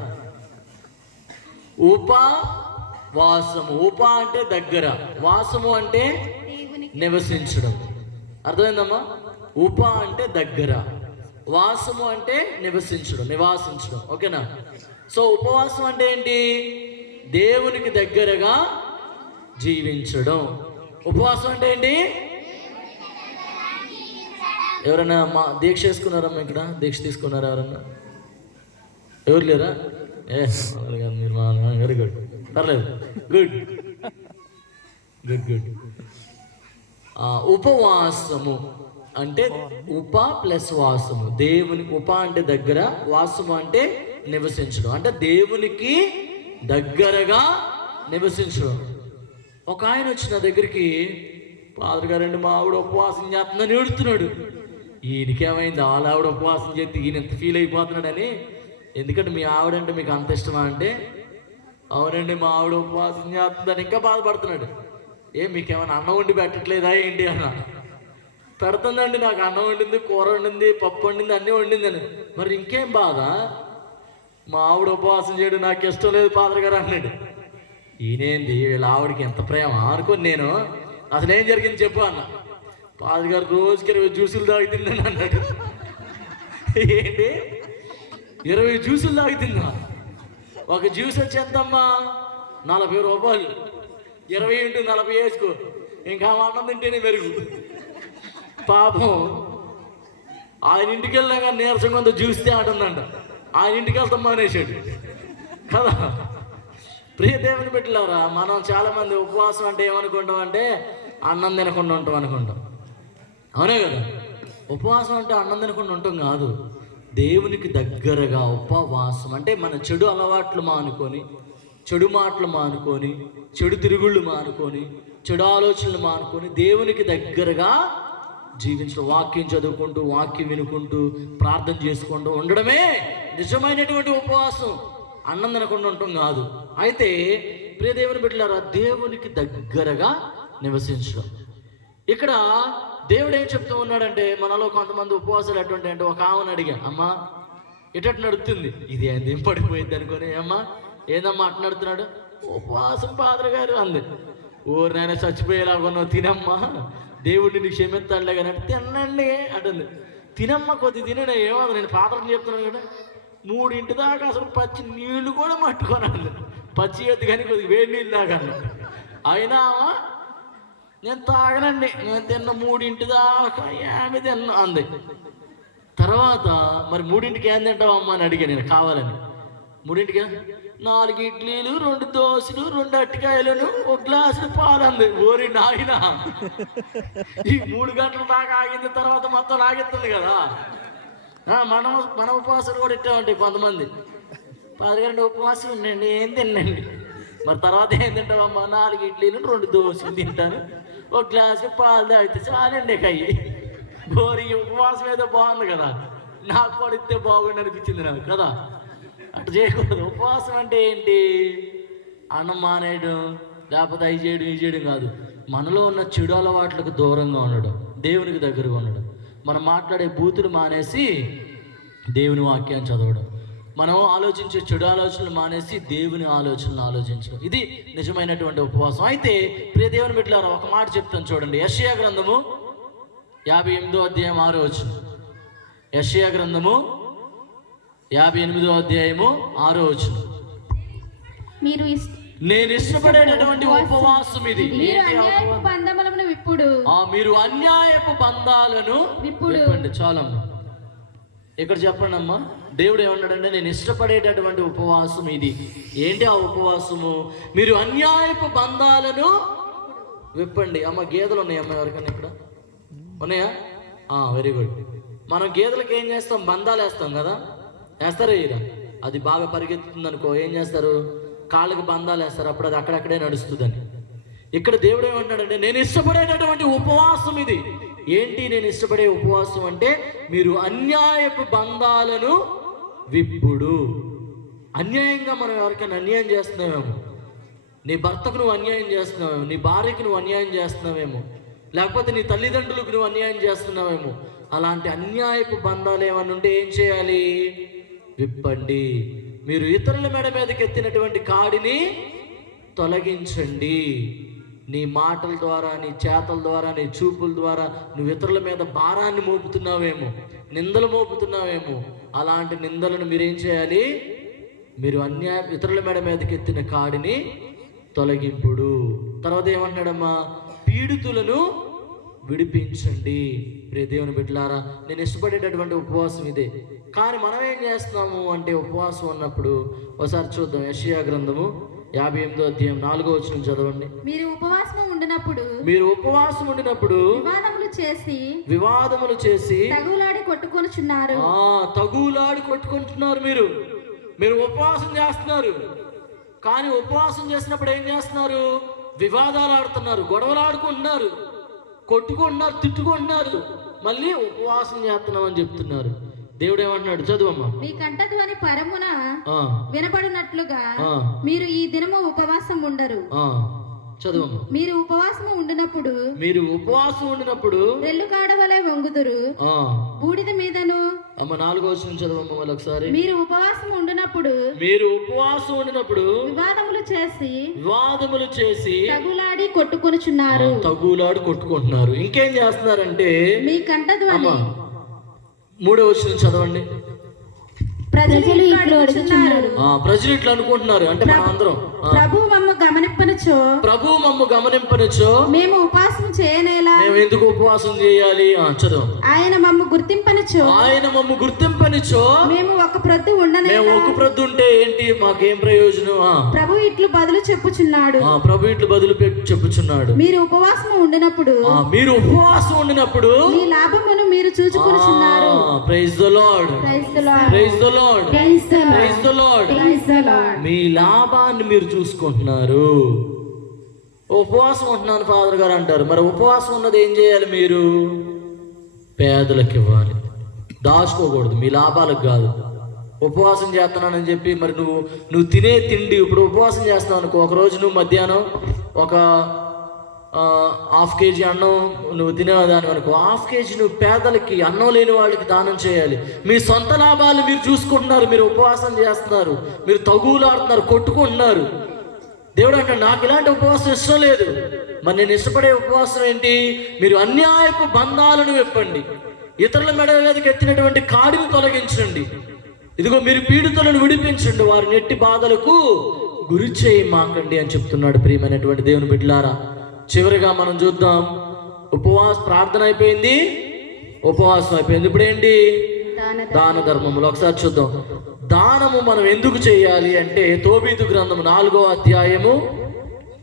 ఉపవాసము, అంటే దగ్గర, వాసము అంటే నివసించడం. అర్థమైందమ్మా? అంటే దగ్గర, వాసము అంటే నివాసించడం. ఓకేనా? సో ఉపవాసం అంటే ఏంటి? దేవునికి దగ్గరగా జీవించడం. ఉపవాసం అంటే ఏంటి? ఎవరైనా మా దీక్ష వేసుకున్నారమ్మా? ఇక్కడ దీక్ష తీసుకున్నారా ఎవరన్నా? ఎవరు లేరా? మీరు వెరీ గుడ్, పర్లేదు, గుడ్. ఉపవాసము అంటే ప్లస్ వాసము. దేవుని అంటే దగ్గర, వాసము అంటే నివసించడం, అంటే దేవునికి దగ్గరగా నివసించడం. ఒక ఆయన వచ్చిన దగ్గరికి, ఫాదర్ గారండి మా ఆవిడ ఉపవాసం చేస్తుందని ఏడుస్తున్నాడు. ఈయనకేమైంది? వాళ్ళ ఆవిడ ఉపవాసం చేస్తే ఈయన ఎంత ఫీల్ అయిపోతున్నాడని. ఎందుకంటే మీ ఆవిడంటే మీకు అంత ఇష్టమా అంటే, అవునండి మా ఆవిడ ఉపవాసం చేస్తుందని ఇంకా బాధపడుతున్నాడు. మీకేమైనా అన్నం వండి పెట్టట్లేదా ఏంటి అన్న? పెడుతుందండి, నాకు అన్నం వండింది, కూర వండింది, పప్పు వండింది, అన్నీ వండిందని. మరి ఇంకేం బాధ? మా ఆవిడ ఉపవాసం చేయడం నాకు ఇష్టం లేదు ఫాదర్ గారు అన్నాడు. ఈయనేంది వీళ్ళ ఆవిడకి ఎంత ప్రేమ అనుకోని నేను అసలు ఏం జరిగింది చెప్పు అన్న. ఫాదర్ గారు రోజుకి 20 జ్యూసులు తాగుతుందని అన్నాడు. ఏంటి 20 జ్యూసులు తాగుతుందా? ఒక జ్యూస్ వచ్చి ఎంతమ్మా? 40 రూపాయలు. 20 × 40 వేసుకో, ఇంకా అన్నం తింటేనే మెరుగు. పాపం ఆయన ఇంటికి వెళ్ళాక నీరసంగా జ్యూస్ తేడుందంట. ఆయన ఇంటికి వెళ్తాం మానేశాడు కదా. ప్రియ దేవుని బిడ్డలారా, మనం చాలా మంది ఉపవాసం అంటే ఏమనుకుంటాం అంటే అన్నం తినకుండా ఉంటాం అనుకుంటాం. అవునే కదా? ఉపవాసం అంటే అన్నం తినకుండా ఉంటాం కాదు. దేవునికి దగ్గరగా ఉపవాసం అంటే మన చెడు అలవాట్లు మానుకొని, చెడు మాటలు మానుకొని, చెడు తిరుగుళ్ళు మానుకొని, చెడు ఆలోచనలు మానుకొని దేవునికి దగ్గరగా జీవించడం, వాక్యం చదువుకుంటూ, వాక్యం వినుకుంటూ, ప్రార్థన చేసుకుంటూ ఉండడమే నిజమైనటువంటి ఉపవాసం. అన్నం తినకుండా ఉండటం కాదు. అయితే ప్రియ దేవుని బిడ్డలారా, దేవునికి దగ్గరగా నివసించడం. ఇక్కడ దేవుడు ఏం చెప్తూ ఉన్నాడంటే, మనలో కొంతమంది ఉపవాసాలు ఎటువంటి అంటే, ఒక ఆమెను అడిగా, అమ్మా ఎటు నడుస్తుంది, ఇది ఏం పడిపోయింది అనుకోని, అమ్మా ఏందమ్మా అటు నడుతున్నాడు, ఉపవాసం ఫాదర్ గారు అంది. ఊరినైనా చచ్చిపోయేలాగా ఉన్నావు, తినమ్మా దేవుడిని క్షమిస్తాడులే కానీ అంటే, తినండి అంటుంది. తినమ్మా కొద్ది తినే ఏమో నేను ఫాదర్ని చెప్తున్నాను కదా. 3 దాకా అసలు పచ్చి నీళ్లు కూడా పట్టుకోనండి, పచ్చి ఎత్తు కానీ కొద్దిగా వేడి నీళ్ళు తాగను. అయినా నేను తాగనండి, నేను తిన్న 3 దాకా ఏమి తిన్నా అంది. తర్వాత మరి 3కి ఏం తింటావు అమ్మ అని అడిగా నేను కావాలని. 3కి 4 ఇడ్లీలు, 2 దోశలు, 2 అరటికాయలను, 1 గ్లాసు పాలు అంది. ఓరి నాయన, ఈ 3 గంటల దాకా ఆగింది, తర్వాత మొత్తం లాగెత్తుంది కదా. మన ఉపవాసాలు కూడా ఇట్టామంటే కొంతమంది 10 గంటల ఉపవాసం ఉండండి, ఏం తినండి. మరి తర్వాత ఏం తింటావమ్మా, 4 ఇడ్లీలు, 2 దోశలు తింటాను, 1 గ్లాసు పాలు తాగితే చాలండి కయ్యి. గోరి ఉపవాసం ఏదో బాగుంది కదా, నాకు కూడా ఇస్తే బాగుండి అనిపించింది నాకు కదా. అటు చేయకూడదు. ఉపవాసం అంటే ఏంటి? అన్నం మానేయడం, లేకపోతే అవి చేయడం ఇవి చేయడం కాదు. మనలో ఉన్న చెడు అలవాట్లకు దూరంగా ఉండడం, దేవునికి దగ్గరగా ఉండడం. మనం మాట్లాడే బూతులు మానేసి దేవుని వాక్యాన్ని చదవడం, మనం ఆలోచించే చెడు ఆలోచనలు మానేసి దేవుని ఆలోచనలు ఆలోచించడం, ఇది నిజమైనటువంటి ఉపవాసం. అయితే ప్రియ దేవుని బిడ్డలారా, ఒక మాట చెప్తాను చూడండి. యెషయా గ్రంథము 58వ అధ్యాయం 6వ వచనం. యెషయా గ్రంథము 58వ అధ్యాయము 6వ వచనం. నేను ఇష్టపడేటటువంటి ఉపవాసం ఇది. మీరు అన్యాయపు బంధాలను విప్పండి. చాలమ్మా, ఇక్కడ చెప్పండి అమ్మా. దేవుడు ఏమన్నాడంటే, నేను ఇష్టపడేటటువంటి ఉపవాసం ఇది. ఏంటి ఆ ఉపవాసము? మీరు అన్యాయపు బంధాలను విప్పండి. అమ్మ గేదెలు ఉన్నాయమ్మా ఎవరికన్నా ఇక్కడ ఉన్నాయా? Very good. మనం గేదెలకు ఏం చేస్తాం? బంధాలు వేస్తాం కదా, వేస్తారా? ఇరా అది బాగా పరిగెత్తుతుంది అనుకో, ఏం చేస్తారు? కాళ్ళకు బంధాలు వేస్తారు, అప్పుడు అది అక్కడక్కడే నడుస్తుందని. ఇక్కడ దేవుడు ఏమంటాడంటే, నేను ఇష్టపడేటటువంటి ఉపవాసం ఇది. ఏంటి నేను ఇష్టపడే ఉపవాసం అంటే, మీరు అన్యాయపు బంధాలను విప్పుడు. అన్యాయంగా మనం ఎవరికైనా అన్యాయం చేస్తున్నామేమో, నీ భర్తకు నువ్వు అన్యాయం చేస్తున్నావేమో, నీ భార్యకు నువ్వు అన్యాయం చేస్తున్నావేమో, లేకపోతే నీ తల్లిదండ్రులకు నువ్వు అన్యాయం చేస్తున్నావేమో. అలాంటి అన్యాయపు బంధాలు ఏమన్నా ఉంటే ఏం చేయాలి? విప్పండి. మీరు ఇతరుల మెడ మీదకి ఎత్తినటువంటి కాడిని తొలగించండి. నీ మాటల ద్వారా, నీ చేతల ద్వారా, నీ చూపుల ద్వారా నువ్వు ఇతరుల మీద భారాన్ని మోపుతున్నావేమో, నిందలు మోపుతున్నావేమో. అలాంటి నిందలను మీరేం చేయాలి? మీరు ఇతరుల మెడ మీదకి ఎత్తిన కాడిని తొలగింపుడు. తర్వాత ఏమంటున్నాడమ్మా? పీడితులను విడిపించండి. ప్రియ దేవుని బిడ్డలారా, నేను ఇష్టపడేటటువంటి ఉపవాసం ఇదే. కానీ మనం ఏం చేస్తున్నాము అంటే, ఉపవాసం ఉన్నప్పుడు ఒకసారి చూద్దాం. యెషయా గ్రంథము 58వ అధ్యాయం 4వ వచనం చదవండి. మీరు ఉపవాసం ఉండినప్పుడు వివాదములు చేసి తగులాడి కొట్టుకొనుచున్నారు. మీరు ఉపవాసం చేస్తున్నారు, కానీ ఉపవాసం చేసినప్పుడు ఏం చేస్తున్నారు? వివాదాలు ఆడుతున్నారు, గొడవలు ఆడుకుంటున్నారు, కొట్టుకుంటున్నారు, తిట్టుకుంటున్నారు, మళ్ళీ ఉపవాసం చేస్తున్నాం అని చెప్తున్నారు. దేవుడు ఏమంటున్నాడు? చదువమ్మా. మీ కంఠధ్వని పరమున వినపడినట్లుగా మీరు ఈ దినము ఉపవాసం ఉండరు. చదువమ్మా. మీరు ఉపవాసం ఉండినప్పుడు రెల్లు కాడవలే వంగుదురు, బూడిద మీదను. అమ్మ 4వ వచనం చదవమ్మా మళ్ళీ ఒకసారి. మీరు ఉపవాసం ఉండినప్పుడు వివాదములు చేసి తగులాడి కొట్టుకుంటున్నారు. ఇంకేం చేస్తున్నారంటే, మీ కంఠధ్వని 3వ వచనం చదవండి. ప్రజలు ఇట్లా అనుకుంటున్నారు అంటే, మనం అందరం ప్రభు మమ్మ గమనింపని గమనింపనచో ప్రభు మమ్ము గమనింపనిచో మేము ఉపవాసం చేయనేలా మేము ఎందుకు ఉపవాసం చేయాలి? చదువు. ఆయన మమ్ము గుర్తింపనచో ఆయన మమ్ము గుర్తింపనిచో మేము ఒక ప్రొద్దు మేము ఉండనేలా ఒక ప్రొద్దు ఉంటే ఏంటి, మాకేం ప్రయోజనం? ప్రభు ఇట్లు బదులు చెప్పుచున్నాడు, ప్రభు ఇట్లు బదులు పెట్టి చెప్పుచున్నాడు, మీరు ఉపవాసం ఉండినప్పుడు మీరు ఉపవాసం ఉండినప్పుడు మీ లాభమును మీరు చూచుకొనుచున్నారు. Praise the Lord, praise the Lord, praise the Lord, praise the Lord, praise the Lord. Praise the Lord. మీ లాభాన్ని మీరు చూసుకుంటున్నారు. ఉపవాసం ఉంటున్నాను ఫాదర్ గారు అంటారు. మరి ఉపవాసం ఉన్నది ఏం చేయాలి? మీరు పేదలకు ఇవ్వాలి, దాచుకోకూడదు. మీ లాభాలకు కాదు. ఉపవాసం చేస్తున్నానని చెప్పి మరి నువ్వు తినే తిండి, ఇప్పుడు ఉపవాసం చేస్తున్నావు అనుకో, ఒకరోజు నువ్వు మధ్యాహ్నం ఒక 1/2 కేజీ అన్నం నువ్వు తినేదాని అనుకో, 1/2 కేజీ నువ్వు పేదలకి, అన్నం లేని వాళ్ళకి దానం చేయాలి. మీ సొంత లాభాలు మీరు చూసుకుంటున్నారు. మీరు ఉపవాసం చేస్తున్నారు, మీరు తగులాడుతున్నారు, కొట్టుకుంటున్నారు. దేవుడు అంటే నాకు ఇలాంటి ఉపవాసం ఇష్టం లేదు. మరి నేను ఇష్టపడే ఉపవాసం ఏంటి? మీరు అన్యాయపు బంధాలను విప్పండి, ఇతరుల మెడ మీదకి ఎత్తినటువంటి కాడిని తొలగించండి. ఇదిగో మీరు పీడితులను విడిపించండి, వారి నెట్టి బాధలకు గురి చేయి మాకండి అని చెప్తున్నాడు. ప్రియమైనటువంటి దేవుని బిడ్డలారా, చివరిగా మనం చూద్దాం. ప్రార్థన అయిపోయింది, ఉపవాసం అయిపోయింది. ఇప్పుడు ఏంటి? దాన ధర్మములు. ఒకసారి చూద్దాం. దానము మనం ఎందుకు చేయాలి అంటే, తోబీతు గ్రంథము 4వ అధ్యాయము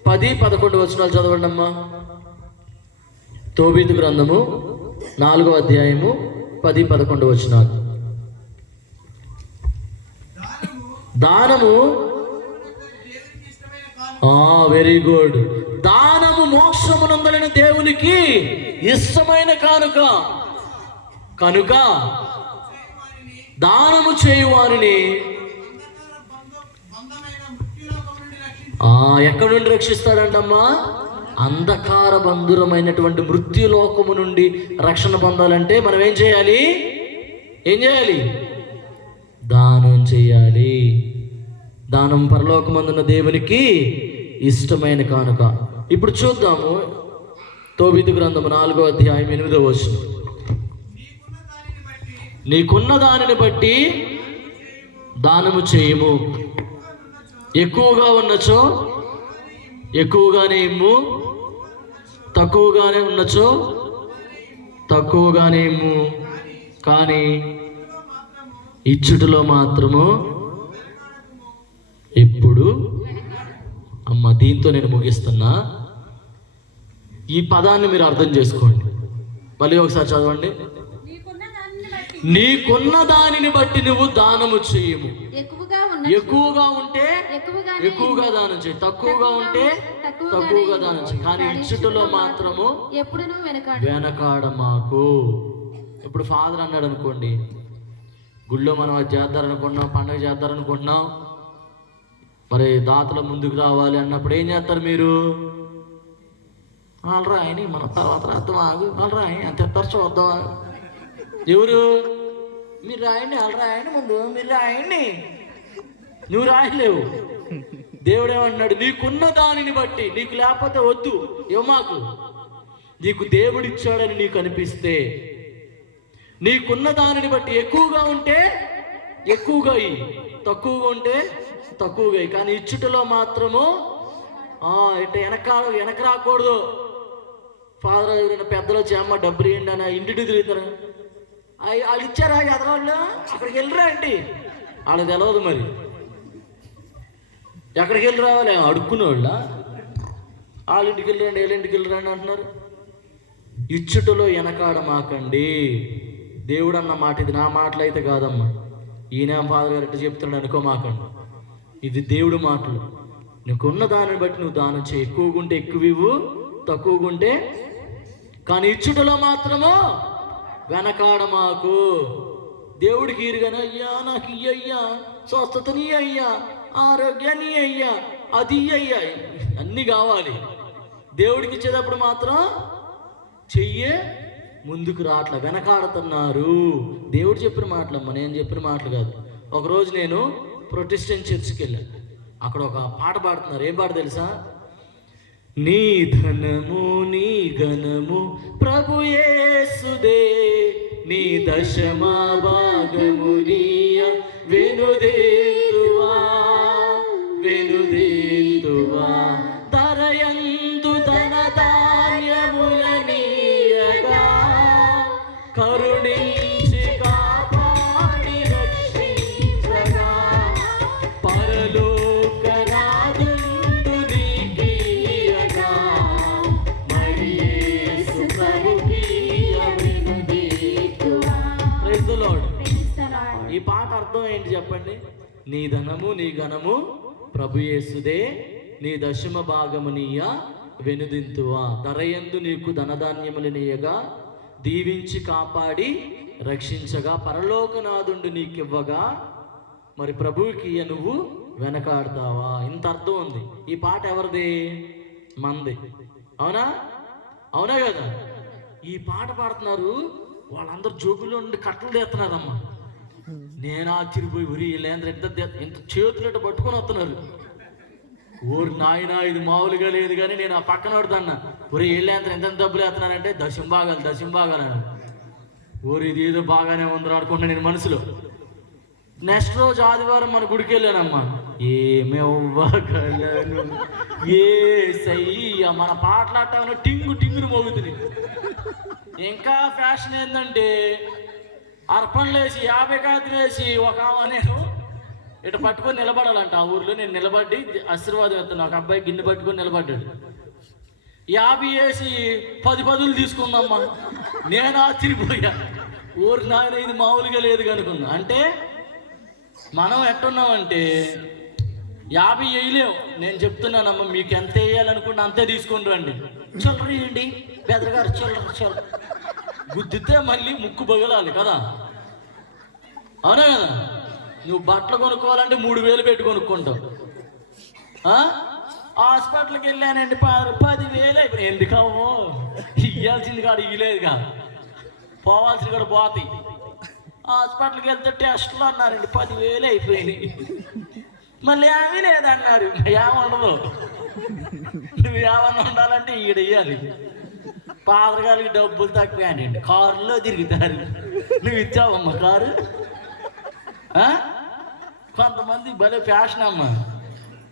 10-11 వచనాలు చదవండి అమ్మా. తోబీతు గ్రంథము 4వ అధ్యాయము 10-11 వచనాలు. దానము, వెరీ గుడ్. దానము మోక్షమునందలిన దేవునికి ఇష్టమైన కానుక. కనుక దానము చేయువారిని ఎక్కడి నుండి రక్షిస్తాడంటమ్మా? అంధకార బంధురమైనటువంటి మృత్యులోకము నుండి రక్షణ పొందాలంటే మనం ఏం చేయాలి? దానం చేయాలి. దానం పరలోకమందున్న దేవునికి ఇష్టమైన కానుక. ఇప్పుడు చూద్దాము. తోబీతు గ్రంథము 4వ అధ్యాయం 8వ వచనం. నీకున్న దానిని బట్టి దానము చేయము. ఎక్కువగా ఉన్నచో ఎక్కువగానే ఇమ్ము, తక్కువగానే ఉన్నచో తక్కువగానే ఇమ్ము. కానీ ఇచ్చుటలో మాత్రము ఎప్పుడు. దీంతో నేను ముగిస్తున్నా. ఈ పదాన్ని మీరు అర్థం చేసుకోండి. మళ్ళీ ఒకసారి చదవండి. నీకున్న దానిని బట్టి నువ్వు దానము చేయము. ఎక్కువగా ఉంటే ఎక్కువగా దానం చేయి, తక్కువగా ఉంటే తక్కువగా దానం చేయి. కానీ ఇచ్చుటలో మాత్రము ఎప్పుడు వెనకాడ మాకు. ఇప్పుడు ఫాదర్ అన్నాడు అనుకోండి, గుళ్ళో మనం అది చేద్దారనుకుంటున్నాం, పండుగ చేద్దారనుకుంటున్నాం, మరి దాతల ముందుకు రావాలి అన్నప్పుడు ఏం చేస్తారు మీరు? వాళ్ళు రాయని మన తర్వాత రాద్దాం, ఆగు, వాళ్ళు రాయని అంత తరచు వద్దాం. ఎవరు? మీరు రాయండి, వాళ్ళు రాయండి, ముందు మీరు రాయండి. నువ్వు రాయలేవు. దేవుడు ఏమంటున్నాడు? నీకున్న దానిని బట్టి. నీకు లేకపోతే వద్దు, మాకు నీకు దేవుడిచ్చాడని నీకు అనిపిస్తే, నీకున్న దానిని బట్టి ఎక్కువగా ఉంటే ఎక్కువగా ఇయ్యి, తక్కువగా ఉంటే తక్కువగా ఇయ్యి. కానీ ఇచ్చుటలో మాత్రము ఇట్లా వెనక రాకూడదు. ఫాదర్ ఎవరైనా పెద్దలు వచ్చి అమ్మ డబ్బులు ఇవ్వండి అని ఇంటికి తిరుగుతారు. వాళ్ళు ఇచ్చారా ఎదరాళ్ళు? అక్కడికి వెళ్ళరా ఏంటి? వాళ్ళకి తెలవదు. మరి ఎక్కడికి వెళ్ళి రావాలి? అడుక్కునే వాళ్ళ? వాళ్ళ ఇంటికి వెళ్ళరండి, వీళ్ళ ఇంటికి వెళ్ళరండి అంటున్నారు. ఇచ్చుటలో వెనకాడ మాకండి. దేవుడు అన్న మాట ఇది. నా మాటలు అయితే కాదమ్మా. ఈయన ఫాదర్ గారు ఎట్లా చెప్తున్నాడు అనుకోమాకండి. ఇది దేవుడు మాటలు. నీకున్న దానిని బట్టి నువ్వు దానం చేయి. ఎక్కువగా ఉంటే ఎక్కువ ఇవ్వు, తక్కువగా ఉంటే. కానీ ఇచ్చుటలో మాత్రము వెనకాడ మాకు. దేవుడికి ఇరుగానే, అయ్యా నాకు ఇయ్యా, స్వస్థతని అయ్యా, ఆరోగ్యాన్ని అయ్యా, అది అయ్యా, అన్నీ కావాలి. దేవుడికి ఇచ్చేటప్పుడు మాత్రం చెయ్యే ముందుకు రాట్ల, వెనకాడుతున్నారు. దేవుడు చెప్పిన మాటలమ్మ, నేను చెప్పిన మాటలు కాదు. ఒకరోజు నేను ప్రొటెస్టెంట్ చర్చికి వెళ్ళాను. అక్కడ ఒక పాట పాడుతున్నారు. ఏం పాట తెలుసా? నీ ధనము నీ ఘనము ప్రభు యేసుదే, నీ దశమా భాగము నీయ వెనుదేతువా, వెనుదేతువా. ధర ఈ పాట అర్థం ఏంటి చెప్పండి? నీ ధనము నీ ఘనము ప్రభు యేసుదే, నీ దశమ భాగము నీయ వెనుదింతువా. ధరయందు నీకు ధనధాన్యములు నీయగా, దీవించి కాపాడి రక్షించగా, పరలోకనాథుండు నీకివ్వగా, మరి ప్రభువుకి నువ్వు వెనకాడతావా. ఇంత అర్థం ఉంది. ఈ పాట ఎవరిది? మంది. అవునా? అవునా కదా? ఈ పాట పాడుతున్నారు, వాళ్ళందరూ జోబుల్లో నుండి కట్టలు తీస్తున్నారమ్మా. నేను ఆశ్చర్యపోయి, ఉరి వీళ్ళేంద్ర ఇంత చేతులట పట్టుకొని వస్తున్నారు. ఊరు నాయన ఇది మామూలుగా లేదు. కానీ నేను ఆ పక్కన పడుతున్నా, ఊరి వీళ్ళేంద్ర ఎంత డబ్బులు వేస్తున్నానంటే దశంభాగాలు. ఊరు ఇది ఏదో బాగానే ఉందరు ఆడుకుంటున్నా నేను మనసులో. నెక్స్ట్ రోజు ఆదివారం మన గుడికి వెళ్ళానమ్మా. ఏమెవ్వగలను యేసయ్య, మన పాటలాడటం టింగుని మోగుతుంది. ఇంకా ఫ్యాషన్ ఏంటంటే అర్పణలు వేసి 50 కాయలు వేసి ఒక నేను ఇటు పట్టుకొని నిలబడాలంట. ఆ ఊర్లో నేను నిలబడి ఆశీర్వాదం ఎత్తాను. ఒక అబ్బాయి గిన్నె పట్టుకొని నిలబడ్డాడు. 50 వేసి 10 పదులు తీసుకుందమ్మా. నేను ఆశ్చర్యపోయా. ఊరు నాయన ఇది మామూలుగా లేదు కనుకున్నా. అంటే మనం ఎట్టున్నామంటే 50 వేయలేము. నేను చెప్తున్నానమ్మా, మీకు ఎంత వేయాలనుకుంటే అంతే తీసుకొని రండి. చిల్లర వేయండి పెద్దగారు, చిల్లర గుద్దితే మళ్ళీ ముక్కు పగలాలి కదా. అవునా కదా? నువ్వు బట్టలు కొనుక్కోవాలంటే 3000 పెట్టి కొనుక్కుంటావు. హాస్పిటల్కి వెళ్ళానండి 10,000. ఎందుకవ్వో ఇవ్వాల్సింది కాదు, ఇవ్వలేదుగా. పోవాల్సింది కూడా పోతాయి. హాస్పిటల్కి వెళ్తే టెస్టులు అన్నారండి 10,000 అయిపోయినాయి. మళ్ళీ ఏమీ లేదన్నారు. ఏమనదు. నువ్వు ఏమన్నా ఉండాలంటే ఈడ ఇవ్వాలి. ఫాదర్ గారికి డబ్బులు తక్కువేనండి, కారులో తిరుగుతారు. నువ్వు ఇచ్చావమ్మా కారు? కొంతమంది భలే ఫ్యాషన్ అమ్మ.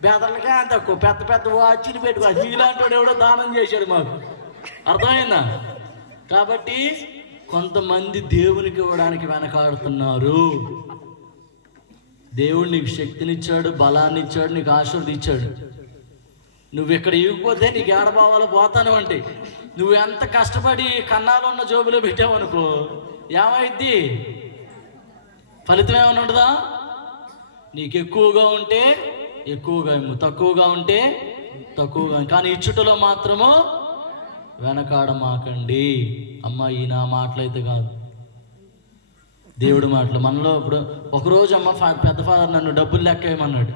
బెదర్లకే తక్కువ పెద్ద వాచిని పెట్టుకో. నీలాంటి వాడు ఎవడో దానం చేశాడు మాకు. అర్థమైందా? కాబట్టి కొంతమంది దేవునికి ఇవ్వడానికి వెనకాడుతున్నారు. దేవుడు నీకు శక్తినిచ్చాడు, బలాన్ని ఇచ్చాడు, నీకు ఆశీర్వదించాడు. నువ్వు ఇక్కడ ఇవ్వకపోతే నీకు ఏడబావాలో పోతాను అంటే, నువ్వు ఎంత కష్టపడి కన్నాలు ఉన్న జోబులో పెట్టావనుకో ఏమైద్ది? ఫలితం ఏమైనా ఉంటుందా? నీకు ఎక్కువగా ఉంటే ఎక్కువగా ఇమ్ము, తక్కువగా ఉంటే తక్కువగా. కానీ ఇచ్చుటలో మాత్రము వెనకాడమాకండి. అమ్మ ఈ నా మాటలైతే కాదు, దేవుడి మాటలు. మనలో ఇప్పుడు ఒకరోజు అమ్మ పెద్ద ఫాదర్ నన్ను డబ్బులు లెక్కేయమన్నాడు.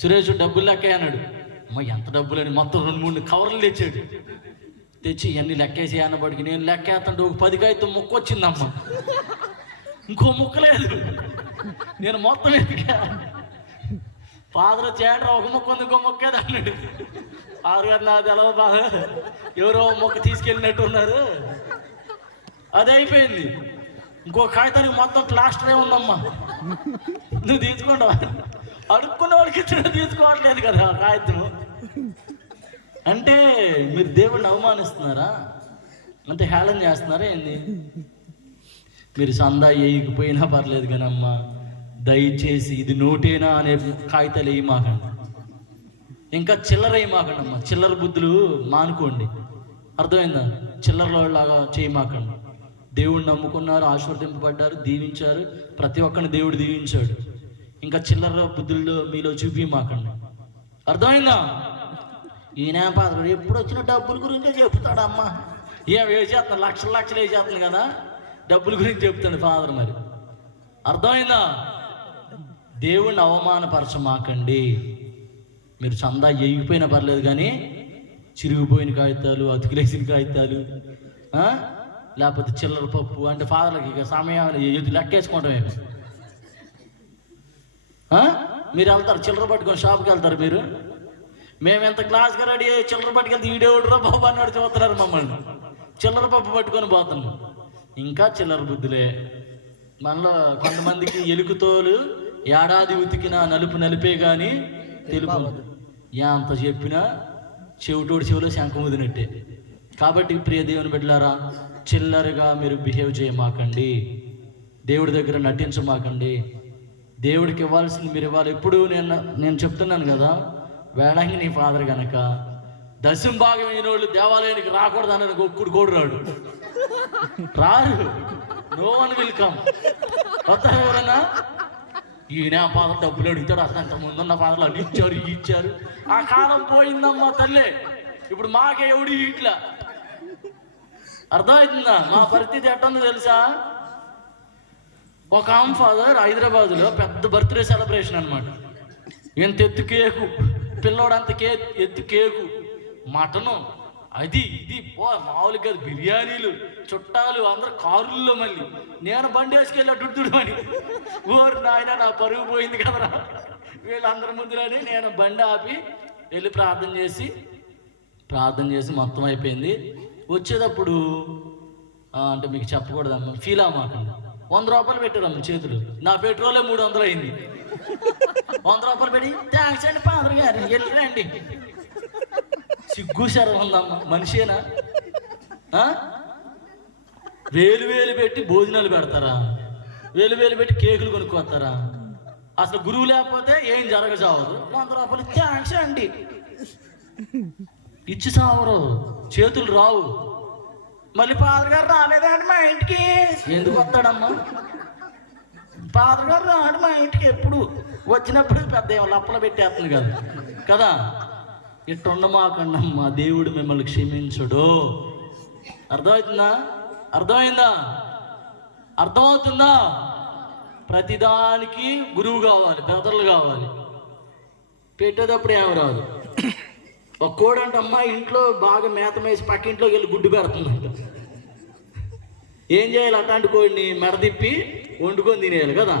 సురేష్ డబ్బులు లెక్కేయన్నాడు. అమ్మ ఎంత డబ్బులని మొత్తం 2-3 కవర్లు తెచ్చాడు. తెచ్చి ఇవన్నీ లెక్కేసి అన్నప్పటికీ నేను లెక్కేస్తుంటే ఒక 10 కాగితం ముక్క వచ్చిందమ్మ. ఇంకో ముక్క లేదు. నేను మొత్తం ఎదిగా. ఫాదర్ చేయండి ఒక ముక్క ఉంది, ఇంకో మొక్కేది అన్నాడు. ఫాదర్ గారు నాకు తెలవ బాగా, ఎవరో మొక్క తీసుకెళ్ళినట్టు ఉన్నారు. అది అయిపోయింది. ఇంకో కాగితానికి మొత్తం ప్లాస్టరే ఉందమ్మా. నువ్వు తీసుకుంటావా? అడుక్కున్న వాళ్ళకి ఇచ్చిన తీసుకోవట్లేదు కదా కాగితం. అంటే మీరు దేవుడిని అవమానిస్తున్నారా? అంటే హేళన చేస్తున్నారా ఏంది? మీరు సందా వేయకపోయినా పర్లేదు కానీ అమ్మ దయచేసి ఇది నోటేనా అనే కాగితాలు వేయమాకండి. ఇంకా చిల్లర వేయమాకండి అమ్మ. చిల్లర బుద్ధులు మానుకోండి. అర్థమైందా? చిల్లరలాగా చేయమాకండి. దేవుడిని నమ్ముకున్నారు, ఆశీర్వదింపబడ్డారు, దీవించారు. ప్రతి ఒక్కరిని దేవుడు దీవించాడు. ఇంకా చిల్లర బుద్ధుల్లో మీలో చూపిమాకండి. అర్థమైందా? ఈయన పాత్ర ఎప్పుడు వచ్చిన డబ్బుల గురించే చెప్తాడు. అమ్మ ఏం వేసేస్తాను, లక్షలు వేసేస్తాను కదా, డబ్బుల గురించి చెప్తాడు ఫాదర్. మరి అర్థమైందా? దేవుణ్ణి అవమానపరచమాకండి. మీరు చందా ఎగిపోయినా పర్లేదు కానీ చిరిగిపోయిన కాగితాలు, అతుకులేసిన కాగితాలు, లేకపోతే చిల్లర పప్పు అంటే ఫాదర్లకి ఇక సమయం లెక్కేసుకోవటమే. మీరు వెళ్తారు చిల్లర పట్టుకొని షాప్కి వెళ్తారు. మీరు మేము ఎంత క్లాస్గా రెడీ అయ్యి చిల్లర పట్టుకెళ్తే ఈడేవుడురా బాబు అన్నాడు చూస్తున్నారు మమ్మల్ని. చిల్లర పప్పు పట్టుకొని పోతున్నాం. ఇంకా చిల్లర బుద్ధులే మనలో. కొంతమందికి ఎలుకతోలు ఏడాది ఉతికిన నలుపు నలిపే కానీ తెలుపు. ఎంత చెప్పినా చెవిటోడు చెవిలో శంఖం వదినట్టే. కాబట్టి ప్రియ దేవుని బిడ్డలారా, చిల్లరగా మీరు బిహేవ్ చేయమాకండి. దేవుడి దగ్గర నటించమాకండి. దేవుడికి ఇవ్వాల్సింది మీరు ఇవ్వాలి. ఎప్పుడు నేను చెప్తున్నాను కదా, వేళంగి నీ ఫాదర్ కనుక దశం భాగం అయిన వాళ్ళు దేవాలయానికి రాకూడదు అన్నది ఒక్కడు కూడా రారు. No one will come. కొత్త ఎవరన్నా ఈయన ఫాదర్ డబ్బులు అడుగుతాడు, అసలు అంత ముందున్న ఫాదర్లు అది ఇచ్చారు ఇవి ఇచ్చారు. ఆ కాలం పోయిందమ్మా తల్లే. ఇప్పుడు మాకే ఎవడు ఇట్లా అర్థమవుతుందా? మా పరిస్థితి ఎట్టుందో తెలుసా? ఒక ఆమె ఫాదర్ హైదరాబాద్లో పెద్ద బర్త్డే సెలబ్రేషన్ అనమాట. ఎంత ఎత్తు కేకు, పిల్లోడంత ఎత్తు కేకు, మటను, అది ఇది మామూలుగా బిర్యానీలు, చుట్టాలు, అందరు కారుల్లో. మళ్ళీ నేను బండి వేసుకెళ్ళి అడ్డుడు అని ఓరు నాయన నా పరుగు పోయింది కదరా వీళ్ళందరి ముందులోనే నేను బండి ఆపి వెళ్ళి ప్రార్థన చేసి మొత్తం అయిపోయింది. వచ్చేటప్పుడు అంటే మీకు చెప్పకూడదమ్మా, ఫీల్ అవ్వమాకండి, 100 రూపాయలు పెట్టారమ్మ చేతులు. నా పెట్రోలే 300 అయింది. 100 రూపాయలు పెట్టి థ్యాంక్స్ అండి ఫాదర్ గారు వెళ్ళిరండి. సిగ్గు శరం ఉందమ్మా, మనిషేనా? వేలు పెట్టి భోజనాలు పెడతారా? వేలు పెట్టి కేకులు కొనుక్కొస్తారా? అసలు గురువు లేకపోతే ఏం జరగసావదు. 100 రూపాయలు థ్యాంక్స్ అండి ఇచ్చి సావరు, చేతులు రావు. మళ్ళీ ఫాదర్ గారు రాలేదండి మా ఇంటికి. ఎందుకు వస్తాడమ్మా? ఫాదర్ గారు రాడు మా ఇంటికి. ఎప్పుడు వచ్చినప్పుడు పెద్ద లప్పలు పెట్టేస్తుంది కదా. ఇట్టుండమాకండమ్మా, దేవుడు మిమ్మల్ని క్షమించుడు. అర్థమైందా? అర్థమవుతుందా? ప్రతిదానికి గురువు కావాలి, బ్రదర్లు కావాలి. పెట్టేటప్పుడు ఏమి రాదు. ఒక కోడంట అమ్మ ఇంట్లో బాగా మేత మేసి పక్కింట్లోకి వెళ్ళి గుడ్డు పెడుతుందంట. ఏం చేయాలి? అట్లాంటి కోడిని మెడదిప్పి వండుకొని తినేయాలి కదా.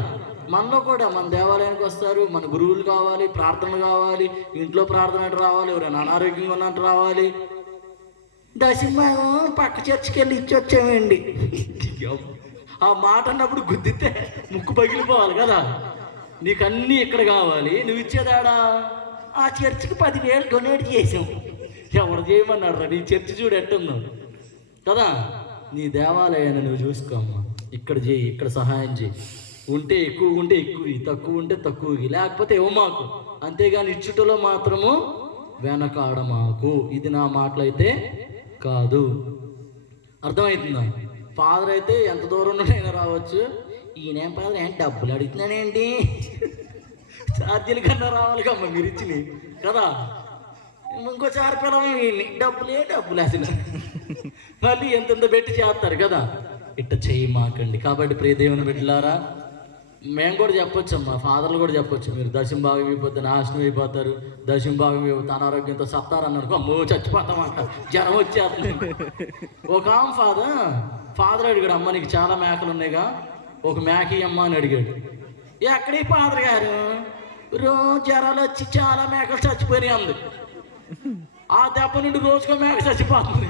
మనలో కూడా మన దేవాలయానికి వస్తారు, మన గురువులు కావాలి, ప్రార్థనలు కావాలి, ఇంట్లో ప్రార్థన అంటే రావాలి, ఎవరైనా అనారోగ్యంగా ఉన్నట్టు రావాలి. దశమేమో పక్క చర్చికి వెళ్ళి ఇచ్చి వచ్చామండి. ఆ మాట అన్నప్పుడు గుద్దితే ముక్కు పగిలిపోవాలి కదా. నీకు అన్నీ ఇక్కడ కావాలి, నువ్వు ఇచ్చేదాడా? ఆ చర్చికి 10,000 డొనేట్ చేసాం. ఎవరు చేయమన్నాడు రా? నీ చర్చి చూడు ఎట్టుందో కదా. నీ దేవాలయాన్ని నువ్వు చూసుకోమ్మా. ఇక్కడ చేయి, ఇక్కడ సహాయం చేయి. ఉంటే ఎక్కువ ఉంటే ఎక్కువ, తక్కువ ఉంటే తక్కువ, లేకపోతే మాకు. అంతేగాని ఇచ్చుటలో మాత్రము వెనకాడమాకు. ఇది నా మాటలైతే కాదు. అర్థమవుతుందా? ఫాదర్ అయితే ఎంత దూరం నుండైనా రావచ్చు. ఈయనేం ఫాదర్ ఏంటి డబ్బులు అడుగుతున్నానేంటి? ఛార్జీల కన్నా రావాలి కమ్మ మీరు ఇచ్చినవి కదా. ఇంకోసారి పిల్లలు డబ్బులు అసలు మళ్ళీ ఎంతెంత పెట్టి చేస్తారు కదా. ఇట్ట చెయ్యి మాకండి. కాబట్టి ప్రియ దేవుని బిడ్డలారా, మేము కూడా చెప్పొచ్చమ్మా, ఫాదర్లు కూడా చెప్పొచ్చు. మీరు దశమ భాగం అయిపోతే నాశనం అయిపోతారు, దశమ భాగం అయిపోతే అనారోగ్యంతో సత్తారన్నారు. అమ్మో చచ్చిపోతామంట, జ్వరం వచ్చేస్తుంది. ఒక ఆమె ఫాదర్ అడిగాడు, అమ్మ నీకు చాలా మేకలు ఉన్నాయిగా, ఒక మేక అమ్మ అని అడిగాడు. ఎక్కడి ఫాదర్ గారు? రోజు జ్వరాలు వచ్చి చాలా మేకలు చచ్చిపోయినాయి అంది. ఆ దెబ్బ నుండి రోజుకో మేక చచ్చిపోతుంది.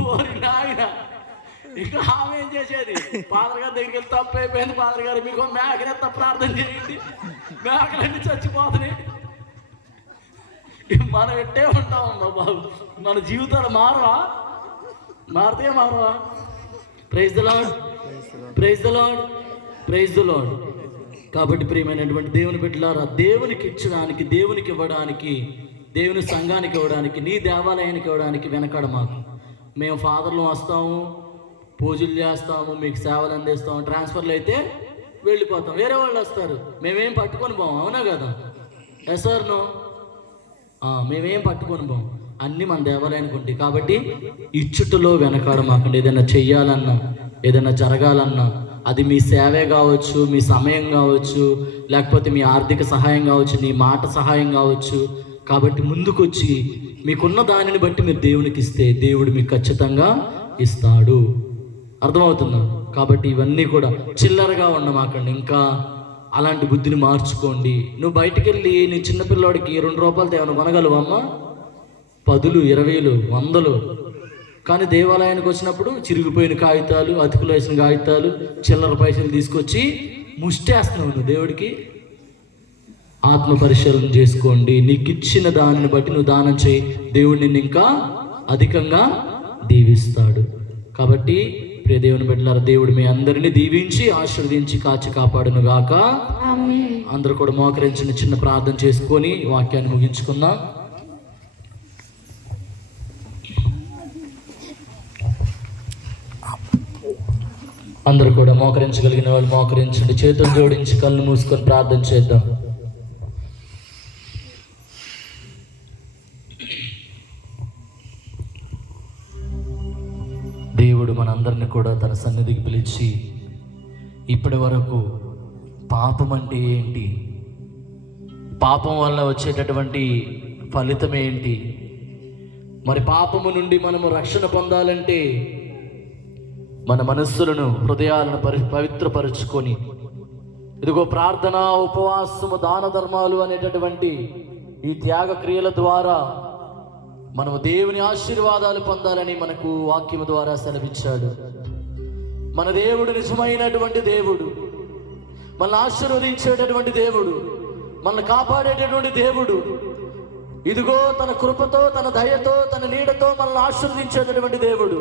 ఓరి నాయన. ఇంకా ఆమె ఏం చేసేది? ఫాదర్ గారి దగ్గరికి వెళ్ళి తప్పు అయిపోయింది, ఫాదర్ గారు మీకు మేకనెత్త ప్రార్థన చేయండి, మేకలన్నీ చచ్చిపోతున్నాయి. మనం ఎట్టే ఉంటామమ్మా బాబు. మన జీవితాలు మారితే మారవా? Praise the Lord, praise the Lord, praise the Lord. కాబట్టి ప్రియమైనటువంటి దేవుని బిడ్డలారా, దేవునికి ఇచ్చడానికి, దేవునికి ఇవ్వడానికి, దేవుని సంఘానికి ఇవ్వడానికి, నీ దేవాలయానికి ఇవ్వడానికి వెనకాడ మాకు. మేము ఫాదర్లు వస్తాము, పూజలు చేస్తాము, మీకు సేవలు అందిస్తాము, ట్రాన్స్ఫర్లు అయితే వెళ్ళిపోతాం, వేరే వాళ్ళు వస్తారు, మేమేం పట్టుకొని పోం. అవునా కదా? Yes sir no? మేమేం పట్టుకొని పోం, అన్నీ మన దేవాలయానికి ఉంటాయి. కాబట్టి ఇచ్చుటలో వెనకాడ మాకండి. ఏదైనా చెయ్యాలన్నా, ఏదైనా జరగాలన్నా, అది మీ సేవే కావచ్చు, మీ సమయం కావచ్చు, లేకపోతే మీ ఆర్థిక సహాయం కావచ్చు, నీ మాట సహాయం కావచ్చు. కాబట్టి ముందుకొచ్చి మీకున్న దానిని బట్టి మీరు దేవునికి ఇస్తే దేవుడు మీకు ఖచ్చితంగా ఇస్తాడు. అర్థమవుతుందా? కాబట్టి ఇవన్నీ కూడా చిల్లరగా ఉండమాకండి. ఇంకా అలాంటి బుద్ధిని మార్చుకోండి. నువ్వు బయటికి వెళ్ళి నీ చిన్నపిల్లాడికి 2 రూపాయలతో ఏమైనా కొనగలవమ్మా? 10, 20, 100. కానీ దేవాలయానికి వచ్చినప్పుడు చిరిగిపోయిన కాగితాలు, అతుకులు వేసిన కాగితాలు, చిల్లర పైసలు తీసుకొచ్చి ముష్టేస్తున్నావు నువ్వు దేవుడికి. ఆత్మ పరిశీలన చేసుకోండి. నీకు ఇచ్చిన దానిని బట్టి నువ్వు దానం చేయి, దేవుడు నిన్ను ఇంకా అధికంగా దీవిస్తాడు. కాబట్టి ప్రియ దేవుని బిడ్డలారా, దేవుడు మీ అందరినీ దీవించి ఆశీర్వదించి కాచి కాపాడును గాక. అందరూ కూడా మోకరించిన చిన్న ప్రార్థన చేసుకొని వాక్యాన్ని ముగించుకుందాం. అందరూ కూడా మోకరించగలిగిన వాళ్ళు మోకరించండి. చేతులు జోడించి కళ్ళు మూసుకొని ప్రార్థన చేద్దాం. దేవుడు మనందరిని కూడా తన సన్నిధికి పిలిచి ఇప్పటి వరకు పాపం అంటే ఏంటి, పాపం వల్ల వచ్చేటటువంటి ఫలితం ఏంటి, మరి పాపము నుండి మనము రక్షణ పొందాలంటే మన మనస్సులను హృదయాలను పవిత్రపరుచుకొని ఇదిగో ప్రార్థన, ఉపవాసము, దాన ధర్మాలు అనేటటువంటి ఈ త్యాగ క్రియల ద్వారా మనము దేవుని ఆశీర్వాదాలు పొందాలని మనకు వాక్యము ద్వారా సెలవిచ్చాడు. మన దేవుడు నిజమైనటువంటి దేవుడు, మనల్ని ఆశీర్వదించేటటువంటి దేవుడు, మనల్ని కాపాడేటటువంటి దేవుడు. ఇదిగో తన కృపతో, తన దయతో, తన నీడతో మనల్ని ఆశీర్వదించేటటువంటి దేవుడు.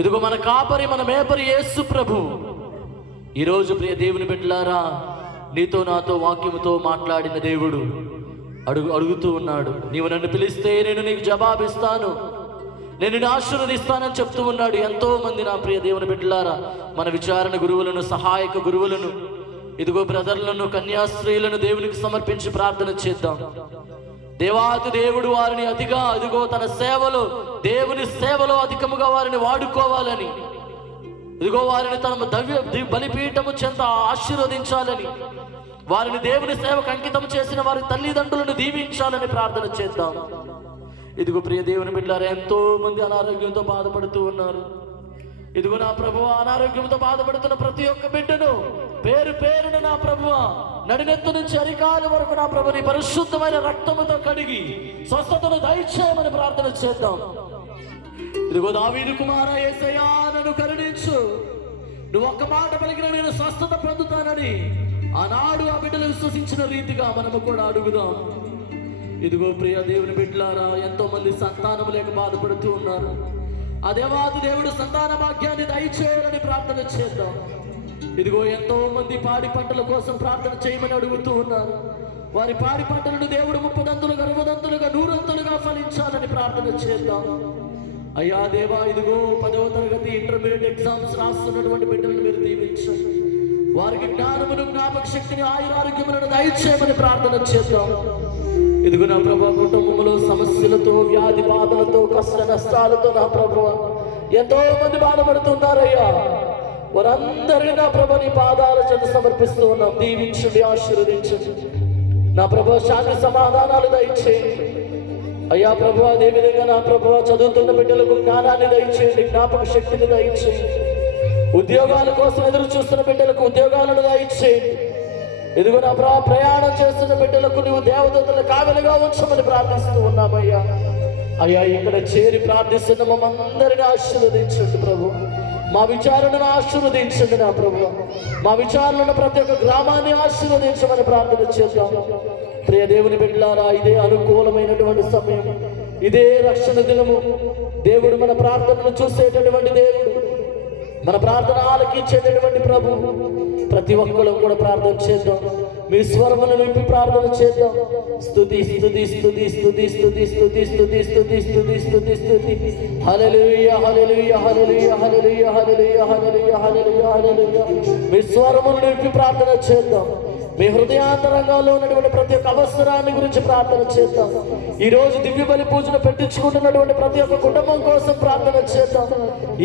ఇదిగో మన కాపరి, మన మేపరి యేసు ప్రభు. ఈరోజు ప్రియ దేవుని బిడ్డలారా, నీతో నాతో వాక్యముతో మాట్లాడిన దేవుడు అడుగుతూ ఉన్నాడు. నీవు నన్ను పిలిస్తే నేను నీకు జవాబిస్తాను, నేను నిన్ను ఆశీర్వదిస్తానని చెప్తూ ఉన్నాడు. ఎంతో మంది నా ప్రియ దేవుని బిడ్డలారా మన విచారణ గురువులను, సహాయక గురువులను, ఇదిగో బ్రదర్లను, కన్యాస్త్రీలను దేవునికి సమర్పించి ప్రార్థన చేద్దాం. దేవాతి దేవుడు వారిని అతిగా ఇదిగో తన సేవలో, దేవుని సేవలో అధికముగా వారిని వాడుకోవాలని, ఇదిగో వారిని తన బలిపీఠము చెంత ఆశీర్వదించాలని, వారిని దేవుని సేవకు అంకితం చేసిన వారి తల్లిదండ్రులను దీవించాలని ప్రార్థన చేద్దాం. ఇదిగో ప్రియ దేవుని బిడ్డలారా, ఎంతో మంది అనారోగ్యంతో బాధపడుతూ ఉన్నారు. ఇదిగో నా ప్రభువ, అనారోగ్యంతో బాధపడుతున్న ప్రతి ఒక్క బిడ్డను పేరు పేరున నా ప్రభువ, నడినెత్తు నుంచి అరికాల వరకు నా ప్రభు నీ పరిశుద్ధమైన రక్తముతో కడిగి స్వస్థతను దయచేయమని ప్రార్థన చేద్దాం. ఇదిగో దావీదు కుమార యేసయ్యా, నన్ను కరుణించు, నువ్వు ఒక్క మాట పలికిన నేను స్వస్థత పొందుతానని ఆనాడు ఆ బిడ్డలు విశ్వసించిన రీతిగా మనము కూడా అడుగుదాం. ఇదిగో ప్రియ దేవుని బిడ్డలారా, ఎంతో మంది సంతానం లేక బాధపడుతూ ఉన్నారు. ఆ దేవాది దేవుడు సంతాన భాగ్యాన్ని దయచేయాలని ప్రార్థన చేద్దాం. ఇదిగో ఎంతో మంది పాడి పంటల కోసం ప్రార్థన చేయమని అడుగుతూ ఉన్నారు. వారి పాడి పంటలను దేవుడు 30 60 100 ఫలించాలని ప్రార్థన చేద్దాం. అయ్యా దేవా, ఇదిగో 10వ తరగతి ఇంటర్మీడియట్ ఎగ్జామ్స్ రాస్తున్నటువంటి బిడ్డలను మీరు దీవించండి. వారికి జ్ఞానమును, జ్ఞాపక శక్తిని, ఆయురారోగ్యములను దయచేయమని ప్రార్థన చేద్దాం. ఇదిగో నా ప్రభు, కుటుంబంలో సమస్యలతో, వ్యాధి బాధలతో, కష్ట నష్టాలతో నా ప్రభు ఎంతో మంది బాధపడుతున్నారయ్యా. వారందరినీ నా ప్రభు నీ పాదాల చెంత సమర్పిస్తూ ఉన్నాం. దీవించండి, ఆశీర్వదించండి నా ప్రభు, శాంతి సమాధానాలు దయచేయండి అయ్యా ప్రభు. అదేవిధంగా నా ప్రభు, చదువుతున్న బిడ్డలకు జ్ఞానాన్ని దయచేయండి, జ్ఞాపక శక్తిని దయచేయండి. ఉద్యోగాల కోసం ఎదురు చూస్తున్న బిడ్డలకు ఉద్యోగాలను దయచేయండి. ఇదిగో నా ప్రభు, ప్రయాణం చేస్తున్న బిడ్డలకు నువ్వు దేవదూతల కావలిగా ఉంచమని ప్రార్థిస్తూ ఉన్నామయ్యా. అయ్యా, ఇక్కడ చేరి ప్రార్థిస్తున్న మమ్మందరిని ఆశీర్వదించండి ప్రభు. మా విచారణను ఆశీర్వదించండి నా ప్రభు. మా విచారణను ప్రతి ఒక్క గ్రామాన్ని ఆశీర్వదించమని ప్రార్థన చేద్దాం. ప్రియ దేవుని బిడ్డలారా, ఇదే అనుకూలమైనటువంటి సమయం, ఇదే రక్షణ దినము. దేవుడు మన ప్రార్థనను చూసేటటువంటి దేవుడు, మన ప్రార్థన ఆలకించేటటువంటి ప్రభు. ప్రతి ఒక్కరు కూడా ప్రార్థన చేద్దాం. మీ స్వరమును నింపి ప్రార్థన చేద్దాం. స్తుతి స్తుతి స్తుతి స్తుతి స్తుతి స్తుతి స్తుతి స్తుతి స్తుతి స్తుతి స్తుతి. హల్లెలూయా hallelujah hallelujah hallelujah hallelujah hallelujah hallelujah హల్లెలూయా. మీ స్వరమును నింపి ప్రార్థన చేద్దాం. మీ హృదయాంతరంగాల్లో ఉన్నటువంటి ప్రతి ఒక్క అవసరాన్ని గురించి ప్రార్థన చేద్దాం. ఈ రోజు దివ్య బలి పూజను పెట్టించుకుంటున్నటువంటి ప్రతి ఒక్క కుటుంబం కోసం ప్రార్థన చేద్దాం.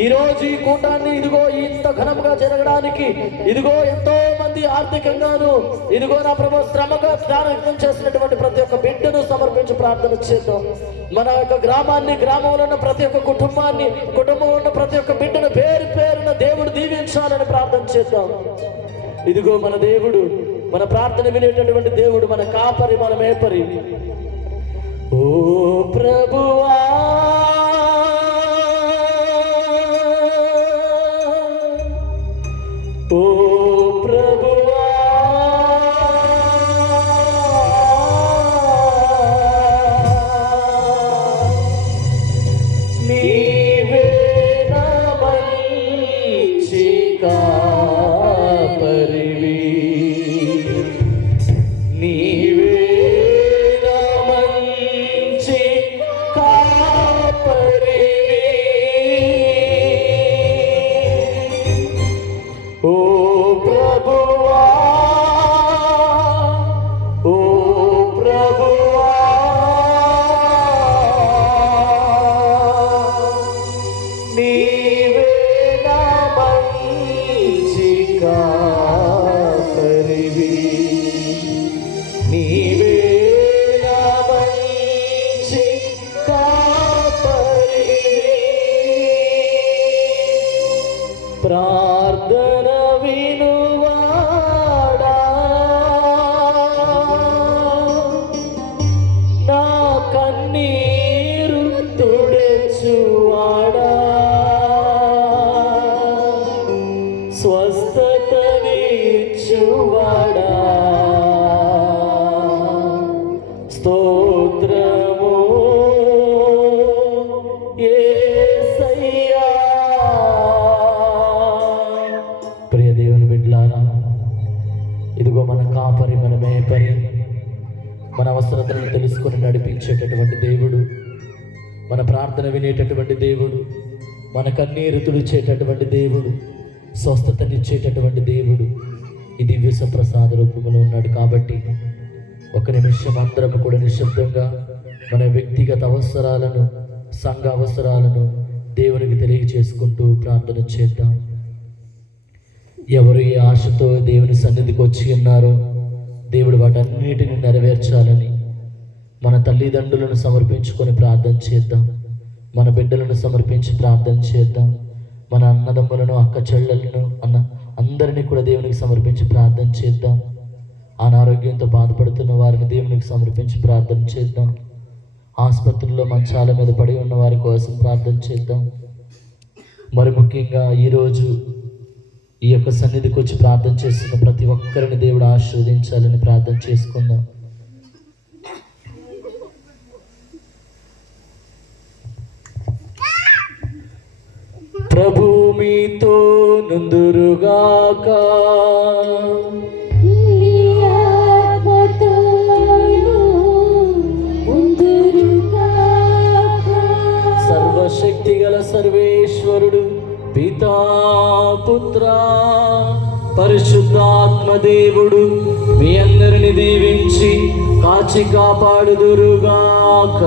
ఈ రోజు ఈ కూటాన్ని ఇదిగో ఇంత ఘనంగా జరగడానికి ఇదిగో ఎంతో మంది ఆర్థికంగాను ఇదిగో నా ప్రభు శ్రమగా త్యాగం చేసినటువంటి ప్రతి ఒక్క బిడ్డను సమర్పించి ప్రార్థన చేద్దాం. మన యొక్క గ్రామాన్ని, గ్రామంలో ఉన్న ప్రతి ఒక్క కుటుంబాన్ని, కుటుంబంలో ఉన్న ప్రతి ఒక్క బిడ్డను పేరు పేరున దేవుడు దీవించాలని ప్రార్థన చేద్దాం. ఇదిగో మన దేవుడు, మన ప్రార్థన వినేటటువంటి దేవుడు, మన కాపరి, మన మేపరి. ఓ ప్రభువా, ఓ ప్రభువా, నీవే నా మంచి కాపరివి, నీవే నా మంచి కాపరివి. ప్రభువా, ఓ ప్రభువా, నీవే నా మంచి కాపరివి, నీవే నా మంచి కాపరివి. ప్రార్థన వినువాడా, నా కన్నీరు తుడచువాడా, స్వస్థతనిచ్చువాడా, స్తోత్రము యేసయ్యా. ప్రియ దేవుని బిడ్డలారా, ఇదిగో మన కాపరి, మన మేపరి, మన అవసరతలను తెలుసుకొని నడిపించేటటువంటి దేవుడు, మన ప్రార్థన వినేటటువంటి దేవుడు, మన కన్నీరు తుడిచేటటువంటి దేవుడు, స్వస్థతనిచ్చేటటువంటి దేవుడు ఈ దివ్య ప్రసాద రూపంలో ఉన్నాడు. కాబట్టి ఒక నిమిషం అందరం కూడా నిశ్శబ్దంగా మన వ్యక్తిగత అవసరాలను, సంఘ అవసరాలను దేవునికి తెలియజేసుకుంటూ ప్రార్థన చేద్దాం. ఎవరు ఏ ఆశతో దేవుని సన్నిధికి వచ్చి ఉన్నారో దేవుడు వాటన్నిటిని నెరవేర్చాలని మన తల్లిదండ్రులను సమర్పించుకొని ప్రార్థన చేద్దాం. మన బిడ్డలను సమర్పించి ప్రార్థన చేద్దాం. మన అన్నదమ్ములను, అక్క చెల్లెలను, అందరినీ కూడా దేవునికి సమర్పించి ప్రార్థన చేద్దాం. అనారోగ్యంతో బాధపడుతున్న వారిని దేవునికి సమర్పించి ప్రార్థన చేద్దాం. ఆసుపత్రుల్లో మంచాల మీద పడి ఉన్న వారి కోసం ప్రార్థన చేద్దాం. మరి ముఖ్యంగా ఈరోజు ఈ యొక్క సన్నిధికి వచ్చి ప్రార్థన చేస్తున్న ప్రతి ఒక్కరిని దేవుడు ఆశీర్వదించాలని ప్రార్థన చేసుకుందాం. ప్రభు మీతో నుందురుగాక. సర్వశక్తి గల సర్వేశ్వరుడు పితా, పుత్ర, పరిశుద్ధాత్మ దేవుడు మీ అందరిని దీవించి కాచి కాపాడుదురుగాక.